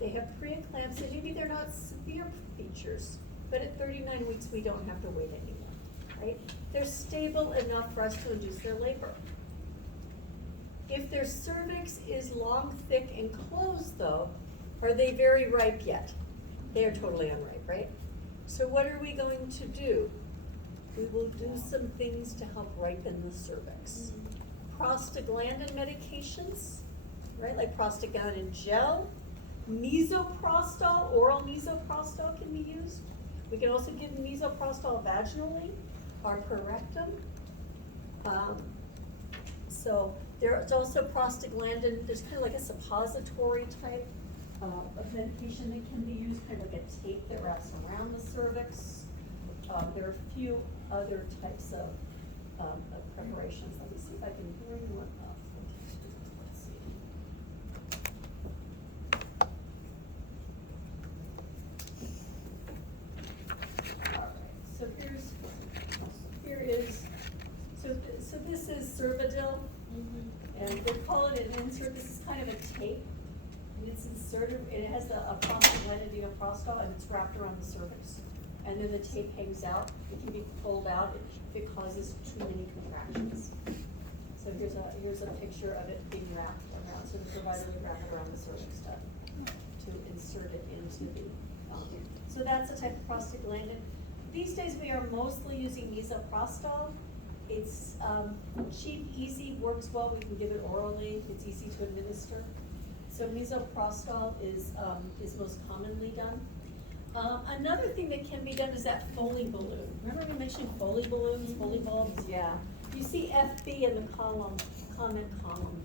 They have preeclampsia, maybe they're not severe features, but at 39 weeks we don't have to wait anymore, right? They're stable enough for us to induce their labor. If their cervix is long, thick, and closed though, are they very ripe yet? They are totally unripe, right? So what are we going to do? We will do some things to help ripen the cervix. Prostaglandin medications, right? Like prostaglandin gel, misoprostol, oral misoprostol can be used. We can also give misoprostol vaginally or per rectum. So there's also prostaglandin, there's kind of like a suppository type of medication that can be used, kind of like a tape that wraps around the cervix. There are a few other types of preparations. Let me see if I can bring one up. Let's see. Alright, so so this is Cervidil, and they call it an insert. This is kind of a tape, and it's inserted, and it has a prostaglandin dienoprostol, and it's wrapped around the cervix. And then the tape hangs out. It can be pulled out if it causes too many contractions. So here's a picture of it being wrapped around. So the provider would wrap it around the cervix to insert it into the. So that's a type of prostaglandin. These days we are mostly using misoprostol. It's cheap, easy, works well. We can give it orally. It's easy to administer. So misoprostol is most commonly done. Another thing that can be done is that Foley balloon. Remember we mentioned Foley balloons, Foley bulbs? Yeah. You see FB in the comment column.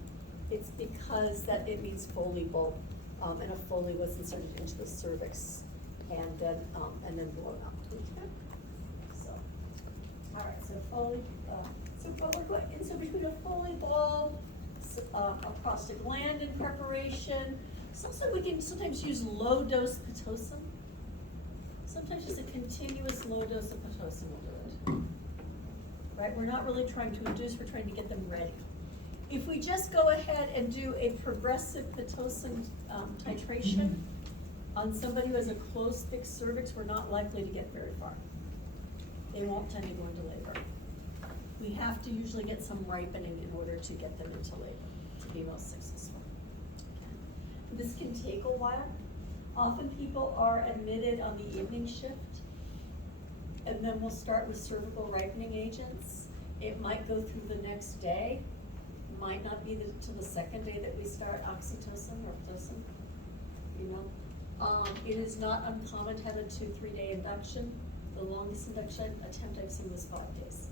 It's because that it means Foley bulb, and a Foley was inserted into the cervix, and then blown up. Okay. So, all right. So Foley. So what we're going. And so between a Foley bulb, a prostaglandin preparation. Also, we can sometimes use low dose Pitocin. Sometimes just a continuous low dose of Pitocin will do it. Right? We're not really trying to induce, we're trying to get them ready. If we just go ahead and do a progressive Pitocin titration on somebody who has a closed fixed cervix, we're not likely to get very far. They won't tend to go into labor. We have to usually get some ripening in order to get them into labor to be most successful. Okay. This can take a while. Often people are admitted on the evening shift, and then we'll start with cervical ripening agents. It might go through the next day, might not be till the second day that we start oxytocin or Pitocin, you know. It is not uncommon to have a 2-3 day induction. The longest induction attempt I've seen was 5 days.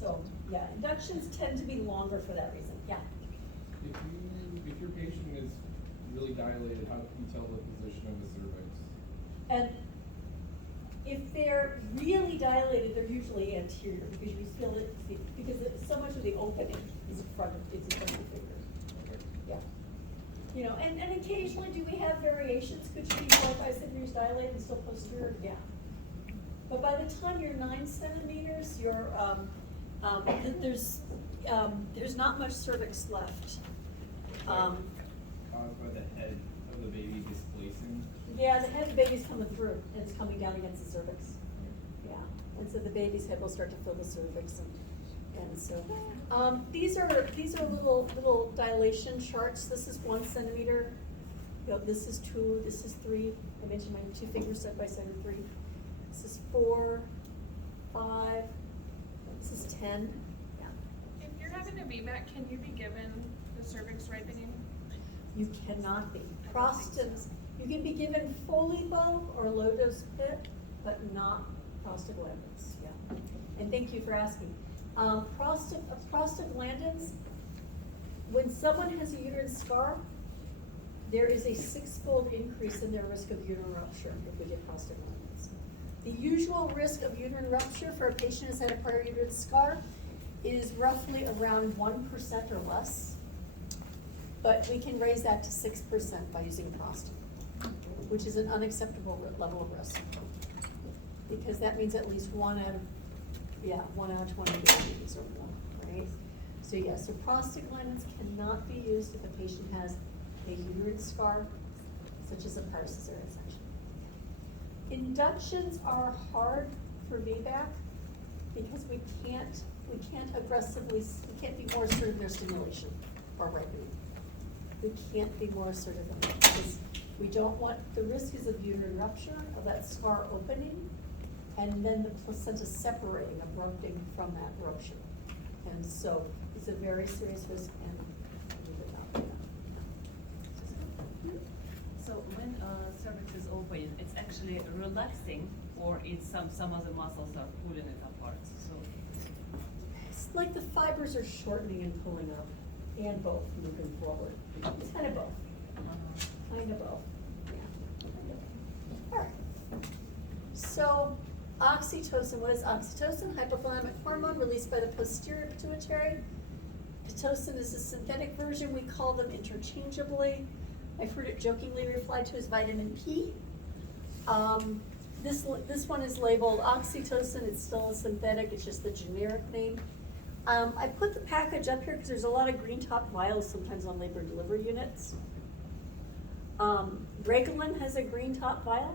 So, yeah, inductions tend to be longer for that reason, yeah. If your patient is really dilated, how can you tell the position of the cervix? And if they're really dilated, they're usually anterior because you feel it, because so much of the opening is in front of the finger. Yeah. You know, and occasionally do we have variations? Could you be 4 or 5 centimeters dilated and still posterior? Yeah. But by the time you're 9 centimeters, you're there's not much cervix left. Caused by the head of the baby displacing? Yeah, the head of the baby's coming through, and it's coming down against the cervix. Yeah, and so the baby's head will start to fill the cervix, and so these are little dilation charts. This is 1 centimeter. You know, this is 2. This is 3. I mentioned my 2 fingers side by side are 3. This is 4, 5. This is 10. Yeah. If you're having a VBAC, can you be given the cervix ripening? You cannot be. You can be given Foley bulb or low dose PIT, but not prostaglandins. Yeah. And thank you for asking. Prostaglandins, when someone has a uterine scar, there is a 6-fold increase in their risk of uterine rupture if we get prostaglandins. The usual risk of uterine rupture for a patient who has had a prior uterine scar is roughly around 1% or less. But we can raise that to 6% by using prost, which is an unacceptable level of risk. Because that means at least 1 out of 20 babies or more, right? So yeah, so prostaglandins cannot be used if a patient has a uterine scar, such as a prior cesarean section. Inductions are hard for VBAC because we can't be more assertive in their stimulation or ripening. We can't be more assertive in that because we don't want, the risk is of uterine rupture, of that scar opening, and then the placenta separating, abrupting from that rupture. And so it's a very serious risk, and we would not do that. So when cervix is open, it's actually relaxing, or it's some other muscles are pulling it apart. So like the fibers are shortening and pulling up, and both moving forward. It's kind of both. Kind of both, yeah. All right. So, oxytocin, what is oxytocin? Hypothalamic hormone released by the posterior pituitary. Pitocin is a synthetic version. We call them interchangeably. I've heard it jokingly referred to as vitamin P. This one is labeled oxytocin. It's still a synthetic. It's just the generic name. I put the package up here because there's a lot of green top vials sometimes on labor and delivery units. Regolin has a green top vial.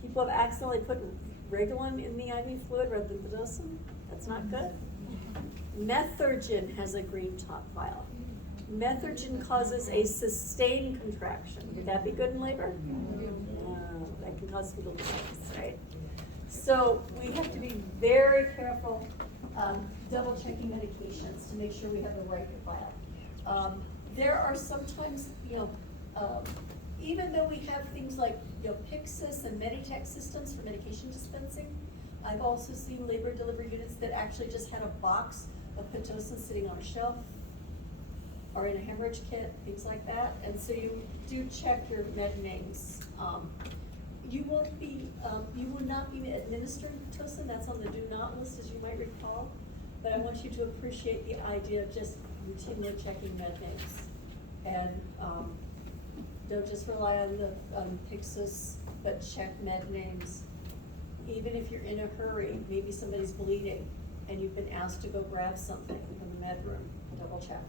People have accidentally put Regolin in the IV fluid rather than Pitocin. That's not good. Methergin has a green top vial. Methergin causes a sustained contraction. Would that be good in labor? No, that can cause fetal distress, right? So we have to be very careful, double checking medications to make sure we have the right vial. There are sometimes, even though we have things like, Pyxis and Meditech systems for medication dispensing, I've also seen labor delivery units that actually just had a box of Pitocin sitting on a shelf or in a hemorrhage kit, things like that. And so you do check your med names. You will not be administering Pitocin. That's on the do not list, as you might recall. But I want you to appreciate the idea of just routinely checking med names. And don't just rely on the Pyxis, but check med names. Even if you're in a hurry, maybe somebody's bleeding, and you've been asked to go grab something from the med room, double check.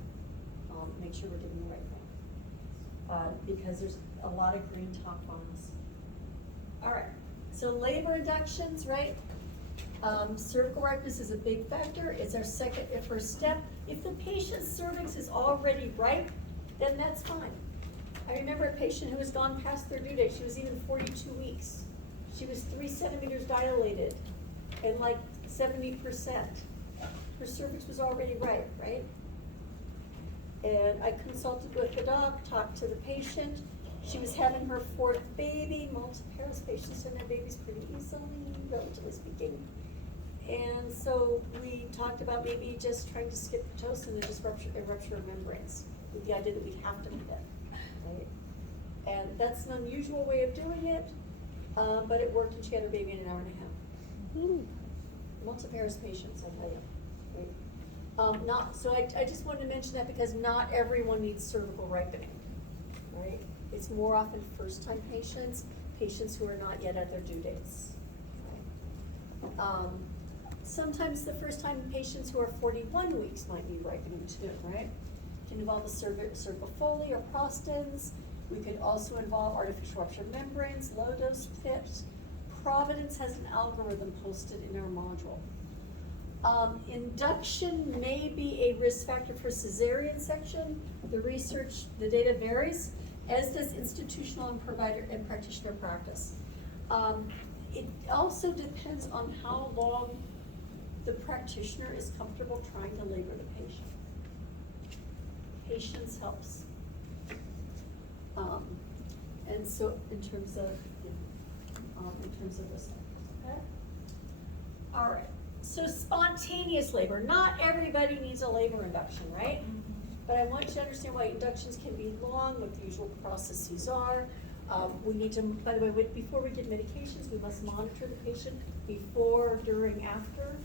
Make sure we're doing the right thing. Because there's a lot of green top vials. All right, so labor inductions, right? Cervical ripeness is a big factor. It's our first step. If the patient's cervix is already ripe, then that's fine. I remember a patient who was gone past their due date. She was even 42 weeks. She was 3 centimeters dilated and like 70%. Her cervix was already ripe, right? And I consulted with the doc, talked to the patient. She was having her 4th baby. Multiparous patients and their babies pretty easily, relatively speaking. And so we talked about maybe just trying to skip Pitocin and just rupture of membranes with the idea that we have to make it, right? And that's an unusual way of doing it, but it worked and she had her baby in an hour and a half. Multiparous patients, I'll tell you, right? So I just wanted to mention that because not everyone needs cervical ripening, right? It's more often first-time patients, patients who are not yet at their due dates, right? Sometimes the first-time patients who are 41 weeks might need ripening too, right? It can involve the cervical Foley or Prostins. We could also involve artificial rupture membranes, low-dose PIPs. Providence has an algorithm posted in our module. Induction may be a risk factor for cesarean section. The research, the data varies, as does institutional and provider and practitioner practice. It also depends on how long the practitioner is comfortable trying to labor the patient. Patience helps. And so in terms of risk, okay? All right. So spontaneous labor, not everybody needs a labor induction, right? But I want you to understand why inductions can be long, what the usual processes are. We need to, by the way, before we give medications, we must monitor the patient before, during, after,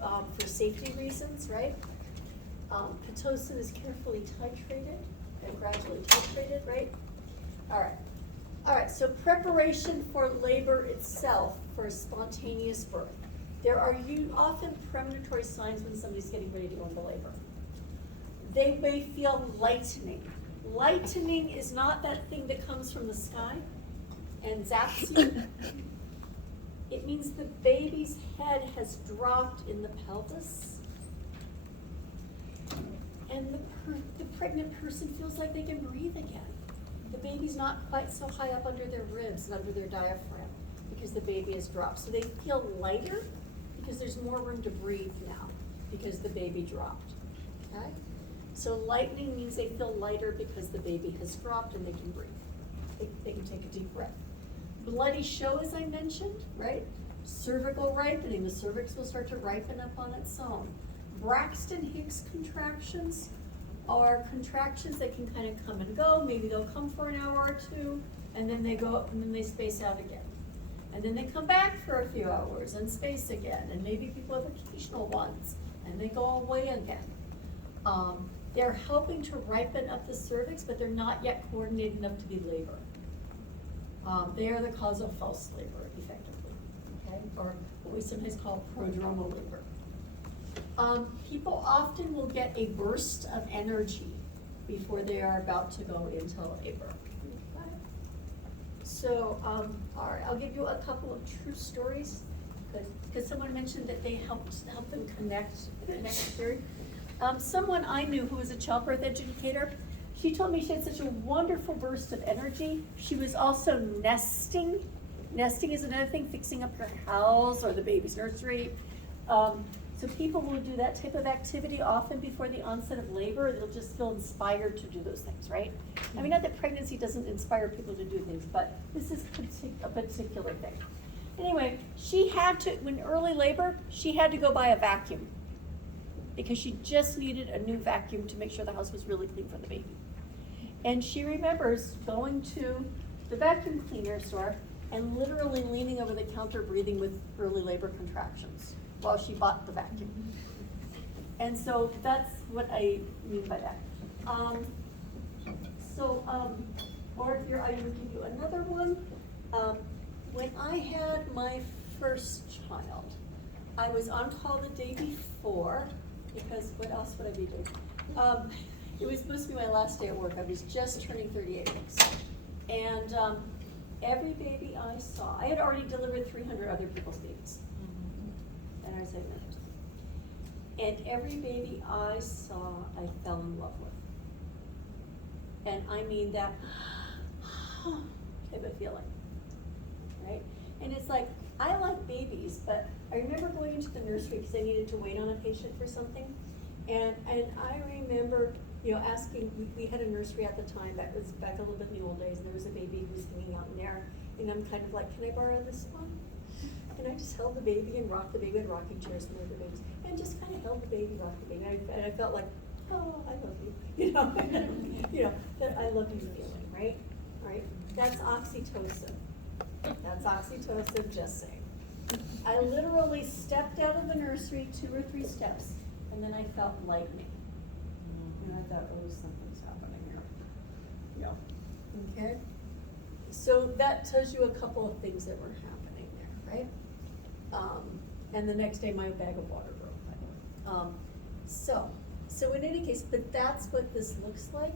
for safety reasons, right? Pitocin is carefully titrated and gradually titrated, right? All right, so preparation for labor itself for a spontaneous birth. There are often premonitory signs when somebody's getting ready to go into labor. They may feel lightening. Lightening is not that thing that comes from the sky and zaps you. It means the baby's head has dropped in the pelvis. And the pregnant person feels like they can breathe again. The baby's not quite so high up under their ribs and under their diaphragm because the baby has dropped. So they feel lighter because there's more room to breathe now because the baby dropped, okay? So lightening means they feel lighter because the baby has dropped and they can breathe. They can take a deep breath. Bloody show, as I mentioned, right? Cervical ripening, the cervix will start to ripen up on its own. Braxton Hicks contractions are contractions that can kind of come and go. Maybe they'll come for an hour or two, and then they go, and then they space out again. And then they come back for a few hours and space again, and maybe people have occasional ones, and they go away again. They're helping to ripen up the cervix, but they're not yet coordinated enough to be labor. They are the cause of false labor, effectively, okay? Or what we sometimes call prodromal labor. People often will get a burst of energy before they are about to go into labor. So, all right, I'll give you a couple of true stories, because someone mentioned that they help them connect theory. Someone I knew who was a childbirth educator, she told me she had such a wonderful burst of energy. She was also nesting. Nesting is another thing, fixing up her house or the baby's nursery. So people will do that type of activity often before the onset of labor. They'll just feel inspired to do those things, right? I mean, not that pregnancy doesn't inspire people to do things, but this is a particular thing. Anyway, she had to, when early labor, she had to go buy a vacuum because she just needed a new vacuum to make sure the house was really clean for the baby. And she remembers going to the vacuum cleaner store and literally leaning over the counter breathing with early labor contractions while she bought the vacuum. And so that's what I mean by that. Or if I will give you another one. When I had my first child, I was on call the day before, because what else would I be doing? It was supposed to be my last day at work. I was just turning 38 weeks. And every baby I saw, I had already delivered 300 other people's babies. And I was like, and every baby I saw, I fell in love with. And I mean that type of feeling, right? And it's like, I like babies, but I remember going into the nursery because I needed to wait on a patient for something. And I remember, asking, we had a nursery at the time that was back a little bit in the old days, and there was a baby who was hanging out in there, and I'm kind of like, can I borrow this one? And I just held the baby and rocked the baby, and rocking chairs and other babies, and just kind of held the baby, rocked the baby, and I felt like, oh, I love you, that I love you feeling, right? All right, that's oxytocin. That's oxytocin, just saying. I literally stepped out of the nursery 2 or 3 steps, and then I felt lightning. And I thought, oh, something's happening here. Okay? So that tells you a couple of things that were happening there, right? And the next day my bag of water broke, by the way. So in any case, but that's what this looks like.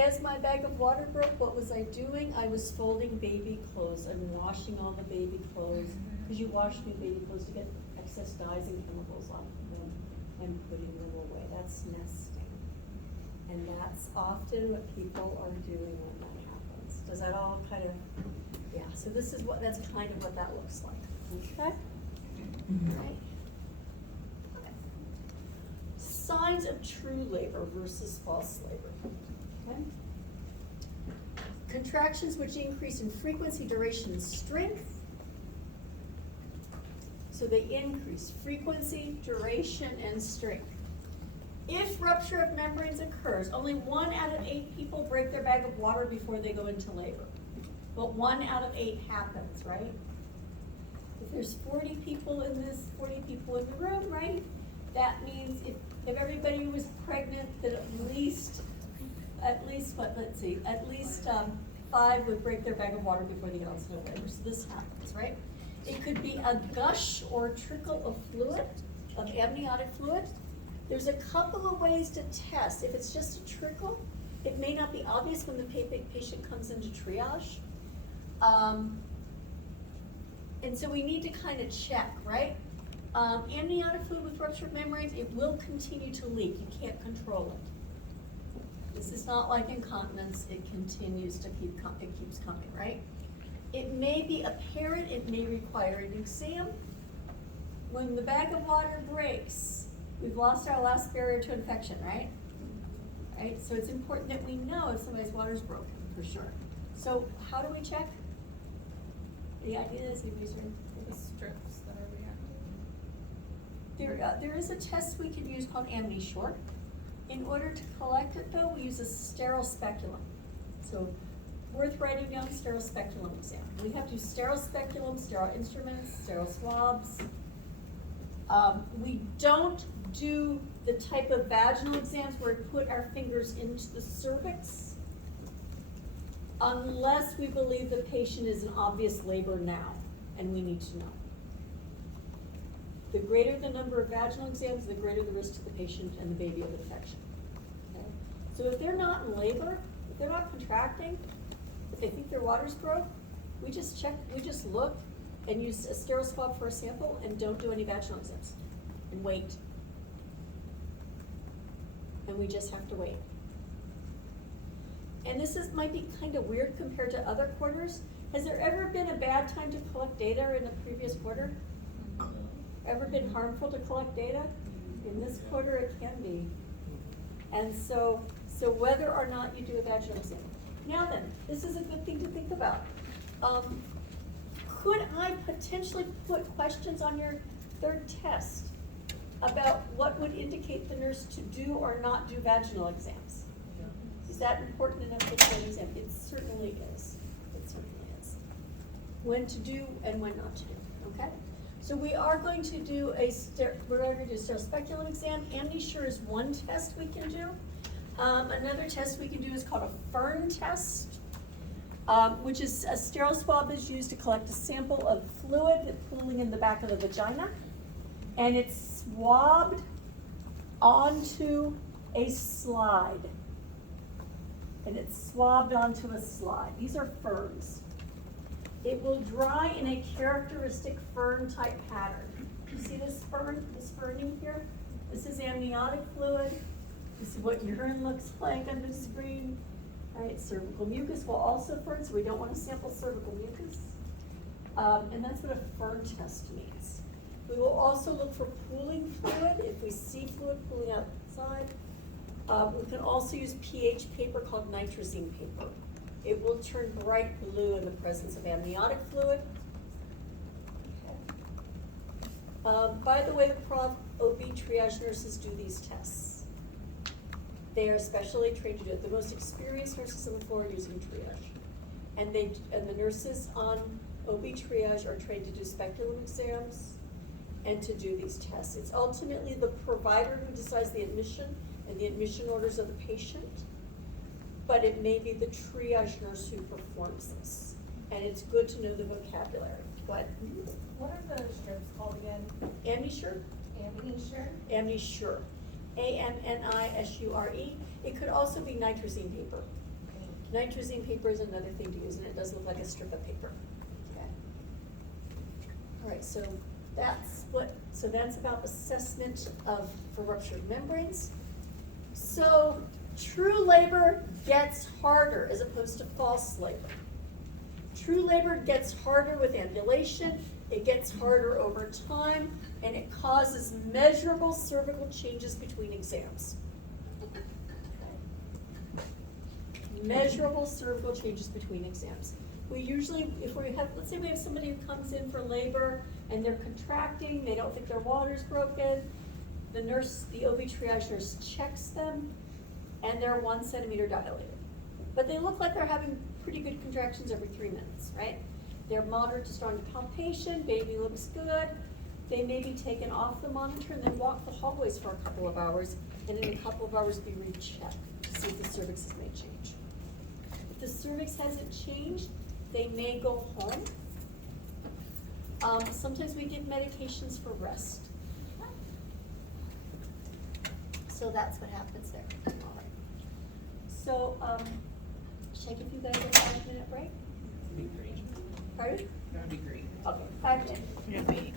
As my bag of water broke, what was I doing? I was folding baby clothes and washing all the baby clothes, because you wash new baby clothes to get excess dyes and chemicals off of them and putting them away. That's nesting. And that's often what people are doing when that happens. Does that all kind of, yeah, so that's kind of what that looks like, okay? Right. Okay. Signs of true labor versus false labor, okay? Contractions which increase in frequency, duration, and strength. So they increase frequency, duration, and strength. If rupture of membranes occurs, only 1 out of 8 people break their bag of water before they go into labor. But 1 out of 8 happens, right? If there's 40 people in the room, right? That means if everybody was pregnant, that at least 5 would break their bag of water before the onset of labor. So this happens, right? It could be a gush or a trickle of fluid, of amniotic fluid. There's a couple of ways to test. If it's just a trickle, it may not be obvious when the patient comes into triage. And so we need to kind of check, right? Amniotic fluid with ruptured membranes, it will continue to leak. You can't control it. This is not like incontinence. It continues to keeps coming, right? It may be apparent. It may require an exam. When the bag of water breaks, we've lost our last barrier to infection, right? Right? So it's important that we know if somebody's water's broken, for sure. So how do we check? The idea is anybody's ready? The strips that are reactive. There is a test we can use called amniture. In order to collect it though, we use a sterile speculum. So, worth writing down sterile speculum exam. We have to do sterile speculum, sterile instruments, sterile swabs. We don't do the type of vaginal exams where we put our fingers into the cervix unless we believe the patient is in obvious labor now, and we need to know. The greater the number of vaginal exams, the greater the risk to the patient and the baby of infection. Okay? So if they're not in labor, if they're not contracting, if they think their water's broke, we just check, we just look and use a sterile swab for a sample and don't do any vaginal exams and wait. And we just have to wait. And this might be kind of weird compared to other quarters. Has there ever been a bad time to collect data in the previous quarter? Ever been harmful to collect data? In this quarter, it can be. And so whether or not you do a vaginal exam. Now then, this is a good thing to think about. Could I potentially put questions on your third test about what would indicate the nurse to do or not do vaginal exams? Is that important enough for an exam? It certainly is. It certainly is. When to do and when not to do, okay? So we are going to do a sterile speculum exam. Amniture is one test we can do. Another test we can do is called a Fern test, which is a sterile swab is used to collect a sample of fluid that's pooling in the back of the vagina, and it's swabbed onto a slide. And it's swabbed onto a slide. These are ferns. It will dry in a characteristic fern type pattern. You see this ferning here? This is amniotic fluid. This is what urine looks like on the screen. All right, cervical mucus will also fern, so we don't want to sample cervical mucus. And that's what a fern test means. We will also look for pooling fluid. If we see fluid pooling outside, we can also use pH paper called nitrazine paper. It will turn bright blue in the presence of amniotic fluid. Okay. By the way, the OB triage nurses do these tests. They are specially trained to do it. The most experienced nurses on the floor are using triage. And the nurses on OB triage are trained to do speculum exams and to do these tests. It's ultimately the provider who decides the admission and the admission orders of the patient, but it may be the triage nurse who performs this. And it's good to know the vocabulary. Go ahead. What are the strips called again? Amniture? Amniture? Amniture. AMNISURE. It could also be nitrazine paper. Nitrazine paper is another thing to use, and it does look like a strip of paper. Okay. All right, so that's about assessment for ruptured membranes. So true labor gets harder as opposed to false labor. True labor gets harder with ambulation, it gets harder over time, and it causes measurable cervical changes between exams. Measurable cervical changes between exams. We usually, let's say we have somebody who comes in for labor and they're contracting, they don't think their water's broken, the OB triage nurse checks them, and they're 1 centimeter dilated. But they look like they're having pretty good contractions every 3 minutes, right? They're moderate to strong palpation, baby looks good. They may be taken off the monitor and then walk the hallways for a couple of hours, and in a couple of hours be rechecked to see if the cervix has made change. If the cervix hasn't changed, they may go home. Sometimes we give medications for rest. So that's what happens there. All right. So, should I give you guys a 5-minute break? That'd be great. Pardon? That'd be great. Okay, 5 minutes. Yeah.